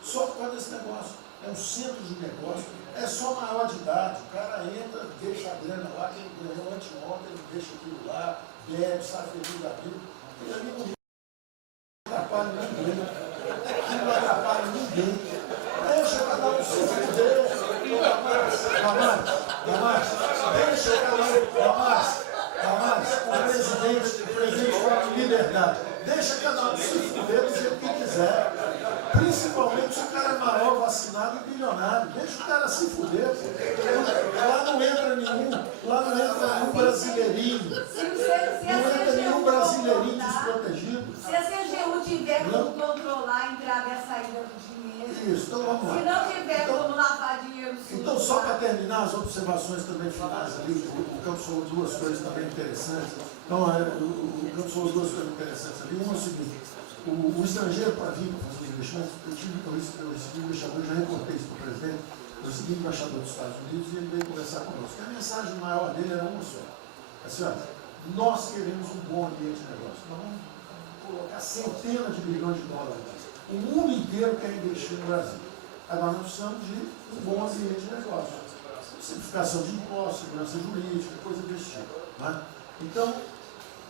Só por causa desse negócio. É um centro de negócio. É só maior de idade. O cara entra, deixa a grana lá, que ele ganhou anteontem, ele deixa aquilo lá, bebe, sai feliz da vida. Aquilo ali não atrapalha ninguém. Aquilo não atrapalha ninguém. Deixa cada um se fuder. Damares, o presidente fala de liberdade. Deixa cada um se fuder do jeito que quiser. Principalmente se o cara é maior, vacinado e bilionário. Deixa o cara se fuder. Lá não entra nenhum brasileirinho. Não entra nenhum brasileirinho desprotegido. Se a CGU tiver como controlar a entrada e a saída do dinheiro. Isso, então vamos lá. Se não tiver como lavar dinheiro sujo. Então, só para terminar as observações também finais ali, o Campos falou duas coisas também interessantes. Então, o Campos falou duas coisas interessantes ali. Uma é o seguinte: o estrangeiro para vir para fazer investimentos, eu recebi um embaixador, já reportei isso para o presidente, eu recebi o embaixador dos Estados Unidos e ele veio conversar conosco. E a mensagem maior dele era uma só. Assim, olha, nós queremos um bom ambiente de negócio. Nós vamos colocar centenas de milhões de dólares aqui. O mundo inteiro quer investir no Brasil. Agora nós precisamos de um bom ambiente de negócio. Simplificação de impostos, segurança jurídica, coisa desse tipo. Né? Então,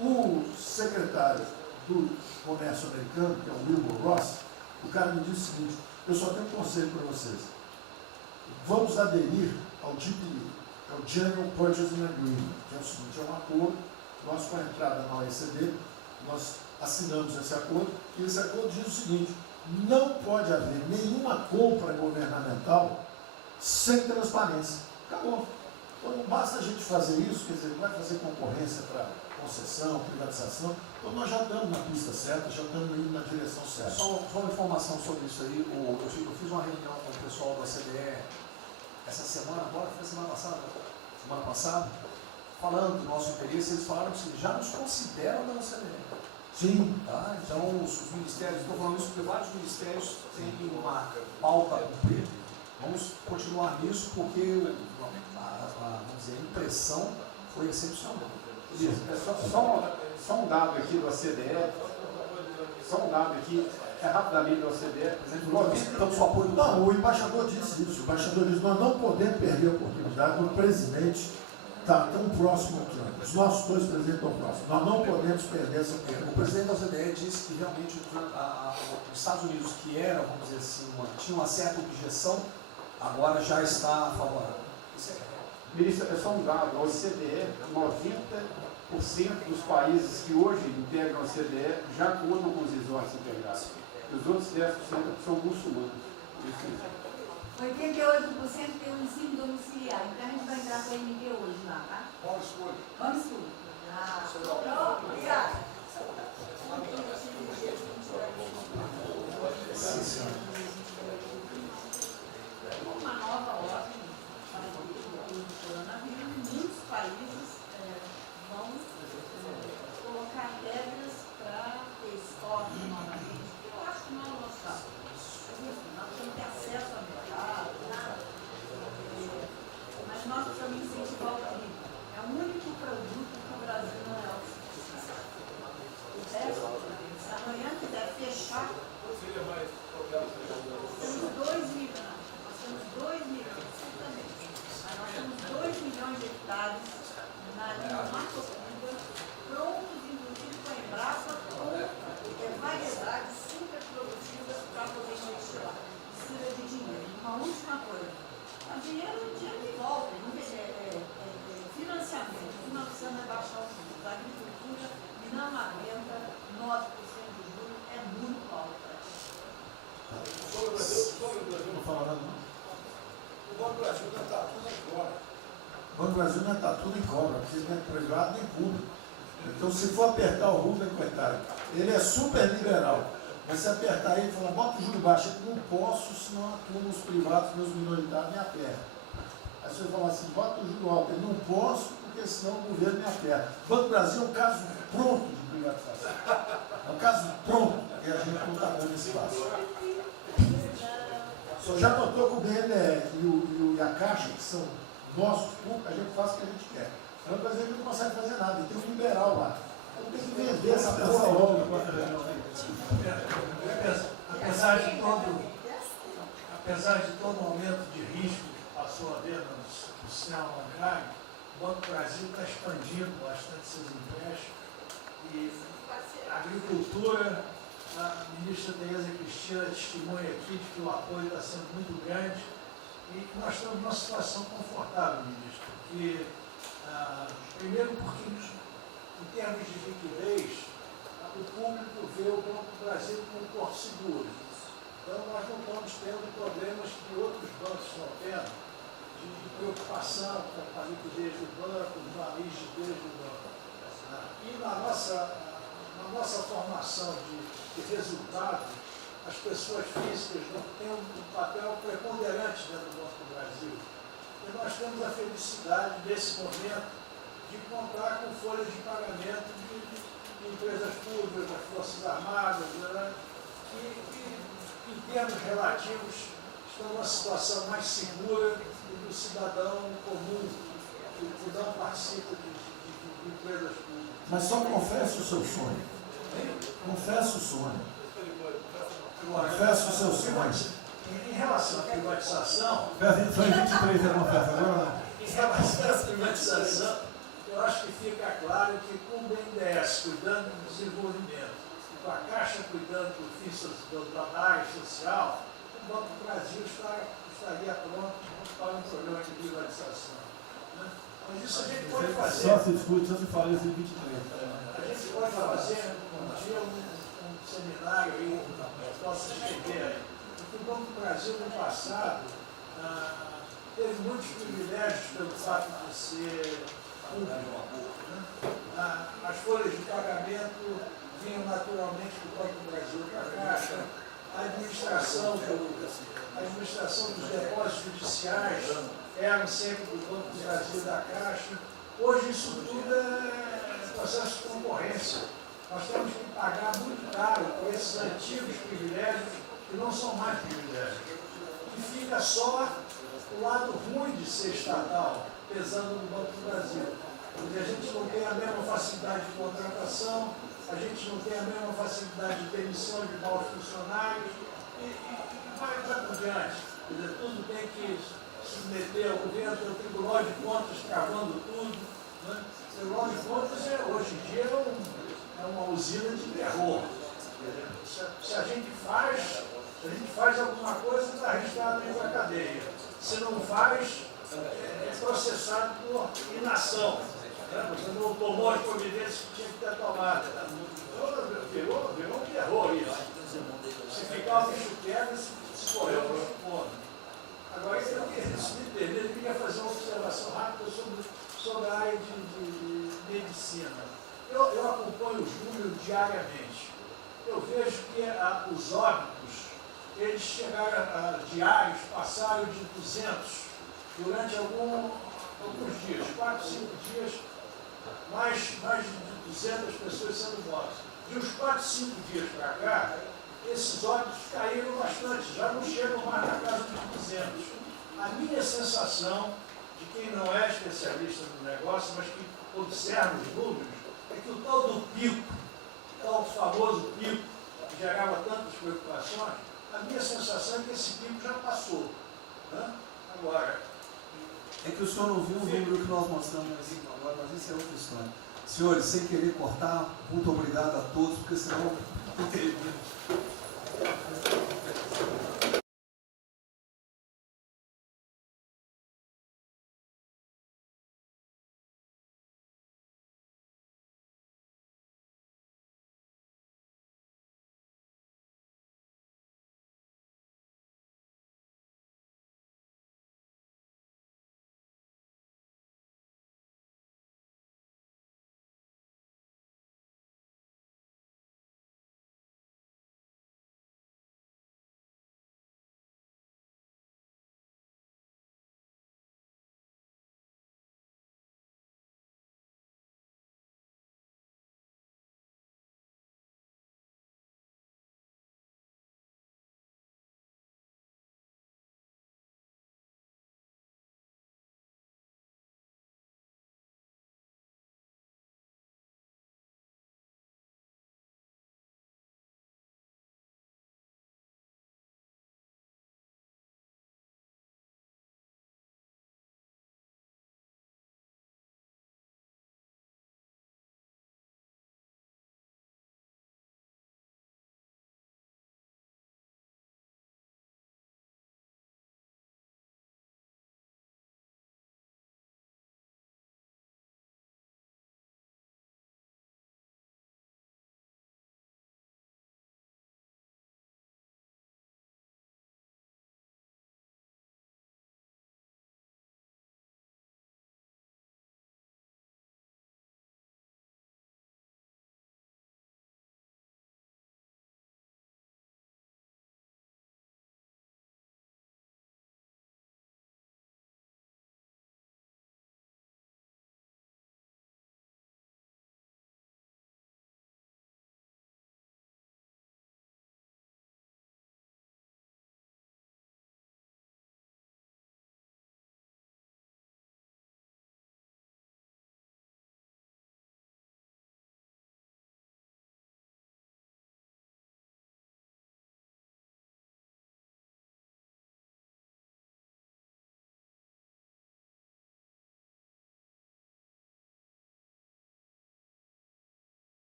o secretário do Comércio americano, que é o Wilbur Ross, o cara me disse o seguinte: eu só tenho um conselho para vocês. Vamos aderir ao GPA, é o General Purchasing Agreement, que é o seguinte: é um acordo, nós com a entrada na OECD, nós assinamos esse acordo, e esse acordo diz o seguinte: não pode haver nenhuma compra governamental sem transparência. Acabou. Então não basta a gente fazer isso, quer dizer, não vai fazer concorrência para concessão, privatização. Então nós já estamos na pista certa, já estamos indo na direção certa. Só uma informação sobre isso aí. Eu fiz uma reunião com o pessoal da CDE essa semana, agora foi semana passada, falando do nosso interesse. Eles falaram que já nos consideram da CDE. Sim. Tá? Então, os ministérios, estou falando isso porque vários ministérios têm uma pauta a cumprir. Vamos continuar nisso porque vamos dizer, a impressão foi excepcional. Isso, só um dado aqui do ACDE, rapidamente do ACDE, por exemplo, não, o embaixador disse isso. O embaixador disse: nós não podemos perder a oportunidade do presidente estar tão próximo aqui. Os nossos dois presidentes estão próximos. Nós não podemos perder essa oportunidade. O presidente da OCDE disse que realmente os Estados Unidos, que eram, vamos dizer assim, tinha uma certa objeção, agora já está favorável. Ministro, é só um dado: a OCDE, 90% dos países que hoje integram a OCDE já contam com os resorts integrados. Os outros 10% são muçulmanos. 88% tem um ensino domiciliar. Então a gente vai entrar com a MD hoje lá, tá? Vamos escuro. Pronto, obrigada. Uma nova ordem para o coronavírus. Muitos países vão colocar regras para ter estoque novamente. Eu acho que não é o nosso caso. Nós temos que ter acesso ao mercado. Banco do Brasil não está tudo em cobra, não precisa nem privado nem público. Então, se for apertar o Rubem, coitado, ele é super liberal. Mas se apertar ele e falar, bota o juro baixo, eu não posso, senão atuam os privados, meus minoritários me apertam. Aí você fala assim, bota o juro alto, eu não posso, porque senão o governo me aperta. O Banco do Brasil é um caso pronto de privatização. É um caso pronto, e a gente não está dando espaço. O senhor já notou que o BNDES e a Caixa, que são nossos públicos, a gente faz o que a gente quer. O Banco do Brasil não consegue fazer nada, ele tem um liberal lá. Então tem que vender essa porra logo. Apesar de todo o aumento de risco que passou a haver no sistema bancário, o Banco do Brasil está expandindo bastante seus empréstimos e a agricultura, a ministra Tereza Cristina testemunha aqui de que o apoio está sendo muito grande e nós estamos numa situação confortável, ministro, porque, primeiro porque em termos de liquidez, o público vê o Banco do Brasil como um porto seguro. Então, nós não estamos tendo problemas que outros bancos estão tendo, de preocupação com a liquidez do banco, com a rigidez do banco. E na nossa formação de resultado, as pessoas físicas não têm um papel preponderante dentro do Banco do Brasil. E nós temos a felicidade, nesse momento, de contar com folhas de pagamento de empresas públicas, das Forças Armadas, né, que, em termos relativos, estão numa situação mais segura do que o cidadão comum, que não participa de empresas públicas. Mas só confesse o seu sonho. Confesse o sonho. Confesse o seu sonho. Em relação à privatização... Foi 23 a confessa, agora não. Em relação à privatização, eu acho que fica claro que com o BNDES cuidando do desenvolvimento, com a Caixa cuidando da área social, o Banco do Brasil estaria pronto para um programa de privatização. Né? Mas isso a gente pode fazer. Só se discute, só se fala isso em 23. A gente pode fazer um dia um seminário aí, que possa escrever aí. Porque o Banco do Brasil, no passado, teve muitos privilégios pelo fato de ser público. Né? As folhas de pagamento vinham naturalmente do Banco do Brasil para a Caixa. A administração dos depósitos judiciais eram sempre do Banco do Brasil e da Caixa. Hoje isso tudo é processo de concorrência. Nós temos que pagar muito caro por esses antigos privilégios que não são mais privilégios. E fica só o lado ruim de ser estatal, pesando no Banco do Brasil. Porque a gente não tem a mesma facilidade de contratação, a gente não tem a mesma facilidade de demissão de maus funcionários e vai por diante. Quer dizer, tudo tem que submeter ao governo, tem o Tribunal de Contas travando tudo. Né? O Tribunal de Contas, hoje em dia, é uma usina de terror. Se a gente faz alguma coisa, está arriscado dentro da cadeia. Se não faz, é processado por inação. Você não tomou as providências que tinha que ter tomado. Virou um terror isso. Se ficar o bicho pega, se correr o bicho come. Agora, se me perder, eu queria fazer uma observação rápida sobre a área de medicina. Eu acompanho os números diariamente. Eu vejo que os óbitos, eles chegaram diários, passaram de 200 durante alguns dias, 4, 5 dias, mais de 200 pessoas sendo mortas. De uns 4, 5 dias para cá, esses óbitos caíram bastante, já não chegam mais na casa dos 200. A minha sensação, de quem não é especialista no negócio, mas que observa os números, é que o tal do pico, o tal famoso pico, que gerava tantas preocupações, a minha sensação é que esse pico já passou. Né? Agora... É que o senhor não viu o número que nós mostramos agora, mas isso é outra história. Senhores, sem querer cortar, muito obrigado a todos, porque senão...